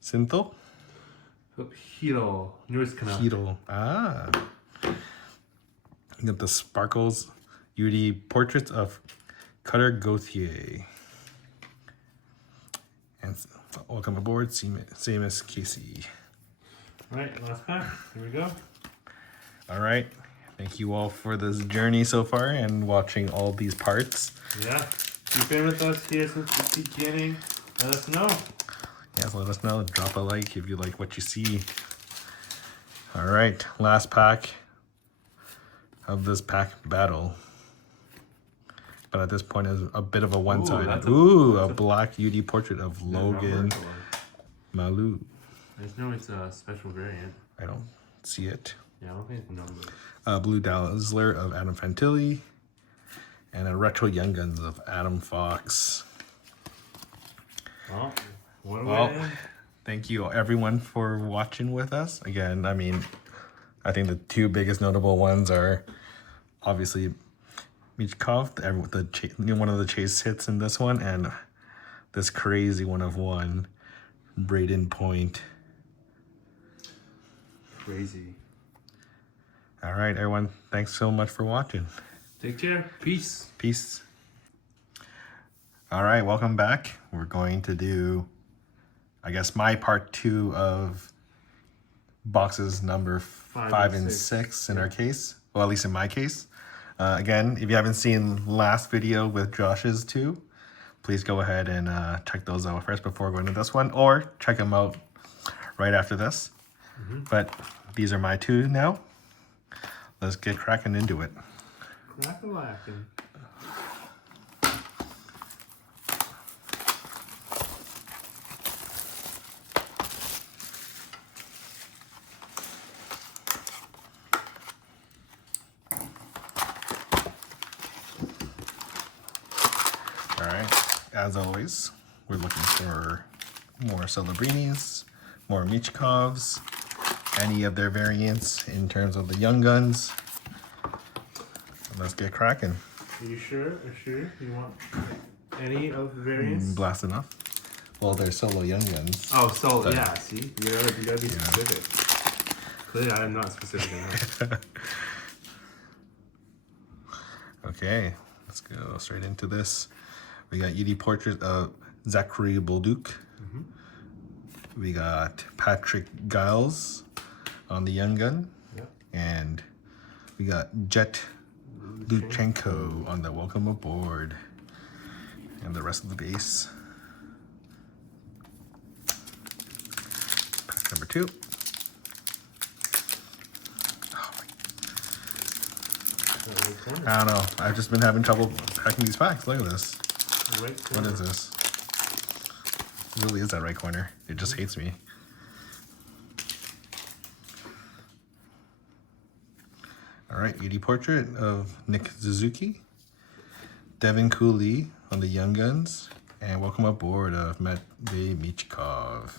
Sinthel. Hero. Newest Canuck. Hero. Ah. You got the Sparkles UD portraits of Cutter Gauthier. And welcome aboard, Seamus Casey. All right, last pack. Here we go. All right. Thank you all for this journey so far and watching all these parts. Yeah. You've been with us here since the beginning. Let us know. Yes, let us know. Drop a like if you like what you see. All right, last pack of this pack battle. But at this point, is a bit of a one-sided. Ooh, a black UD portrait of Logan Malou. There's no, it's a special variant. I don't see it. Yeah, I don't think it's numbered. Blue Dazzler of Adam Fantilli. And a Retro Young Guns of Adam Fox. Well, thank you everyone for watching with us. Again, I mean, I think the two biggest notable ones are obviously Michkov, one of the chase hits in this one, and this crazy one of one, Braden Point. Crazy. All right, everyone. Thanks so much for watching. Take care. Peace. Peace. All right, welcome back. We're going to do, I guess, my part 2 of boxes number 5 and 6 in our case. Well, at least in my case. Again, if you haven't seen last video with Josh's 2, please go ahead and check those out first before going to this one, or check them out right after this. But these are my 2 now. Let's get cracking into it. Crack-a-lackin'. All right, as always, we're looking for more Celebrinis, more Michkovs, any of their variants in terms of the Young Guns. Let's get cracking. Are you sure? You want any of the variants? Blast enough. Well, they're solo Young Guns. Oh, so yeah. See, you gotta be specific. Clearly, I am not specific enough. Okay, let's go straight into this. We got UD portrait of Zachary Bolduc. We got Patrick Giles on the Young Gun. Yep. And we got Jet Luchenko on the Welcome Aboard. And the rest of the base. Pack number 2. I don't know. I've just been having trouble packing these packs. Look at this. What is this? It really is that right corner. It just hates me. All right, UD portrait of Nick Suzuki, Devin Cooley on the Young Guns, and Welcome Aboard of Matvey Michkov.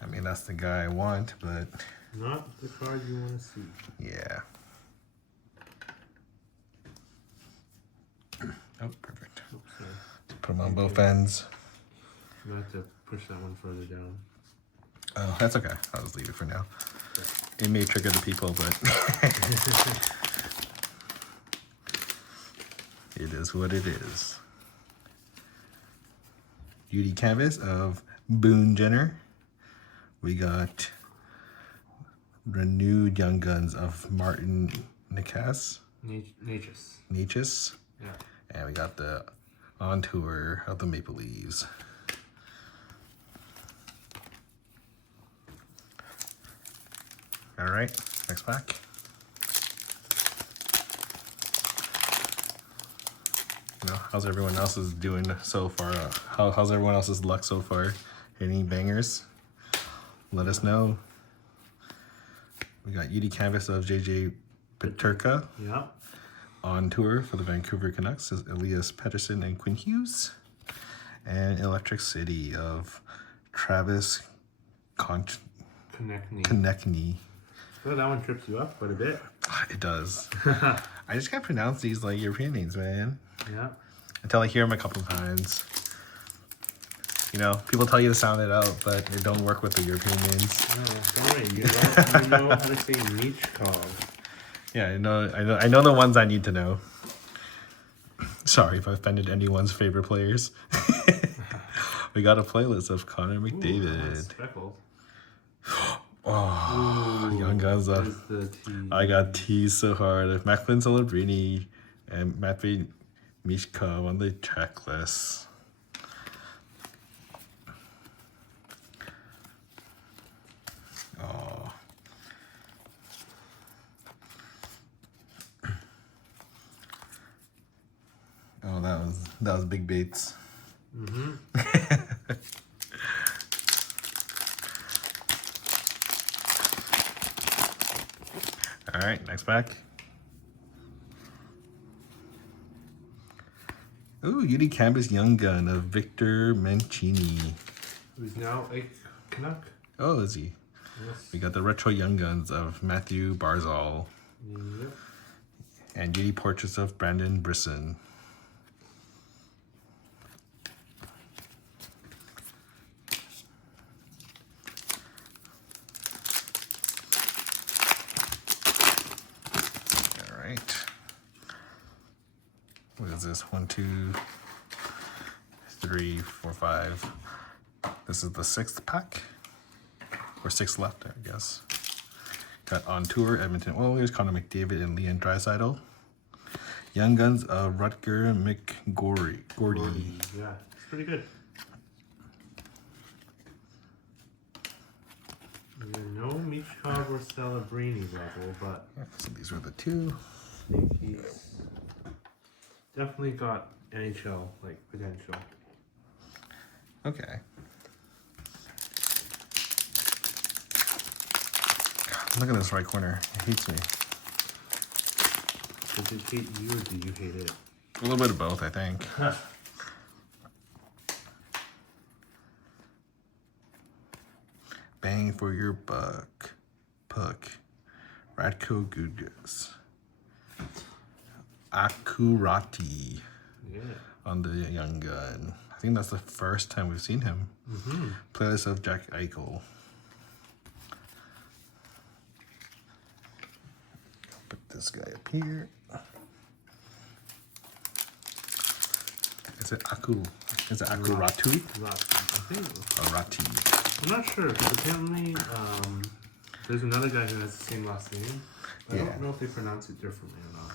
I mean, that's the guy I want, but not the card you want to see. Yeah. Oh, perfect. Oops, Put them on both ends. You have to push that one further down. Oh, that's okay. I'll just leave it for now. It may trigger the people, but it is what it is. UD canvas of Boone Jenner. We got renewed Young Guns of Martin Nikas. Natchez. Yeah. And we got the On Tour of the Maple Leaves. All right, next pack. You know, how's everyone else's doing so far? How's everyone else's luck so far? Any bangers? Let us know. We got UD canvas of JJ Peterka. Yeah. On tour for the Vancouver Canucks is Elias Pettersson and Quinn Hughes. And Electric City of Travis Konechny. So that one trips you up quite a bit. It does. I just can't pronounce these like European names, man. Yeah. Until I hear them a couple times. You know, people tell you to sound it out, but it don't work with the European names. No, don't worry. You know how to say Michkov. Yeah, I know the ones I need to know. Sorry if I offended anyone's favorite players. We got a playlist of Connor McDavid. Speckled. Oh, Ooh, Young Guns up. the tea. I got teased so hard. If Macklin Celebrini and Matvey Mishkov on the checklist. Oh. Oh, that was big baits. Mm-hmm. All right, next pack. Ooh, UD Campus Young Gun of Victor Mancini. Who's now a Canuck. Oh, is he? Yes. We got the Retro Young Guns of Matthew Barzal. Yep. And UD Portraits of Brandon Brisson. What is this? 1, 2, 3, 4, 5. This is the 6th pack. Or 6 left, I guess. Got On Tour, Edmonton Oilers, Connor McDavid, and Leon Draisaitl. Young Guns of Rutger McGordy. Yeah, it's pretty good. No Michkov or Celebrini level, but Yeah, so these were the 2. I think he's definitely got NHL like potential. Okay. God, look at this right corner. It hates me. Does it hate you or do you hate it? A little bit of both, I think. Bang for your buck. Puck. Radko Gudas. Akurati Yeah. on the Young Gun. I think that's the first time we've seen him. Mm-hmm. Playlist of Jack Eichel. Put this guy up here. Is it Aku? Is it Akuratu? I think. Arati. I'm not sure because apparently there's another guy who has the same last name. I Yeah. don't know if they pronounce it differently or not.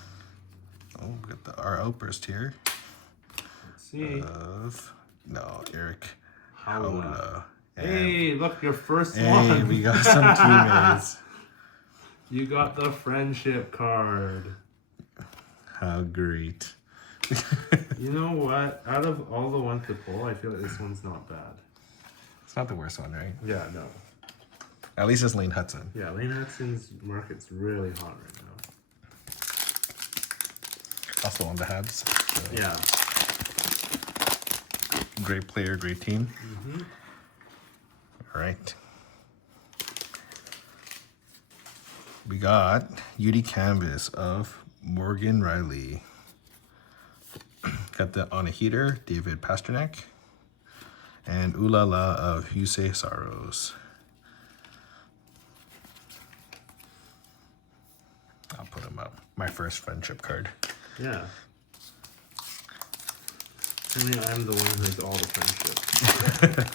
Oh, we got our outburst here. Let's see. Eric Howla. Howla. Hey, look, your first Hey, one. we got some teammates. You got the friendship card. How great. You know what? Out of all the ones to pull, I feel like this one's not bad. It's not the worst one, right? Yeah, no. At least it's Lane Hudson. Yeah, Lane Hudson's market's really hot right now. Also on the Habs. So Yeah. great player, great team. Mm-hmm. All right. We got UD Canvas of Morgan Riley. Got the On a Heater, David Pasternak. And Ooh La La of Yusei Saros. I'll put him up. My first friendship card. Yeah. I mean, I'm the one who has all the friendship.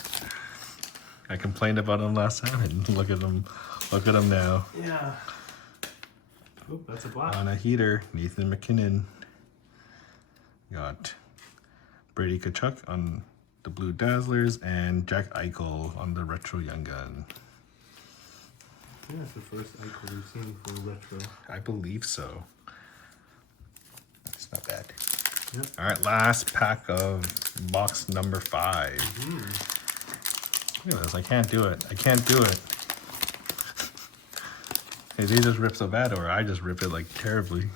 I complained about him last time, and look at him now. Yeah. Oop, that's a black. On a Heater, Nathan McKinnon. Got Brady Tkachuk on the Blue Dazzlers and Jack Eichel on the Retro Young Gun. Yeah, it's the first Eichel we've seen for retro. I believe so. It's not bad. Yep. All right, last pack of box number 5. Look at this. I can't do it. Is he just rip so bad, or I just rip it like terribly?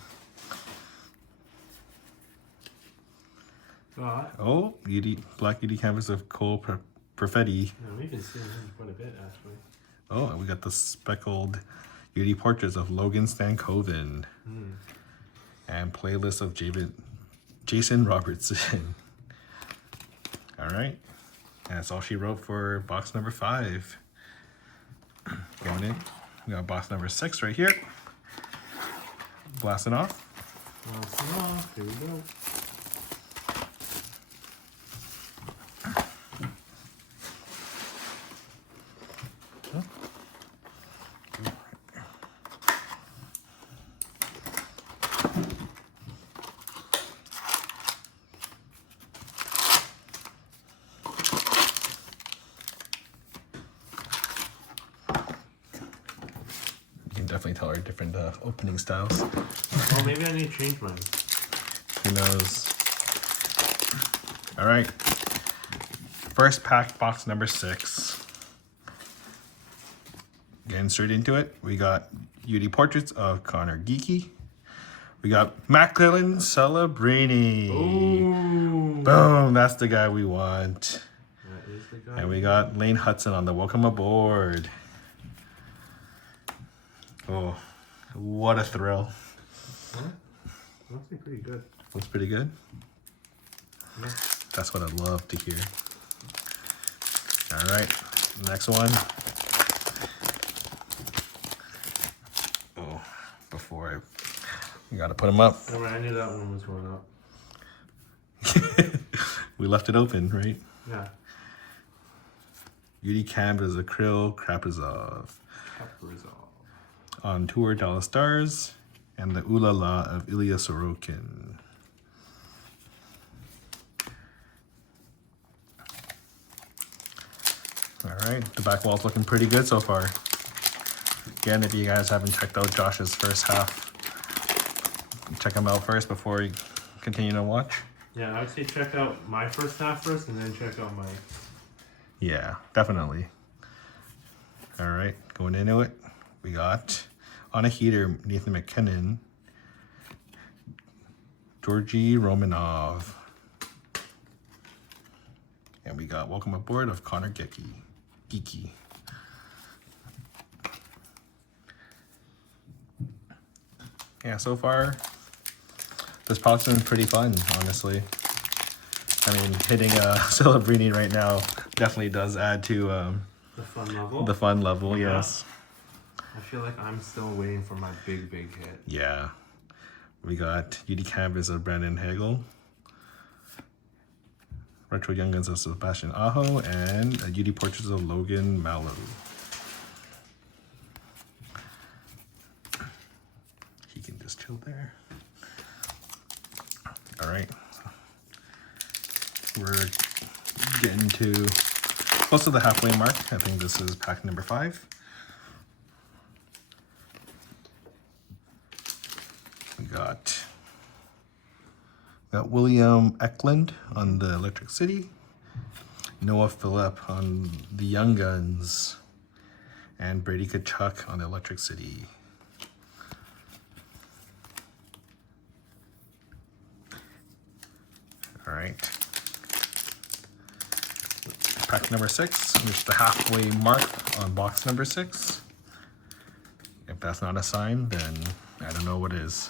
Oh, Black UD Canvas of Cole Perfetti. Yeah, we've been seeing him quite a bit, actually. Oh, and we got the speckled beauty portraits of Logan Stankoven. And playlist of Jason Robertson. All right. And that's all she wrote for box number 5. Going in. We got box number 6 right here. Blasting off. Blasting off. Here we go. Definitely tell our different opening styles. Oh, maybe I need to change mine. Who knows? All right. First pack, box number 6. Getting straight into it. We got beauty portraits of Connor Geeky. We got Macklin Celebrini. Ooh. Boom, that's the guy we want. That is the guy. And we got Lane Hudson on the welcome aboard. Oh, what a thrill. Huh? That's pretty good. Looks pretty good. Yeah. That's what I love to hear. All right, next one. Oh, before we got to put them up. Oh, I knew that one was going up. We left it open, right? Yeah. Beauty Canvas, Acryl, Krapazov. On Tour, Dallas Stars. And the Ooh La La of Ilya Sorokin. All right, the back wall's looking pretty good so far. Again, if you guys haven't checked out Josh's first half, check him out first before you continue to watch. Yeah, I would say check out my first half first and then check out my... Yeah, definitely. All right, going into it, we got on a heater, Nathan McKinnon, Georgy Romanov, and we got welcome aboard of Connor Geeky. Yeah, so far, this box has been pretty fun, honestly. I mean, hitting Celebrini right now definitely does add to The fun level? the fun level, Yeah. yes. I feel like I'm still waiting for my big hit. Yeah. We got UD Canvas of Brandon Hagel, Retro Young Guns of Sebastian Aho, and UD Portraits of Logan Mallow. He can just chill there. All right. We're getting to close to the halfway mark. I think this is pack number 5. We got William Eklund on the Electric City, Noah Phillip on the Young Guns, and Brady Kachuk on the Electric City. All right. Pack number 6, reached the halfway mark on box number 6. If that's not a sign, then I don't know what is.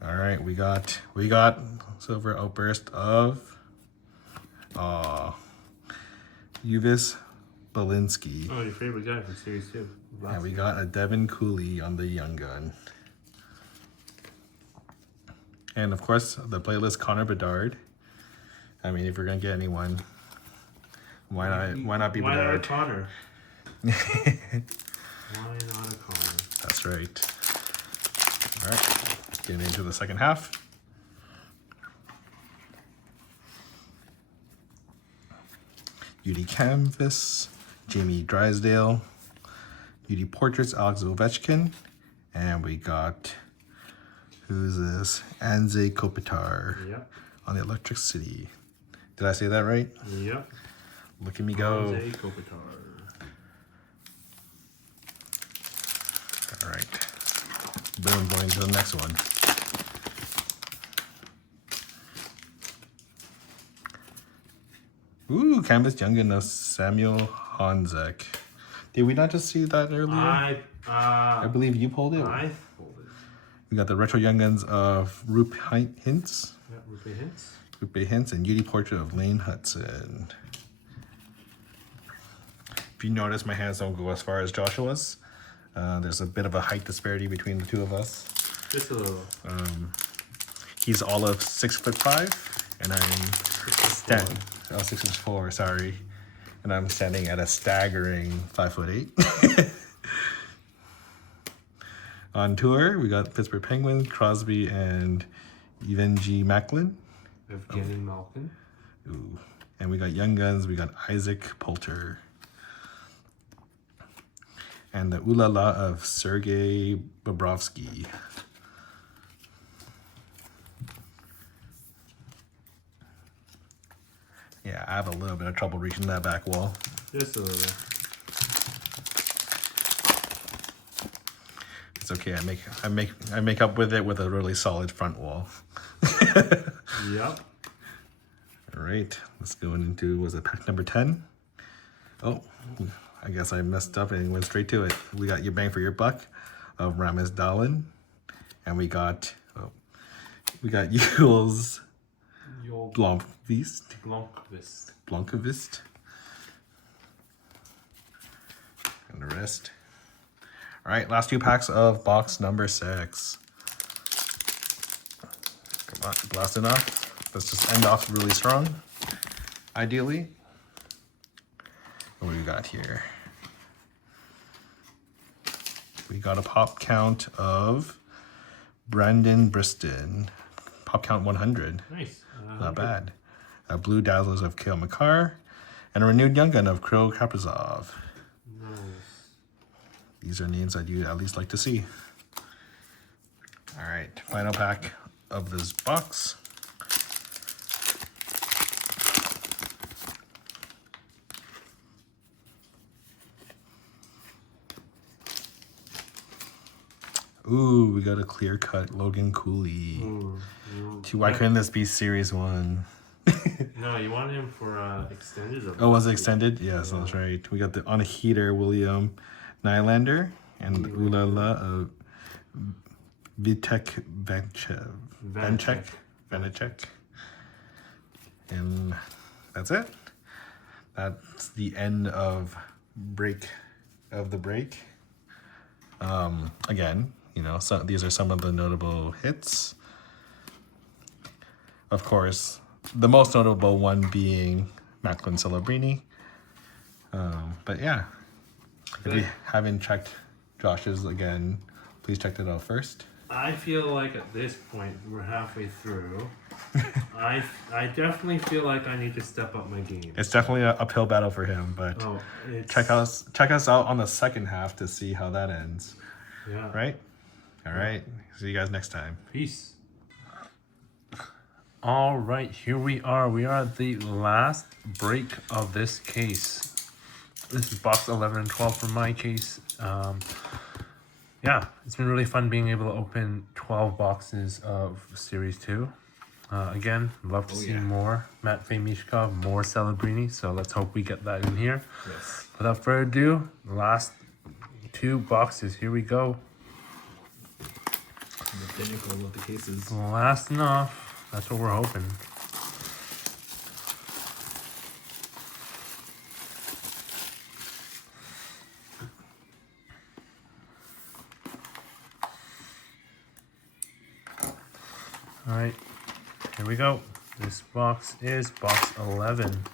All right, we got Silver Outburst of Uvis Belinsky. Oh, your favorite guy from Series 2. And we got a Devin Cooley on the Young Gun. And of course, the playlist Connor Bedard. I mean, if we're gonna get anyone, why not be Why not a Bedard? Connor? Why not a Connor? That's right. All right, getting into the second half. UD Canvas, Jamie Drysdale, UD Portraits, Alex Ovechkin, and we got, who's this? Anze Kopitar Yep. on the Electric City. Did I say that right? Yep. Look at me go. Anze Kopitar. All right. Boom, going to the next one. Ooh, Canvas Young Gun of Samuel Honzek. Did we not just see that earlier? I believe you pulled it. I pulled it. We got the Retro Young Guns of Rupe Hintz. Yeah, Rupe Hintz. Rupe Hintz and Beauty Portrait of Lane Hudson. If you notice, my hands don't go as far as Joshua's. There's a bit of a height disparity between the two of us. Just a little. He's all of 6'5", and I'm 6'4", sorry. And I'm standing at a staggering 5'8". On tour, we got Pittsburgh Penguins, Crosby, and Evgeny Macklin. Evgeny Malkin. Ooh. And we got Young Guns, we got Isaac Poulter. And the Ooh La La of Sergei Bobrovsky. Yeah, I have a little bit of trouble reaching that back wall. Just a little. It's okay. I make up with it with a really solid front wall. Yep. All right, let's go into, was it pack number 10? Oh, I guess I messed up and went straight to it. We got your bang for your buck of Ramis Dahlin, and we got Jules Blomqvist. And the rest. All right, last two packs of box number 6. Come on, blasting off. Let's just end off really strong, ideally. What do we got here? We got a pop count of Brandon Briston. Pop count 100. Nice. Not bad. A Blue Dazzlers of Kale McCarr. And a renewed Young Gun of Kirill Kaprizov. Nice. These are names I'd at least like to see. All right, final pack of this box. Ooh, we got a clear cut Logan Cooley. Why couldn't this be Series 1? No, you want him for extended? Oh, was it extended? Yes, that's right. We got the on a heater William Nylander and the Ooh La La of Vitek Vanecek. And that's it. That's the end of the break. Again, you know, so these are some of the notable hits. Of course, the most notable one being Macklin Celebrini. But yeah, if you haven't checked Josh's again, please check it out first. I feel like at this point, we're halfway through. I definitely feel like I need to step up my game. It's definitely an uphill battle for him, but check us out on the second half to see how that ends. Yeah. Right? All right. See you guys next time. Peace. All right, here we are. We are at the last break of this case. This is box 11 and 12 for my case. Yeah, it's been really fun being able to open 12 boxes of Series 2. Again, love to see more Matvei Mishkov, more Celebrini, so let's hope we get that in here. Yes. Without further ado, last 2 boxes. Here we go. The pinnacle of the cases. Blasting off. That's what we're hoping. All right, here we go. This box is box 11.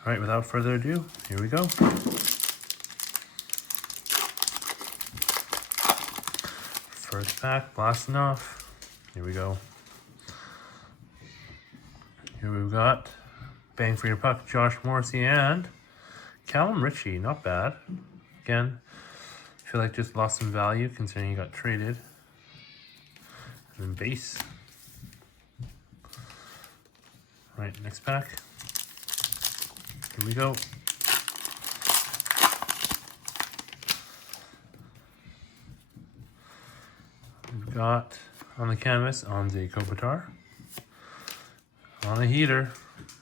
All right, without further ado, here we go. First pack, blasting off. Here we go. Here we've got Bang for Your Puck, Josh Morrissey, and Callum Ritchie. Not bad. Again, I feel like just lost some value considering he got traded. And then base. All right, next pack. Here we go. got on the canvas Anze Kopitar. On the heater,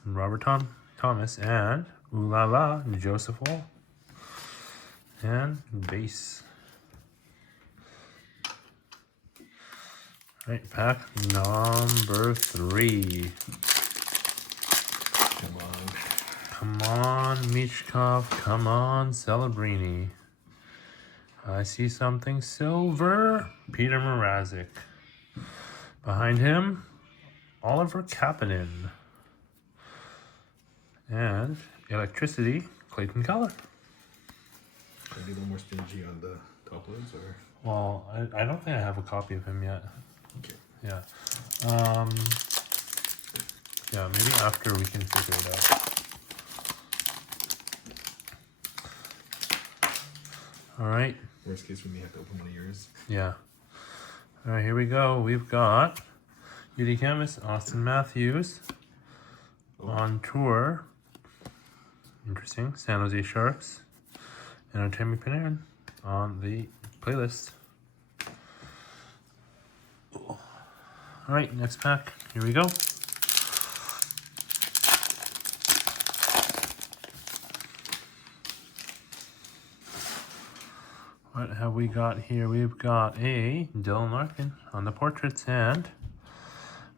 Robert Thomas and Ooh La La, Joseph Wall. And base. Right, pack number 3. Come on. Come on, Michkov. Come on, Celebrini. I see something silver. Peter Mrazek. Behind him, Oliver Kapanen. And electricity, Clayton Keller. Can I be a little more stingy on the top loads, or? Well, I don't think I have a copy of him yet. Okay. Yeah. Yeah, maybe after we can figure it out. All right. Worst case, we may have to open one of yours. Yeah. All right, here we go. We've got UD Chemist, Austin Matthews on tour. Interesting. San Jose Sharks and Artemi Panarin on the playlist. All right, next pack. Here we go. What have we got here? We've got a Dylan Larkin on the portraits and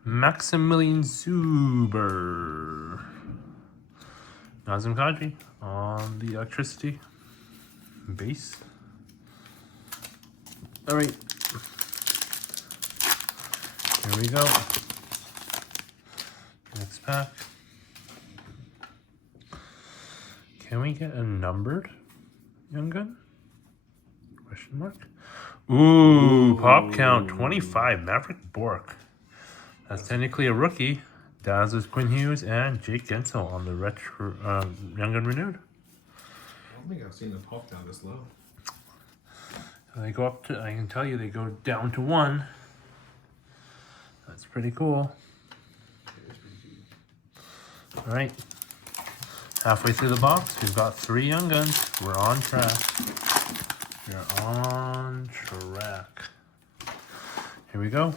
Maximilian Zuber. Nazem Kadri on the electricity base. All right. Here we go. Next pack. Can we get a numbered Young Gun? Question mark. Ooh, pop count 25. Maverick Bork. That's technically a rookie. Dazzlers Quinn Hughes and Jake Gensel on the retro Young Gun Renewed. I don't think I've seen a pop down this low. They go up to, I can tell you, they go down to 1. That's pretty cool. All right. Halfway through the box, we've got 3 Young Guns. We're on track. We're on track. Here we go.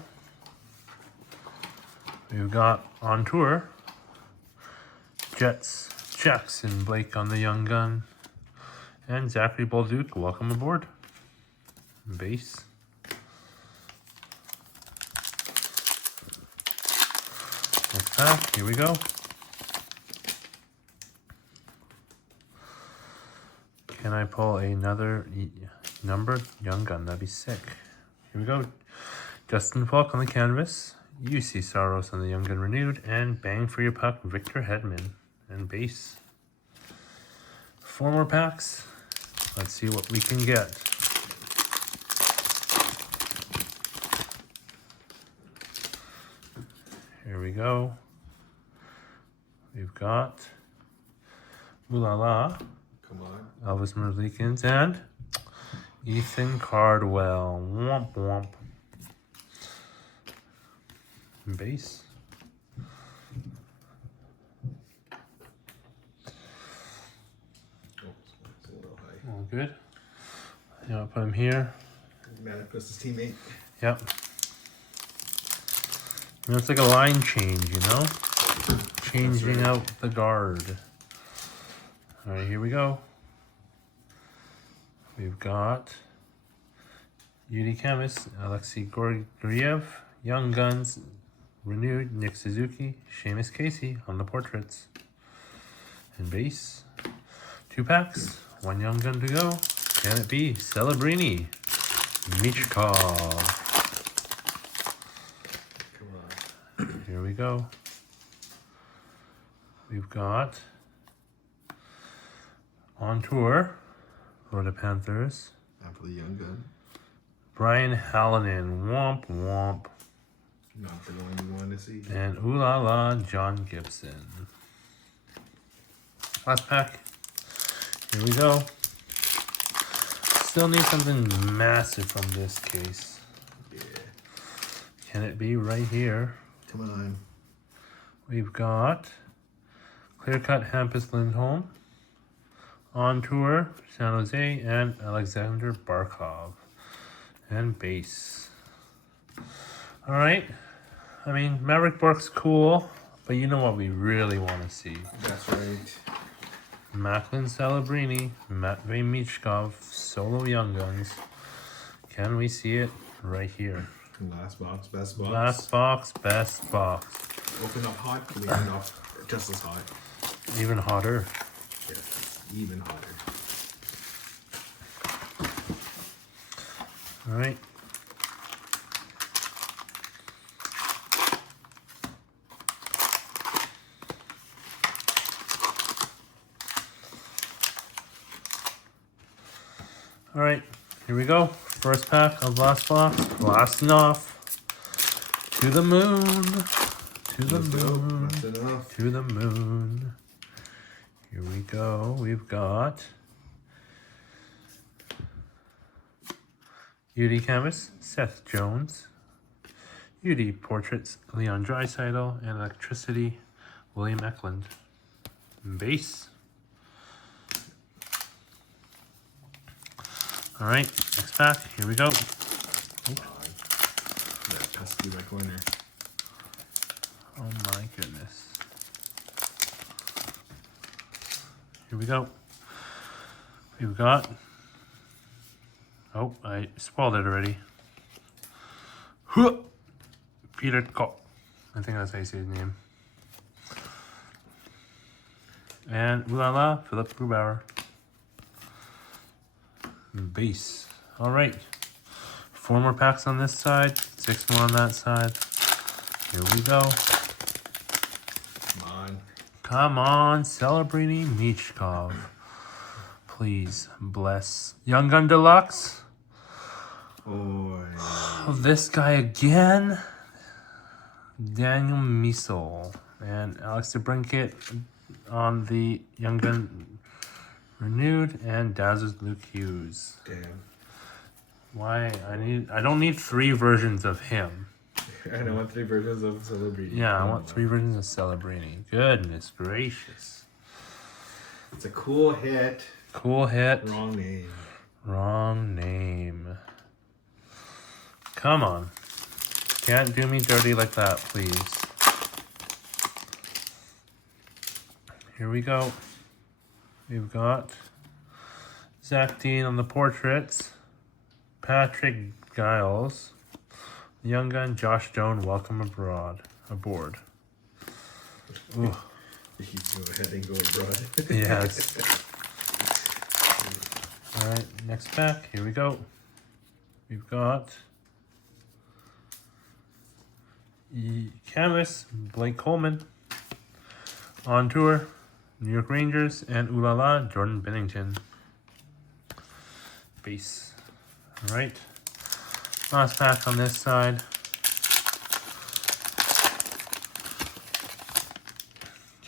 We've got on tour Jets, Jackson Blake on the Young Gun, and Zachary Bolduc. Welcome aboard. Base. Next pack. Here we go. Can I pull another numbered Young Gun? That'd be sick. Here we go. Justin Falk on the canvas. UC Saros on the Young Gun Renewed. And Bang for Your Puck, Victor Hedman. And base. 4 more packs. Let's see what we can get. Here we go. We've got Ooh La La. Come on. Elvis Merzlikins and Ethan Cardwell. Womp womp. Base. Oh, it's a little high. All good. You know, put him here. Manifest his teammate. Yep. You know, it's like a line change, you know? Changing right. out the guard. All right, here we go. We've got UD Chemist, Alexei Gorgiev, Young Guns, Renewed, Nick Suzuki, Seamus Casey on the portraits. And base. 2 packs, 1 Young Gun to go. Can it be Celebrini? Michkov. Come on. Here we go. We've got on tour for the Panthers, Time for the Young Gun. Brian Hallinan, womp womp, Not the one you wanted to see. and Ooh La La, John Gibson. Last pack. Here we go. Still need something massive from this case. Yeah. Can it be right here? Come on. We've got Clear Cut Hampus Lindholm, on tour San Jose, and Alexander Barkov. And base. All right. I mean, Maverick Bork's cool, but you know what we really want to see? That's right. Macklin Celebrini, Matvey Michkov, Solo Young Guns. Can we see it right here? Last box, best box. Last box, best box. Open up hot, can we end off just as hot? Even hotter. Yes, even hotter. All right. All right, here we go. First pack of last box, blasting off. To the moon, to the Let's go. moon, That's enough. to the moon. Here we go. We've got UD Canvas, Seth Jones. UD Portraits, Leon Draisaitl, and Electricity, William Eklund. Base. All right, next pack. Here we go. That pesky right corner. Oh my goodness. Here we go. We've got. Oh, I spoiled it already. Huh! Peter Kopp. I think that's how you say his name. And ooh la la, Philip Grubauer. Base. All right. 4 more packs on this side, 6 more on that side. Here we go. Come on. Come on, Celebrini Michkov. Please bless Young Gun Deluxe. Oh, This guy again. Daniel Miesel and Alex DeBrincat on the Young Gun Renewed, and Dazzler's Luke Hughes. damn. Why? I don't need 3 versions of him. And I want 3 versions of Celebrity. Yeah, I want 3 versions of Celebrini. Goodness gracious. It's a cool hit. Cool hit. Wrong name. Wrong name. Come on. Can't do me dirty like that, please. Here we go. We've got Zach Dean on the portraits. Patrick Giles. Young Gun Josh Jones, welcome aboard. Ooh, You go ahead and go abroad. yes. Alright, next pack. Here we go. We've got Canvas, Blake Coleman. On tour, New York Rangers, and ooh la la, Jordan Bennington. Base. Alright. Last pack on this side.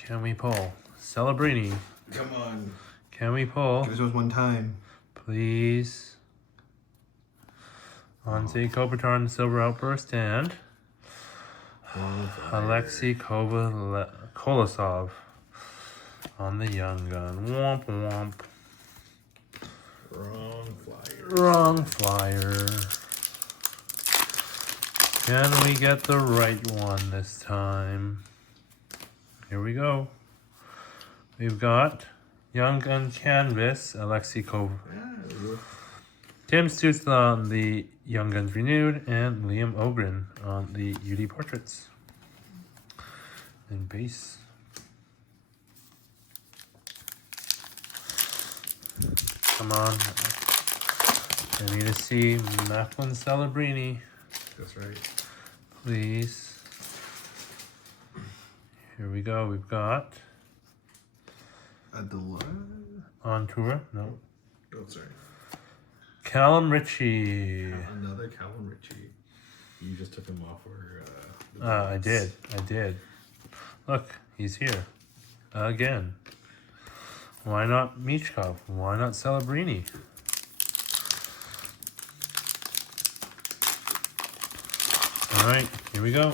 Can we pull? Celebrini. Come on. Can we pull? This was one time. Please. Anze Kopitar on the Silver Outburst, and Alexei Kolosov on the Young Gun. Womp womp. Wrong flyer. Wrong flyer. Can we get the right one this time? Here we go. We've got Young Gun Canvas, Alexei Kov. Tim Stutz on the Young Guns Renewed, and Liam Ogren on the UD Portraits. And base. Come on. I need to see Macklin Celebrini, That's right. please. Here we go. We've got Adela. on tour. No. Oh, sorry. Callum Ritchie. Another Callum Ritchie. You just took him off for. I did. Look, he's here. Again. Why not Michkov? Why not Celebrini? Alright, here we go.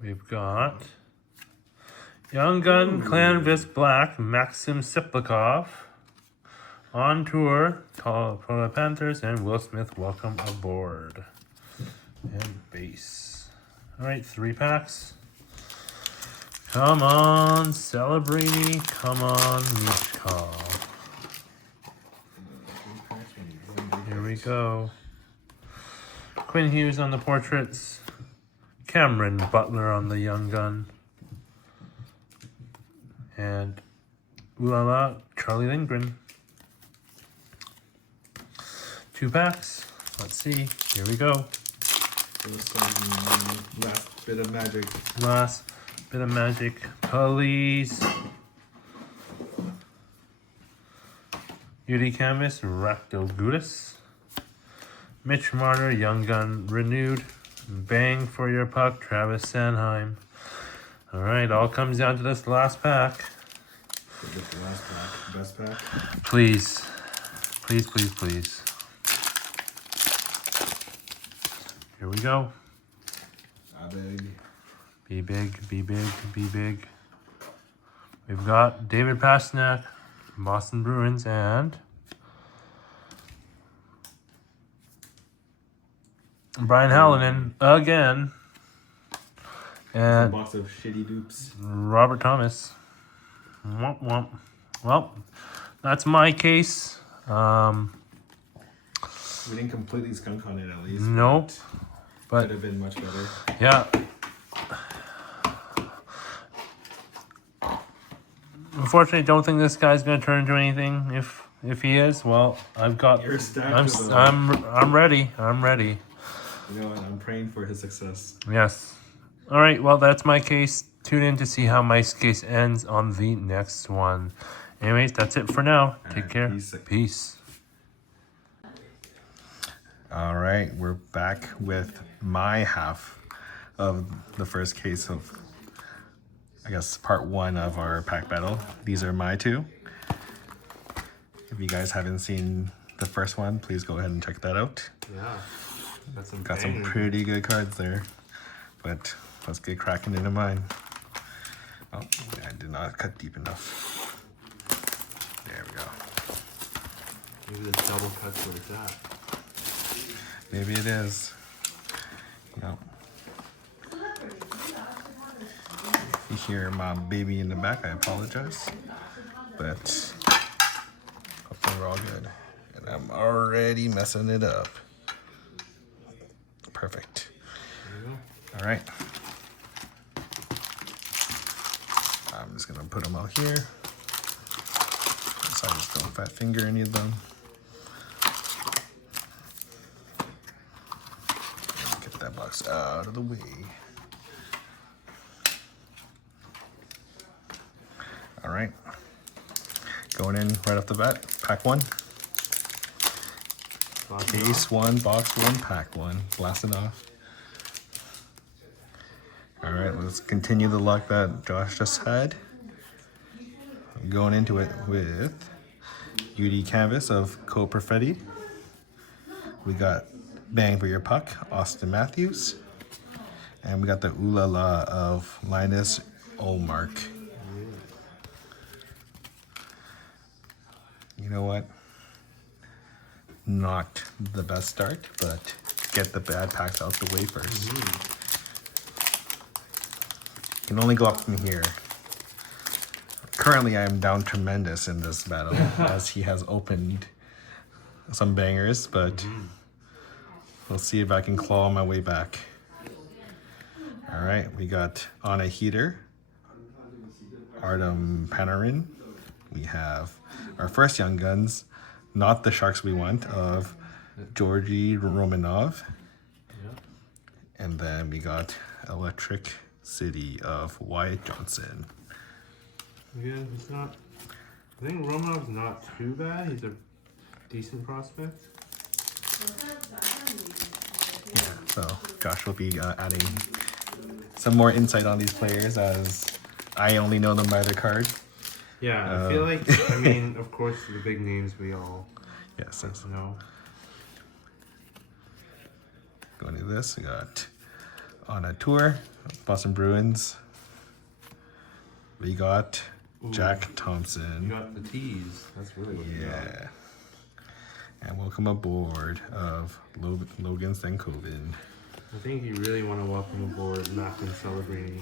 We've got Young Gun Canvas Black, Maxim Siplikov. on tour for the Panthers, and Will Smith, welcome aboard. And base. All right, 3 packs. Come on, Celebrity. Come on, Meach Call. Here we go. Quinn Hughes on the portraits. Cameron Butler on the young gun. And ooh la la, Charlie Lindgren. 2 packs. Let's see. Here we go. Last bit of magic. Last bit of magic. Please. Beauty Canvas, Racto Gudis. Mitch Marner, Young Gun Renewed. Bang for your puck, Travis Sanheim. All right, all comes down to this last pack. Get the last pack, best pack. Please. Please, please, please. Here we go. Big. Be big, be big, be big. We've got David Pastrnak, Boston Bruins, and Brian Hallinan again. A And box of shitty dupes. Robert Thomas. Womp womp. Well, that's my case. We didn't completely skunk on it at least. Nope. But Could have been much better. yeah. Unfortunately, don't think this guy's gonna turn into anything. If he is, well, I've got. You're stacked I'm with them. I'm ready. I'm ready. You know what? I'm praying for his success. Yes. All right. Well, that's my case. Tune in to see how my case ends on the next one. Anyways, that's it for now. Take right, care. peace. Peace. All right, we're back with my half of the first case of, I guess, part 1 of our pack battle. These are my 2. If you guys haven't seen the first one, please go ahead and check that out. Yeah. Got some pretty good cards there, but let's get cracking into mine. Oh, I did not cut deep enough. There we go. Maybe the double cuts where it's at. Maybe it is. No. If you hear my baby in the back, I apologize. But hopefully we're all good. And I'm already messing it up. Perfect. All right. I'm just gonna put them out here. So I just don't fat finger any of them. Get that box out of the way. All right. Going in right off the bat, pack 1. Case 1, box 1, pack 1. Blasting off. All right, let's continue the luck that Josh just had. I'm going into it with UD Canvas of Cole Perfetti. We got Bang for Your Puck, Austin Matthews. And we got the Ooh La La of Linus Ullmark. You know what? Not the best start, but get the bad packs out the way first. Can only go up from here. Currently, I am down tremendous in this battle as he has opened some bangers, but we'll see if I can claw my way back. All right, we got On a Heater, Artem Panarin. We have our first Young Guns, not the Sharks we want, of Georgi Romanov. And then we got Electric City of Wyatt Johnson. Yeah, it's not. I think Romanov's not too bad. He's a decent prospect. Yeah, so Josh will be adding some more insight on these players as I only know them by their card. Yeah, I feel like, I mean, of course, the big names we all Yes, that's know. going to this. We got On a Tour, Boston Bruins. We got Jack You Thompson. got the tease. That's really what you got. Yeah. And welcome aboard of Logan Stankoven. I think you really want to welcome aboard Macklin Celebrini.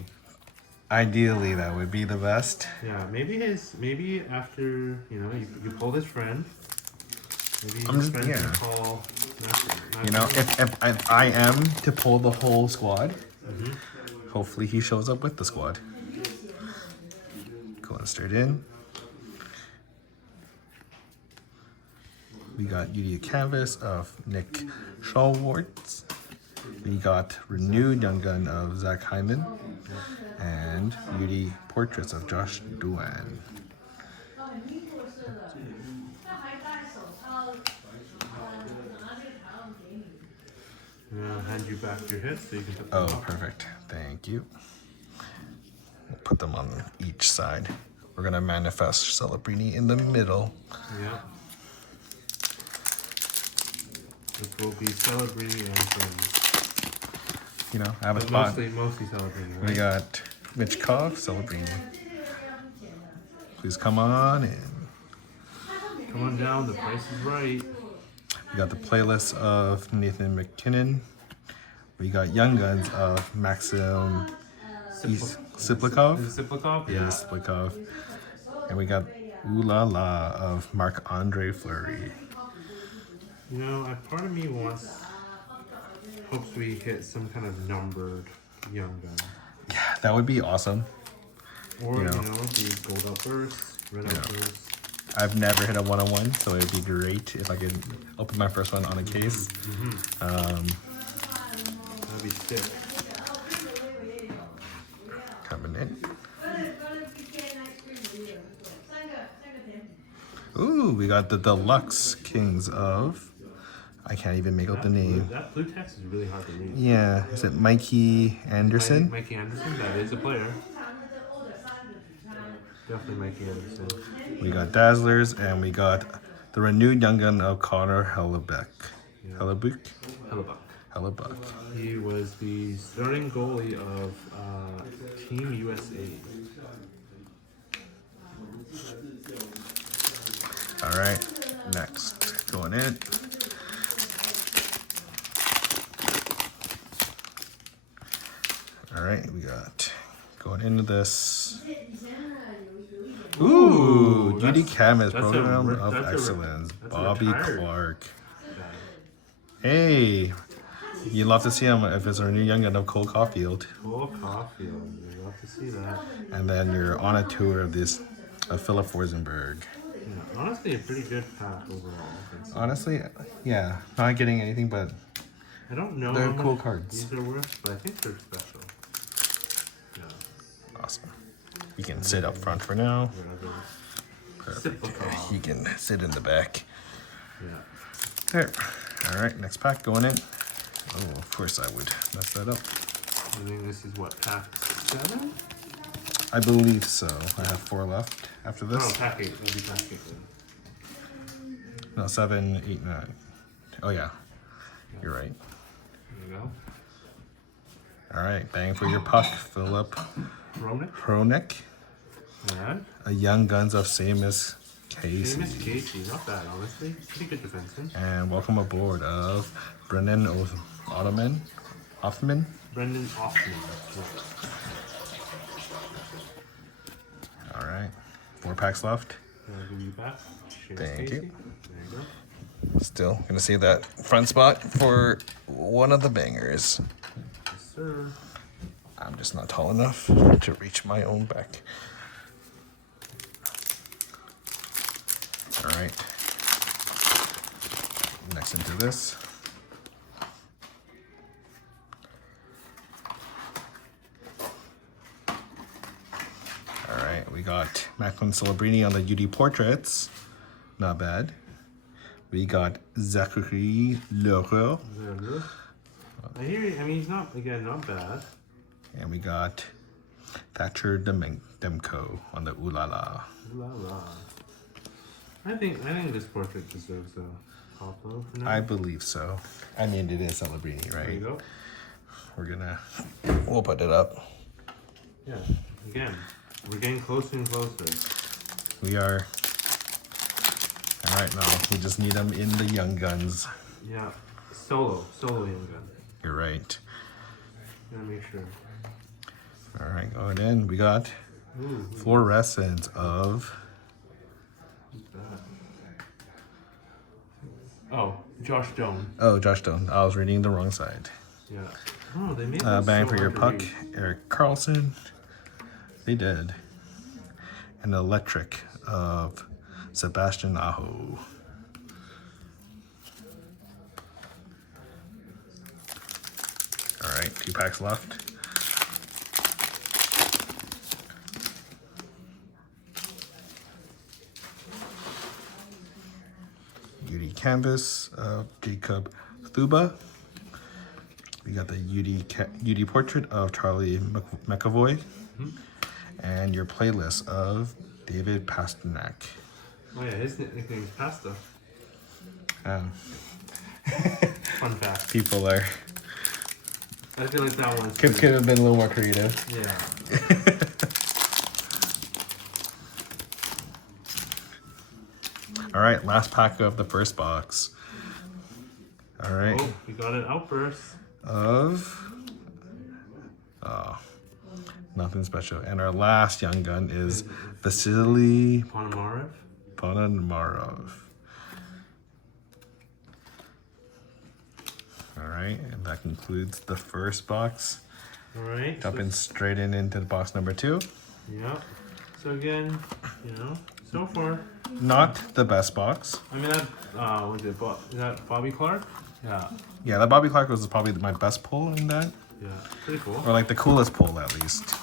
Ideally, that would be the best. Yeah, maybe after, you pulled his friend. Maybe I'm his just- friend yeah. can call You know, if I am to pull the whole squad, hopefully he shows up with the squad. Going straight in. We got Yudi Canvas of Nick Shawwarts. We got Renewed Young Gun of Zach Hyman. And Yudi Portraits of Josh Duan. I'll hand you back your hits so you can put them Oh, up. perfect. Thank you. We'll put them on each side. We're going to manifest Celebrini in the middle. Yeah. This will be Celebrini and friends. You know, I have a But spot. mostly Celebrini, We right? got Mitchkov, Celebrini. Please come on in. Come on down, the price is right. We got the playlist of Nathan McKinnon. We got Young Guns of Maxim Siplikov. Is it Siplikov? Yeah, Siplikov. And we got Ooh La La of Marc-Andre Fleury. You know, part of me hopes we hit some kind of numbered young gun. Yeah, that would be awesome. Or, You know. the gold outburst, red outburst. I've never hit a one-on-one, so it'd be great if I could open my first one on a case. That'd be sick. Coming in. Ooh, we got the Deluxe Kings of... I can't even make out the name. That blue text is really hard to read. Yeah, is it Mikey Anderson? Mikey Anderson, that is a player. Definitely Mikey Anderson. We got Dazzlers, and we got the Renewed Young Gun of Connor Hellebuck. Hellebuck? Hellebuck. He was the starting goalie of Team USA. All right, next, going in. All right, we got going into this. Ooh, Judy Camus, that's a Program re- of that's a re- Excellence, that's a Bobby retired. Clark. Hey, you love to see him if it's our new young gun of Cole Caulfield. Cole Caulfield, you love to see that. And then you're on a tour of this of Philip Forsenberg. Yeah, honestly, a pretty good pack overall. I think so. Honestly, yeah, not getting anything but I don't know they're how cool much cards. these are worth, but I think they're special. Yeah, Awesome. You can sit up front for now. whatever. Perfect. Siplikov. You can sit in the back. Yeah. There. All right, next pack going in. Oh, of course I would mess that up. I think this is what, pack 7? I believe so. I have 4 left after Oh, this. pack 8. That'd be pack 8 then. No, 7, 8, 9. Oh yeah, you're right. There you go. All right, bang for your puck, Philip Roenick. Hronek. And A Young Guns of Seamus Casey. Seamus Casey. Not bad, honestly. Pretty good defenseman. And welcome aboard of Brendan Hoffman. Brendan Offman. All right, 4 packs left. I'll give you back. Seamus Thank Casey. you. There you go. Still gonna save that front spot for one of the bangers. Yes, sir. I'm just not tall enough to reach my own back. All right. Next into this. All right, we got Macklin Celebrini on the UD Portraits. Not bad. We got Zachary Leroux. There you go. I hear you. I mean, he's not bad. And we got Thatcher Demko on the Ooh La La. La la. I think this portrait deserves a top low for now. I believe so. I mean, it is Celebrini, There you right? go. We'll put it up. Yeah. Again, We're getting closer and closer. We are. All right, now we just need them in the Young Guns. Yeah. Solo Young Gun. You're right. Gotta make sure. All right, going in. We got Ooh, fluorescence of. who's that? Oh, Josh Stone. Oh, Josh Stone. I was reading the wrong side. Yeah. Oh, they made that Bang so for your hard to puck, read. Eric Carlson. They did. An electric of Sebastian Aho. All right, 2 packs left. UD Canvas of Jacob Thuba. We got the UD portrait of Charlie McAvoy. And your playlist of David Pasternak. Oh yeah, his nickname is Pasta. Um, Fun fact. people are I feel like that one's could have been a little more creative. Yeah. All right, last pack of the first box. All right, Oh, we got an outburst. of nothing special. And our last Young Gun is Vasily Ponomarev. Ponomarev. All right, and that concludes the first box. Alright. Jumping straight into the box number 2. Yeah. So again, so far. Not the best box. I mean, that, what is it? Is that Bobby Clark? Yeah. Yeah, that Bobby Clark was probably my best pull in that. Yeah. Pretty cool. Or like the coolest pull at least.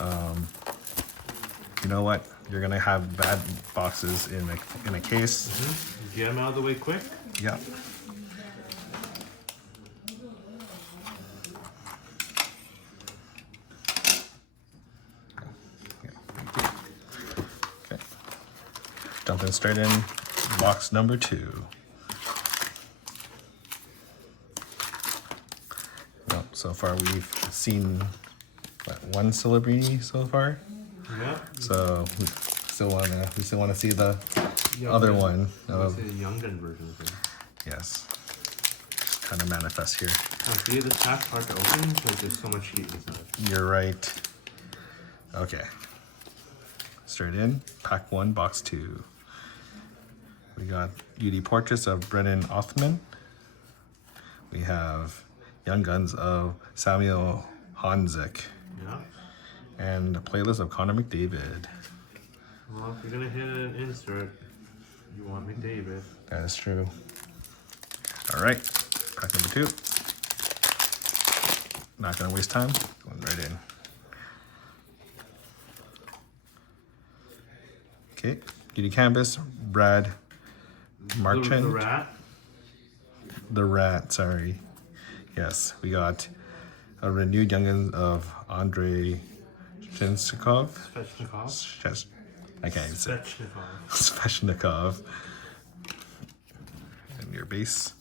Yeah. You know what? You're gonna have bad boxes in a case. Get them out of the way quick. Yeah. Okay. Jumping straight in, box number 2. Well, so far we've seen one Celebrini so far. Yeah. So we still wanna see the Young other Gun. one I of say the Young Gun version of it. yes. Kind of manifest here. See, this pack's hard to open because there's so much heat inside. You're right. Okay. Straight in, pack 1, box 2. We got UD portraits of Brennan Othman. We have Young Guns of Samuel Hanzik. Yeah. And a playlist of Connor McDavid. Well, if you're gonna hit an insert, you want McDavid. That is true. All right, pack number 2. Not gonna waste time, going right in. Okay, UD Canvas, Brad Marchand. The rat. The Rat, sorry. Yes, we got a renewed Youngins of Andrei Svechnikov. Svechnikov. I can't even say it. Svechnikov. Svechnikov. And your base.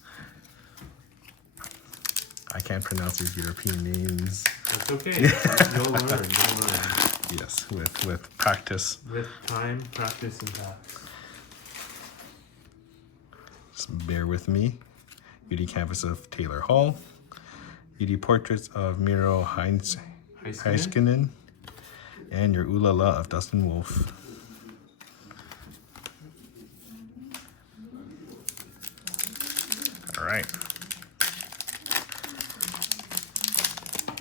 I can't pronounce these European names. That's okay. You'll learn. You'll learn. Yes, with practice. With time, practice, and practice. Just bear with me. UD Canvas of Taylor Hall. UD Portraits of Miro Heiskanen. And your Ooh La La of Dustin Wolf. All right.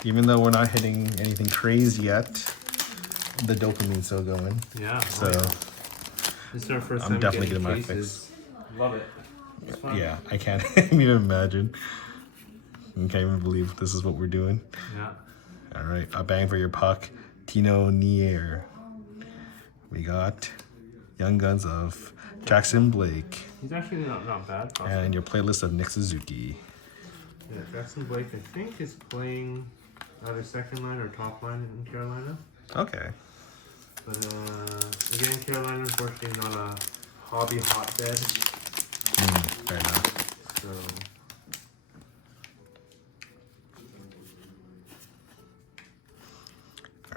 Even though we're not hitting anything crazy yet, the dopamine's still going. Yeah. So This is our first I'm time definitely getting getting my cases. Love it. It's fun. yeah, I can't even imagine. I can't even believe this is what we're doing. Yeah. All right, a bang for your puck, Tino Nier. We got Young Guns of Jackson Blake. He's actually not bad. Possibly. And your playlist of Nick Suzuki. Yeah, Jackson Blake, I think, is playing either second line or top line in Carolina. Okay. But again, Carolina, unfortunately, not a hobby hotbed. Fair enough. So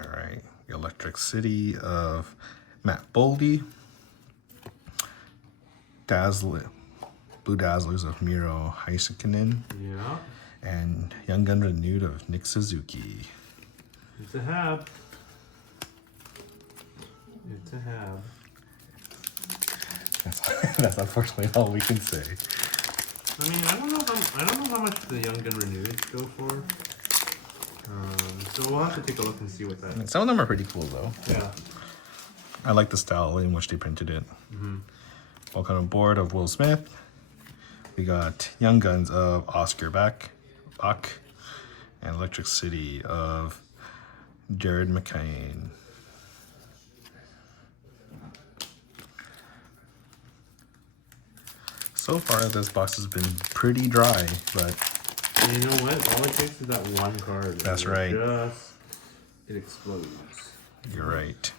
All right, the Electrics City of Matt Boldy. Blue Dazzlers of Miro Heiskanen. Yeah. And Young Gun Renewed of Nick Suzuki. It's a have. It's a have. That's unfortunately all we can say. I mean, I don't know how much the Young Gun Renewed go for. So we'll have to take a look and see what that. Some of them are pretty cool though. Yeah. I like the style in which they printed it. Welcome aboard of Will Smith. We got Young Guns of Oscar Bach, and Electric City of Jared McCain. So far, this box has been pretty dry, but And you know what? All it takes is that one card. That's and right. It explodes. you're right.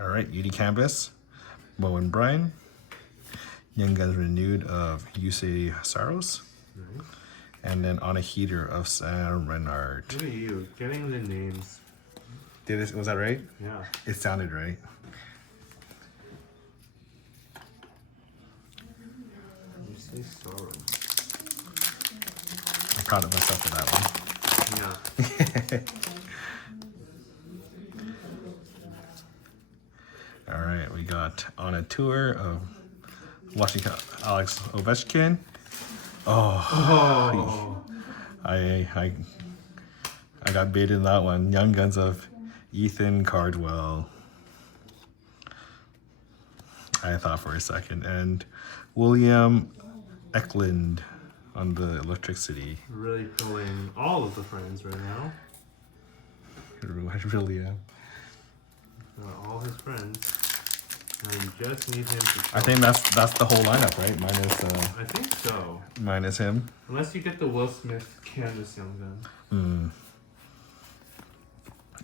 All right, UD Canvas, Bo and Brian. Young Guns Renewed of Yusei Saros. Right. And then On a Heater of Sam Renard. Look at you getting the names. Was that right? Yeah. It sounded right. You say sorrow. I'm proud of myself for that one. Yeah. All right, we got On a Tour of Washington Alex Ovechkin. Oh. I got baited in that one. Young Guns of Ethan Cardwell. I thought for a second. And William Eklund on the Electric City. Really pulling all of the friends right now. I really am. All his friends. Now you just need him to. I think that's the whole lineup, right? I think so. Minus him. Unless you get the Will Smith Canvas Young Gun.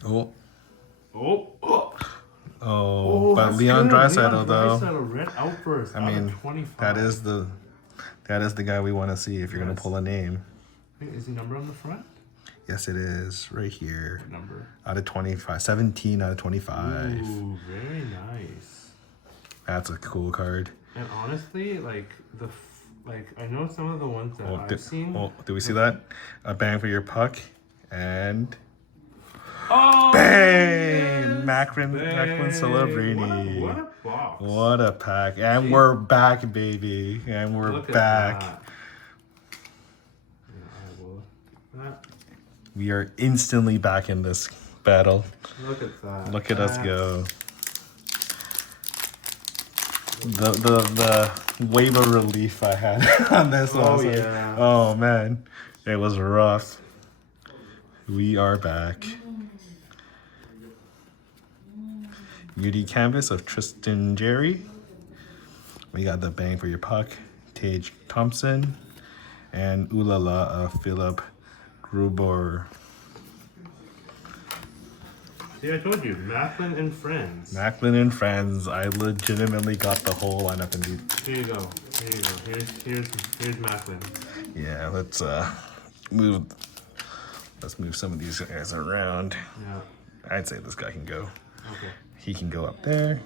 Oh, Oh, but that's Leon good. Draisaitl Leon though. Draisaitl, red outburst. I out of mean, 25. that is the guy we want to see if you're gonna Yes. pull a name. Is the number on the front? Yes, it is right here. What number? Out of 25, 17 out of 25. Ooh, very nice. That's a cool card. And honestly, like I know some of the ones that I've seen. Do we see that? A bang for your puck, and Oh, bang! Macklin bang. Celebrini. What a box. What a pack. And we're back, baby. And we're Look at back. that. Yeah, I will. That. We are instantly back in this battle. Look at that. Look at us go. The wave of relief I had on this one. Oh, I was like, yeah. oh man, it was rough. We are back. UD Canvas of Tristan Jerry. We got the bang for your puck, Tage Thompson, and Ulala of Philip Grubauer. See, I told you, Macklin and Friends. Macklin and Friends. I legitimately got the whole lineup in these. Here you go. Here you go. Here's Macklin. Yeah, let's move some of these guys around. Yeah. I'd say this guy can go. Okay. He can go up there.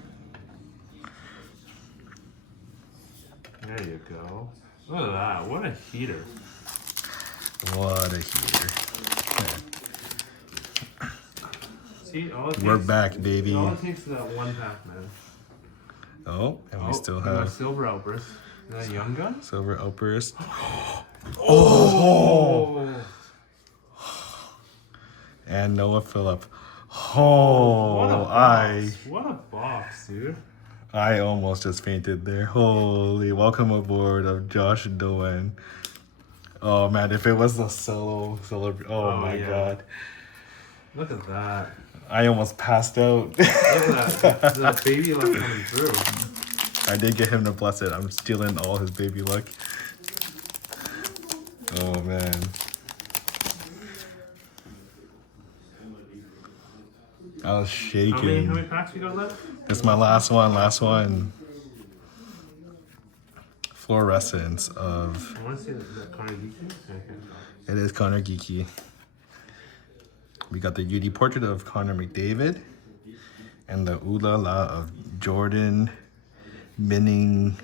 There you go. Look at that. What a heater. What a heater. See, all it takes, We're back, baby. All it takes is that one pack, man. Oh, and we still we got have Silver Outburst. Is that Young Gun? Silver Outburst. Oh! And Noah Phillip. Oh, What a box. What a box, dude. I almost just fainted there. Holy, welcome aboard of Josh Doan. Oh man, if it was a solo, oh my yeah. god. Look at that. I almost passed out. Look at that. The baby luck coming through. I did get him to bless it. I'm stealing all his baby luck. Oh man. I was shaking. How many packs we got left? It's my last one. Fluorescence of... I want to say that Connor Geeky. It is Connor Geeky. We got the UD portrait of Connor McDavid and the Ooh La La of Jordan Bennington?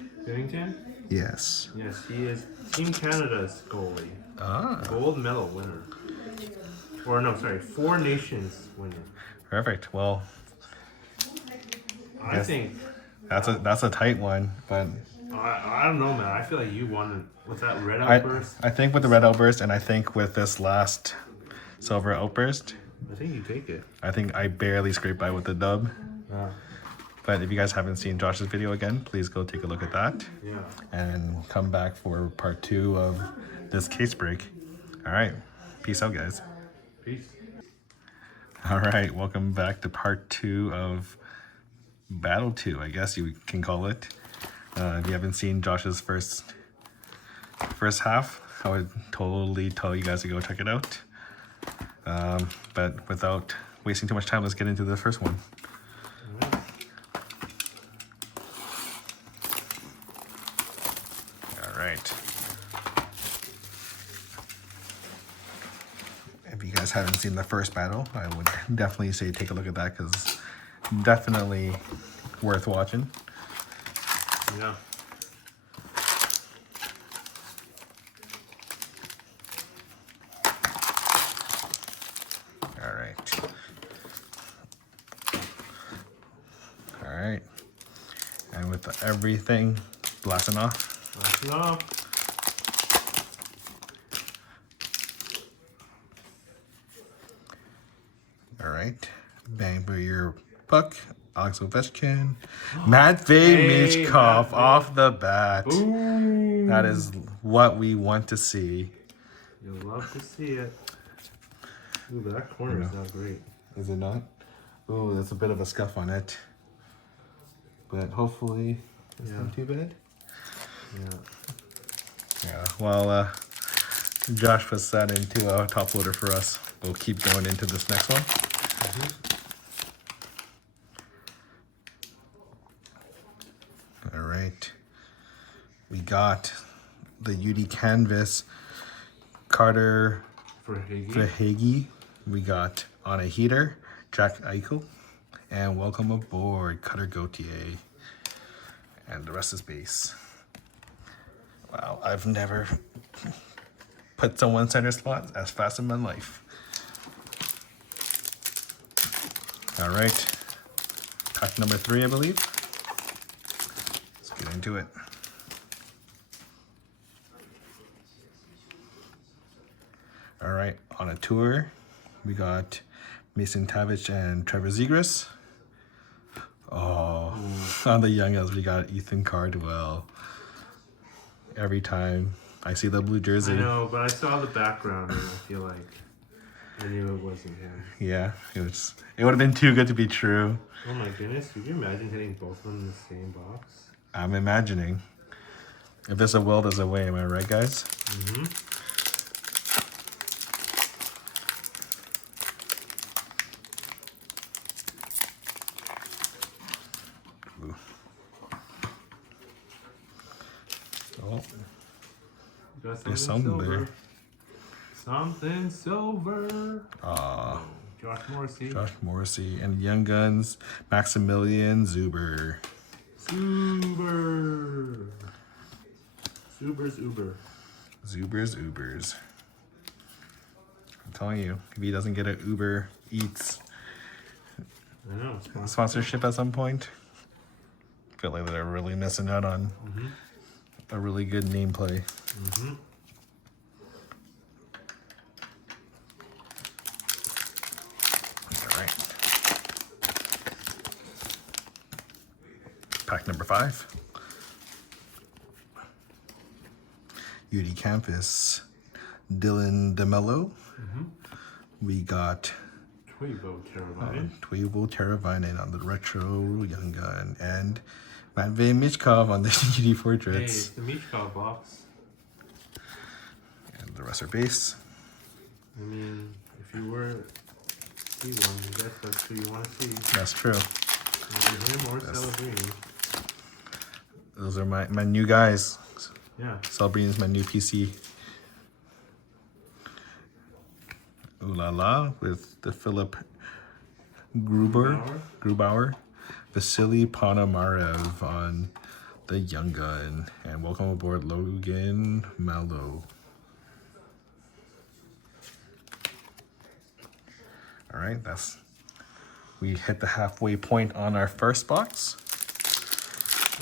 Yes. Yes, he is Team Canada's goalie. Gold medal winner. Or no, sorry, 4 Nations winner. Perfect. Well, I think that's a tight one, but I don't know, man. I feel like you won it with that red outburst. I think with the red outburst, and I think with this last silver outburst, I think you take it. I think I barely scraped by with the dub. Yeah. But if you guys haven't seen Josh's video again, please go take a look at that. Yeah. And come back for part 2 of this case break. All right. Peace out, guys. Peace. All right. Welcome back to part 2 of Battle 2, I guess you can call it. If you haven't seen Josh's first half, I would totally tell you guys to go check it out. But without wasting too much time, let's get into the first one. All right. If you guys haven't seen the first battle, I would definitely say take a look at that because definitely worth watching. Yeah. All right. And with everything blasting off. Blasting off. All right. Bang for your puck. Alex Ovechkin. Matvey Michkov off the bat. Ooh. That is what we want to see. You'll love to see it. Ooh, that corner is not great. Is it not? Oh, there's a bit of a scuff on it. But hopefully it's not too bad. Yeah. Yeah. Well, Josh puts that into a top loader for us. We'll keep going into this next one. All right. We got the UD Canvas Carter Verhaeghe. We got on a heater, Jack Eichel. And welcome aboard, Cutter Gauthier. And the rest is base. Wow, I've never put someone center slot as fast in my life. All right. Pack number 3, I believe. Let's get into it. All right, on a tour, we got Mason Tavich and Trevor Zegras. Oh, on the Young Elves, we got Ethan Cardwell. Every time I see the blue jersey. I know, but I saw the background and I feel like I knew it wasn't him. Yeah, it would have been too good to be true. Oh my goodness, could you imagine hitting both of them in the same box? I'm imagining. If there's a will, there's a way, am I right, guys? Mm-hmm. Oh, Got there's something something silver. there. Something silver. Josh Morrissey. Josh Morrissey and Young Guns, Maximilian Zuber. Zuber. Zuber's Uber. Zuber's Ubers. I'm telling you, if he doesn't get an Uber Eats I know. sponsorship at some point, I feel like they're really missing out on a really good name play. Mm-hmm. All right. Pack number 5. UD Campus, Dylan DeMello. We got Twivo Teravainen. Twivo Teravainen on the retro Young Gun, and Matvey Michkov on the UD Hey, it's Portraits. the Michkov box. And the rest are base. I mean, if you were to see one, I guess that's who you want to see. That's true. Either him or Celebrini. Those are my new guys. Yeah. Celebrini is my new PC. Ooh La La with the Philip Grubauer, Vasily Ponomarev on the Young Gun, and welcome aboard Logan Maldo. All right, we hit the halfway point on our first box.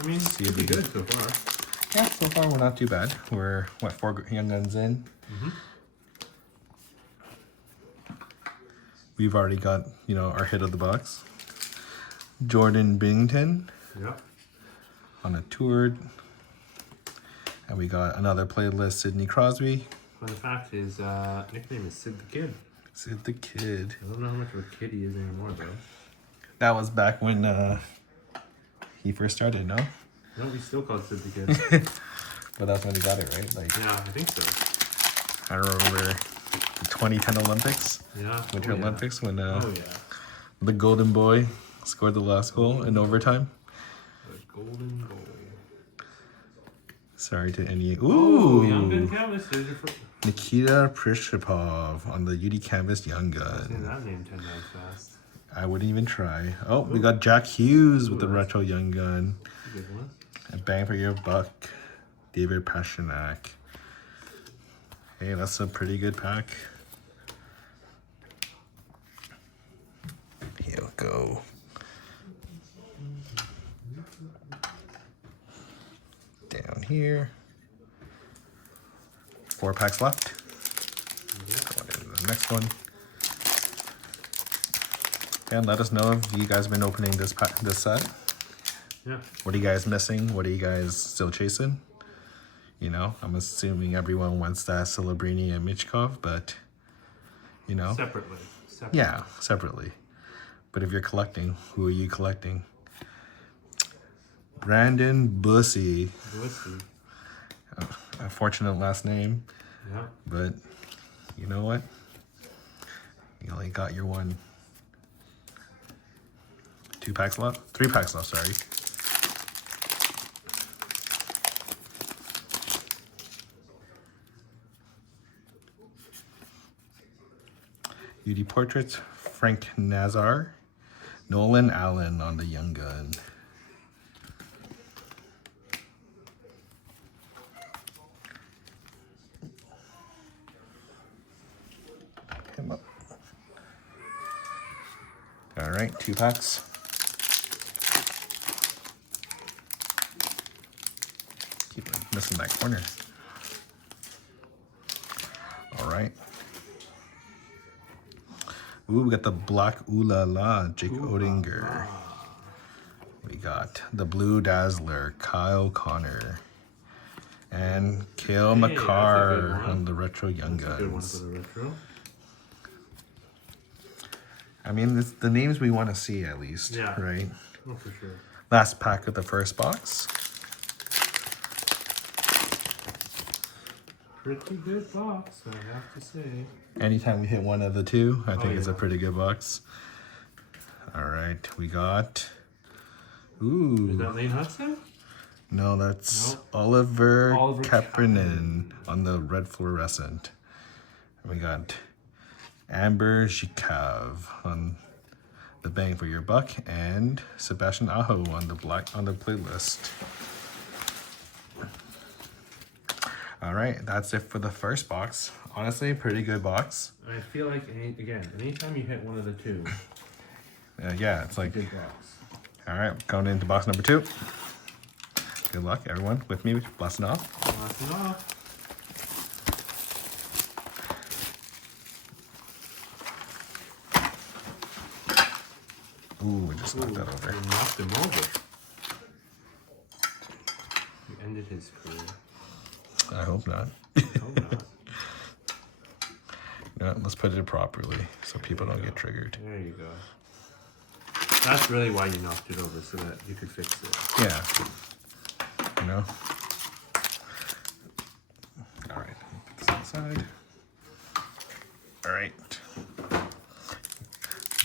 I mean, it's pretty good so far. Yeah, so far we're not too bad. We're, what, 4 Young Guns in? Mm-hmm. We've already got, our hit of the box. Jordan Bington. Yeah. On a tour. And we got another playlist, Sidney Crosby. Fun fact, his nickname is Sid the Kid. Sid the Kid. I don't know how much of a kid he is anymore, though. That was back when he first started, no? No, he's still called Sid the Kid. But that's when he got it, right? Like, Yeah, I think so. I remember the 2010 Olympics. Yeah. Winter Olympics when Oh, yeah. the Golden Boy scored the last goal in overtime. The golden goal. Sorry to any. Oh, Ooh! Young Gun Canvas. There's your first. Nikita Prishapov on the UD Canvas Young Say Gun. that name 10 times fast. I wouldn't even try. Oh, we got Jack Hughes with the retro Young Gun. That's a good one. A bang for your buck. David Pasternak. Hey, that's a pretty good pack. Here we go. Down here. 4 packs left. Going into the next one. And let us know if you guys have been opening this set. Yeah. What are you guys missing? What are you guys still chasing? I'm assuming everyone wants that Celebrini and Michkov, but, Separately. Yeah, separately. But if you're collecting, who are you collecting? Brandon Bussey. Bussy. A fortunate last name, Yeah. but you know what? You only got your one. 2 packs left? 3 packs left, sorry. UD Portraits, Frank Nazar, Nolan Allen on the Young Gun. Him up. All right, 2 packs. Keep missing that corner. All right. Ooh, we got the black Ooh La La, Jake Odinger. We got the blue Dazzler, Kyle Connor. And Cale McCarr on the retro Young Guns. Good one for the retro. I mean, it's the names we want to see at least, right? Oh, for sure. Last pack of the first box. Pretty good box, I have to say. Anytime we hit one of the 2, I think it's a pretty good box. All right, we got... Ooh. Is that Lane Hudson? No, that's Oliver Kapanen Kapanen on the red fluorescent. We got Amber Zhikov on the Bang for Your Buck, and Sebastian Aho on the playlist. All right, that's it for the first box. Honestly, pretty good box. I feel like, anytime you hit one of the 2, Yeah, it's like... good box. All right, going into box number 2. Good luck, everyone. With me, blasting off. Blasting off. Ooh, we just knocked that over. You knocked him over. You ended his career. I hope not. Hope not. No, let's put it properly so people don't get triggered. There you go. That's really why you knocked it over, so that you could fix it. Yeah. All right. Put this aside. All right.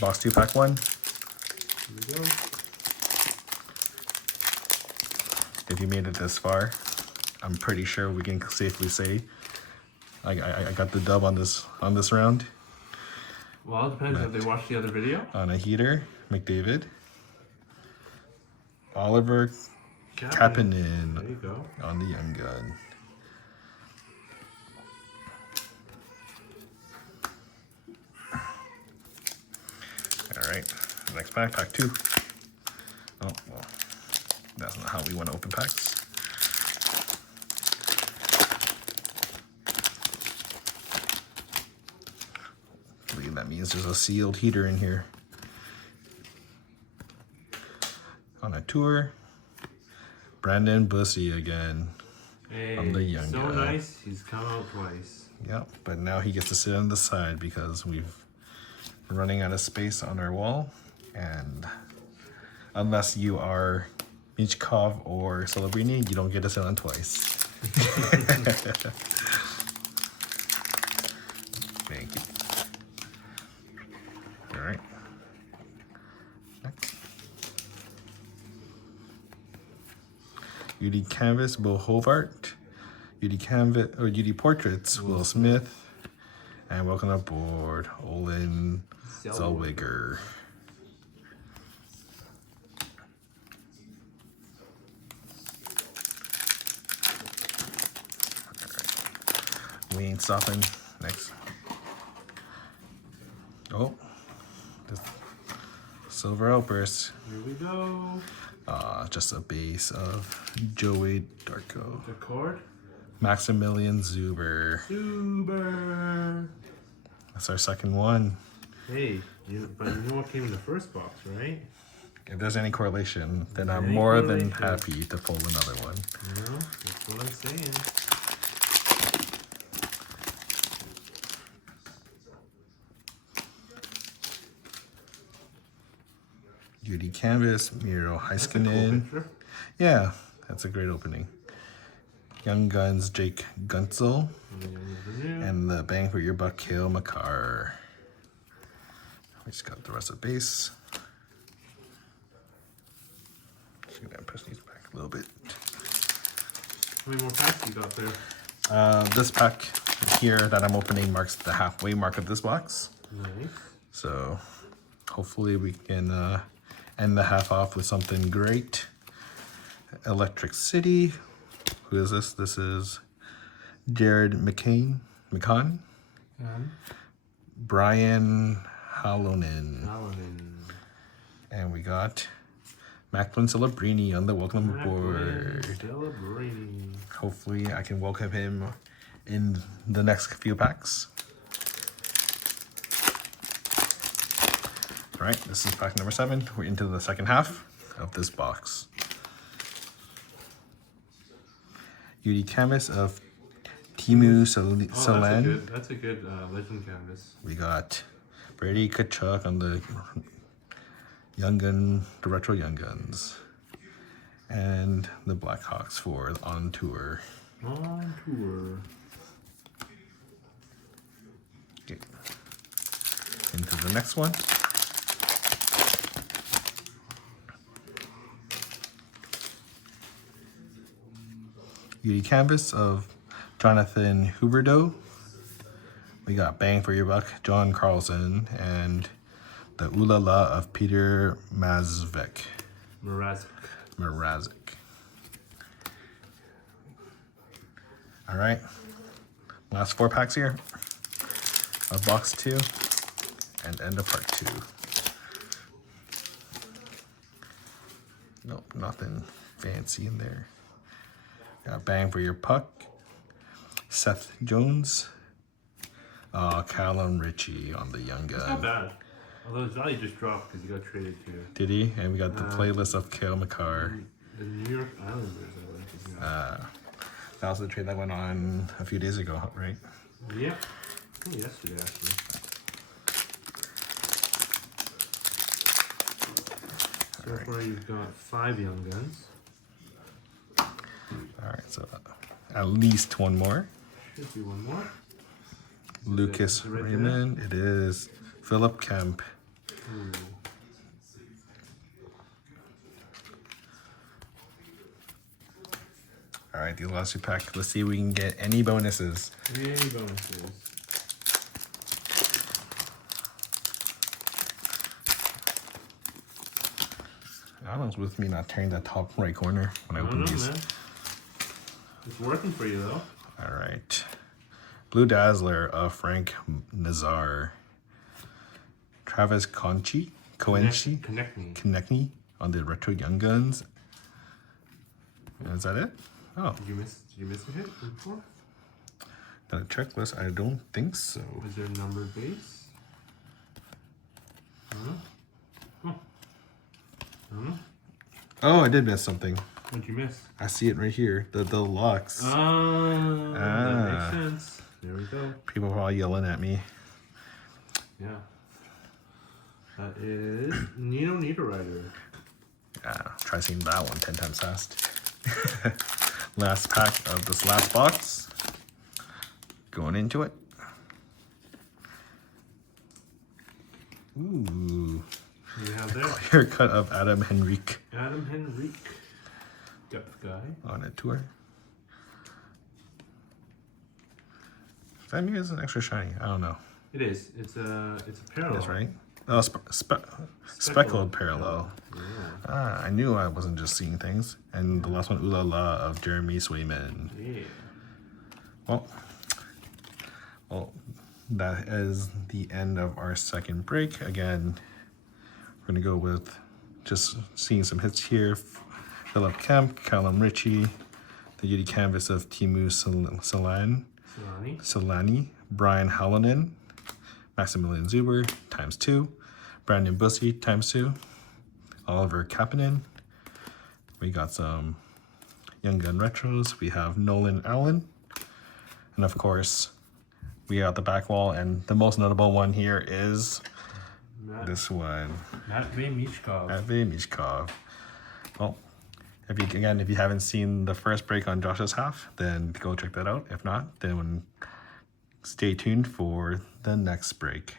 Box 2, pack 1. Here we go. If you made it this far, I'm pretty sure we can safely say I got the dub on this round. Well, it depends if they watch the other video. On a heater, McDavid. Oliver Kapanen There you go. on the Young Gun. All right, next pack, pack 2. Oh, well, that's not how we want to open packs. I believe that means there's a sealed heater in here. On a tour, Brandon Bussey again. Hey, on the Young so Gun. nice. He's come out twice. Yep, but now he gets to sit on the side because we're running out of space on our wall, and unless you are Michkov or Celebrini, you don't get to sit on twice. Thank you. All right. Next. UD Canvas, Will Hovart. UD Canvas or UD Portraits, Will Smith. And welcome aboard, Olin Zellweger. We ain't stopping. Next. Oh, this Silver Outburst. Here we go. Just a base of Joey Darko. The cord. Maximilian Zuber. Super. That's our second one. Hey, but you know what came in the first box, right? If there's any correlation, then I'm more than happy to pull another one. You know, that's what I'm saying. UD Canvas, Miro That's a cool Heiskanen. picture. Yeah, that's a great opening. Young Guns, Jake Guntzel. And the Bang for Your Buck, Kale McCarr. We just got the rest of the base. Just gonna push these back a little bit. How many more packs you got there? This pack here that I'm opening marks the halfway mark of this box. Nice. So hopefully we can end the half off with something great. Electric City. Who is this? This is Jared McCann. Brian Halonen. And we got Macklin Celebrini on the welcome aboard. Celebrini. Hopefully I can welcome him in the next few packs. All right, this is pack number 7. We're into the second half of this box. UD Canvas of Timu Salan. That's a good legend canvas. We got Brady Kachuk on the Young Gun, the Retro Young Guns. And the Blackhawks for On Tour. On tour. Okay. Into the next one. UD Canvas of Jonathan Huberdeau. We got Bang for Your Buck, John Carlson, and the Ooh La La of Peter Mrazek. All right, last 4 packs here of box 2 and end of part 2. Nope, nothing fancy in there. Got Bang for Your Puck, Seth Jones, Callum Ritchie on the Young Gun. Not bad. Although his value just dropped because he got traded to Did he? And we got the playlist of Kale McCarr. the New York Islanders, I think. That was the trade that went on a few days ago, right? Yeah. Oh, yesterday, actually. So far, you've got 5 Young Guns. All right, so at least one more. Should be one more. Lucas Raymond. It is Philip Kemp. Ooh. All right, the last 2 pack. Let's see if we can get any bonuses. Any bonuses? I don't know what's with me not tearing that top right corner when I open these. Man. It's working for you though. All right. Blue Dazzler of Frank Nazar. Travis Conchi. Konechny on the Retro Young Guns. Is that it? Oh. Did you miss a hit before? The checklist? I don't think so. Is there a numbered base? Oh, I did miss something. What'd you miss? I see it right here. The deluxe. That makes sense. There we go. People are all yelling at me. Yeah. That is Nino Niederreiter. Try seeing that one 10 times fast. Last pack of this last box. Going into it. Ooh. What do you have there? Clear cut of Adam Henrique. Adam Henrique. Depth guy. On a tour. That means it's an extra shiny. I don't know. It is. It's a parallel. That's right. Oh, speckled parallel. Yeah. I knew I wasn't just seeing things. And the last one, Ooh La La of Jeremy Swayman. Yeah. Well, that is the end of our second break. Again, we're going to go with just seeing some hits here. Philip Kemp, Callum Ritchie, the Yeti Canvas of Timu Solani, Brian Hallinan, Maximilian Zuber, ×2, Brandon Bussey, ×2, Oliver Kapanen. We got some Young Gun Retros. We have Nolan Allen. And of course, we got the back wall. And the most notable one here is this one. Matvey Michkov. Well, if you haven't seen the first break on Josh's half, then go check that out. If not, then stay tuned for the next break.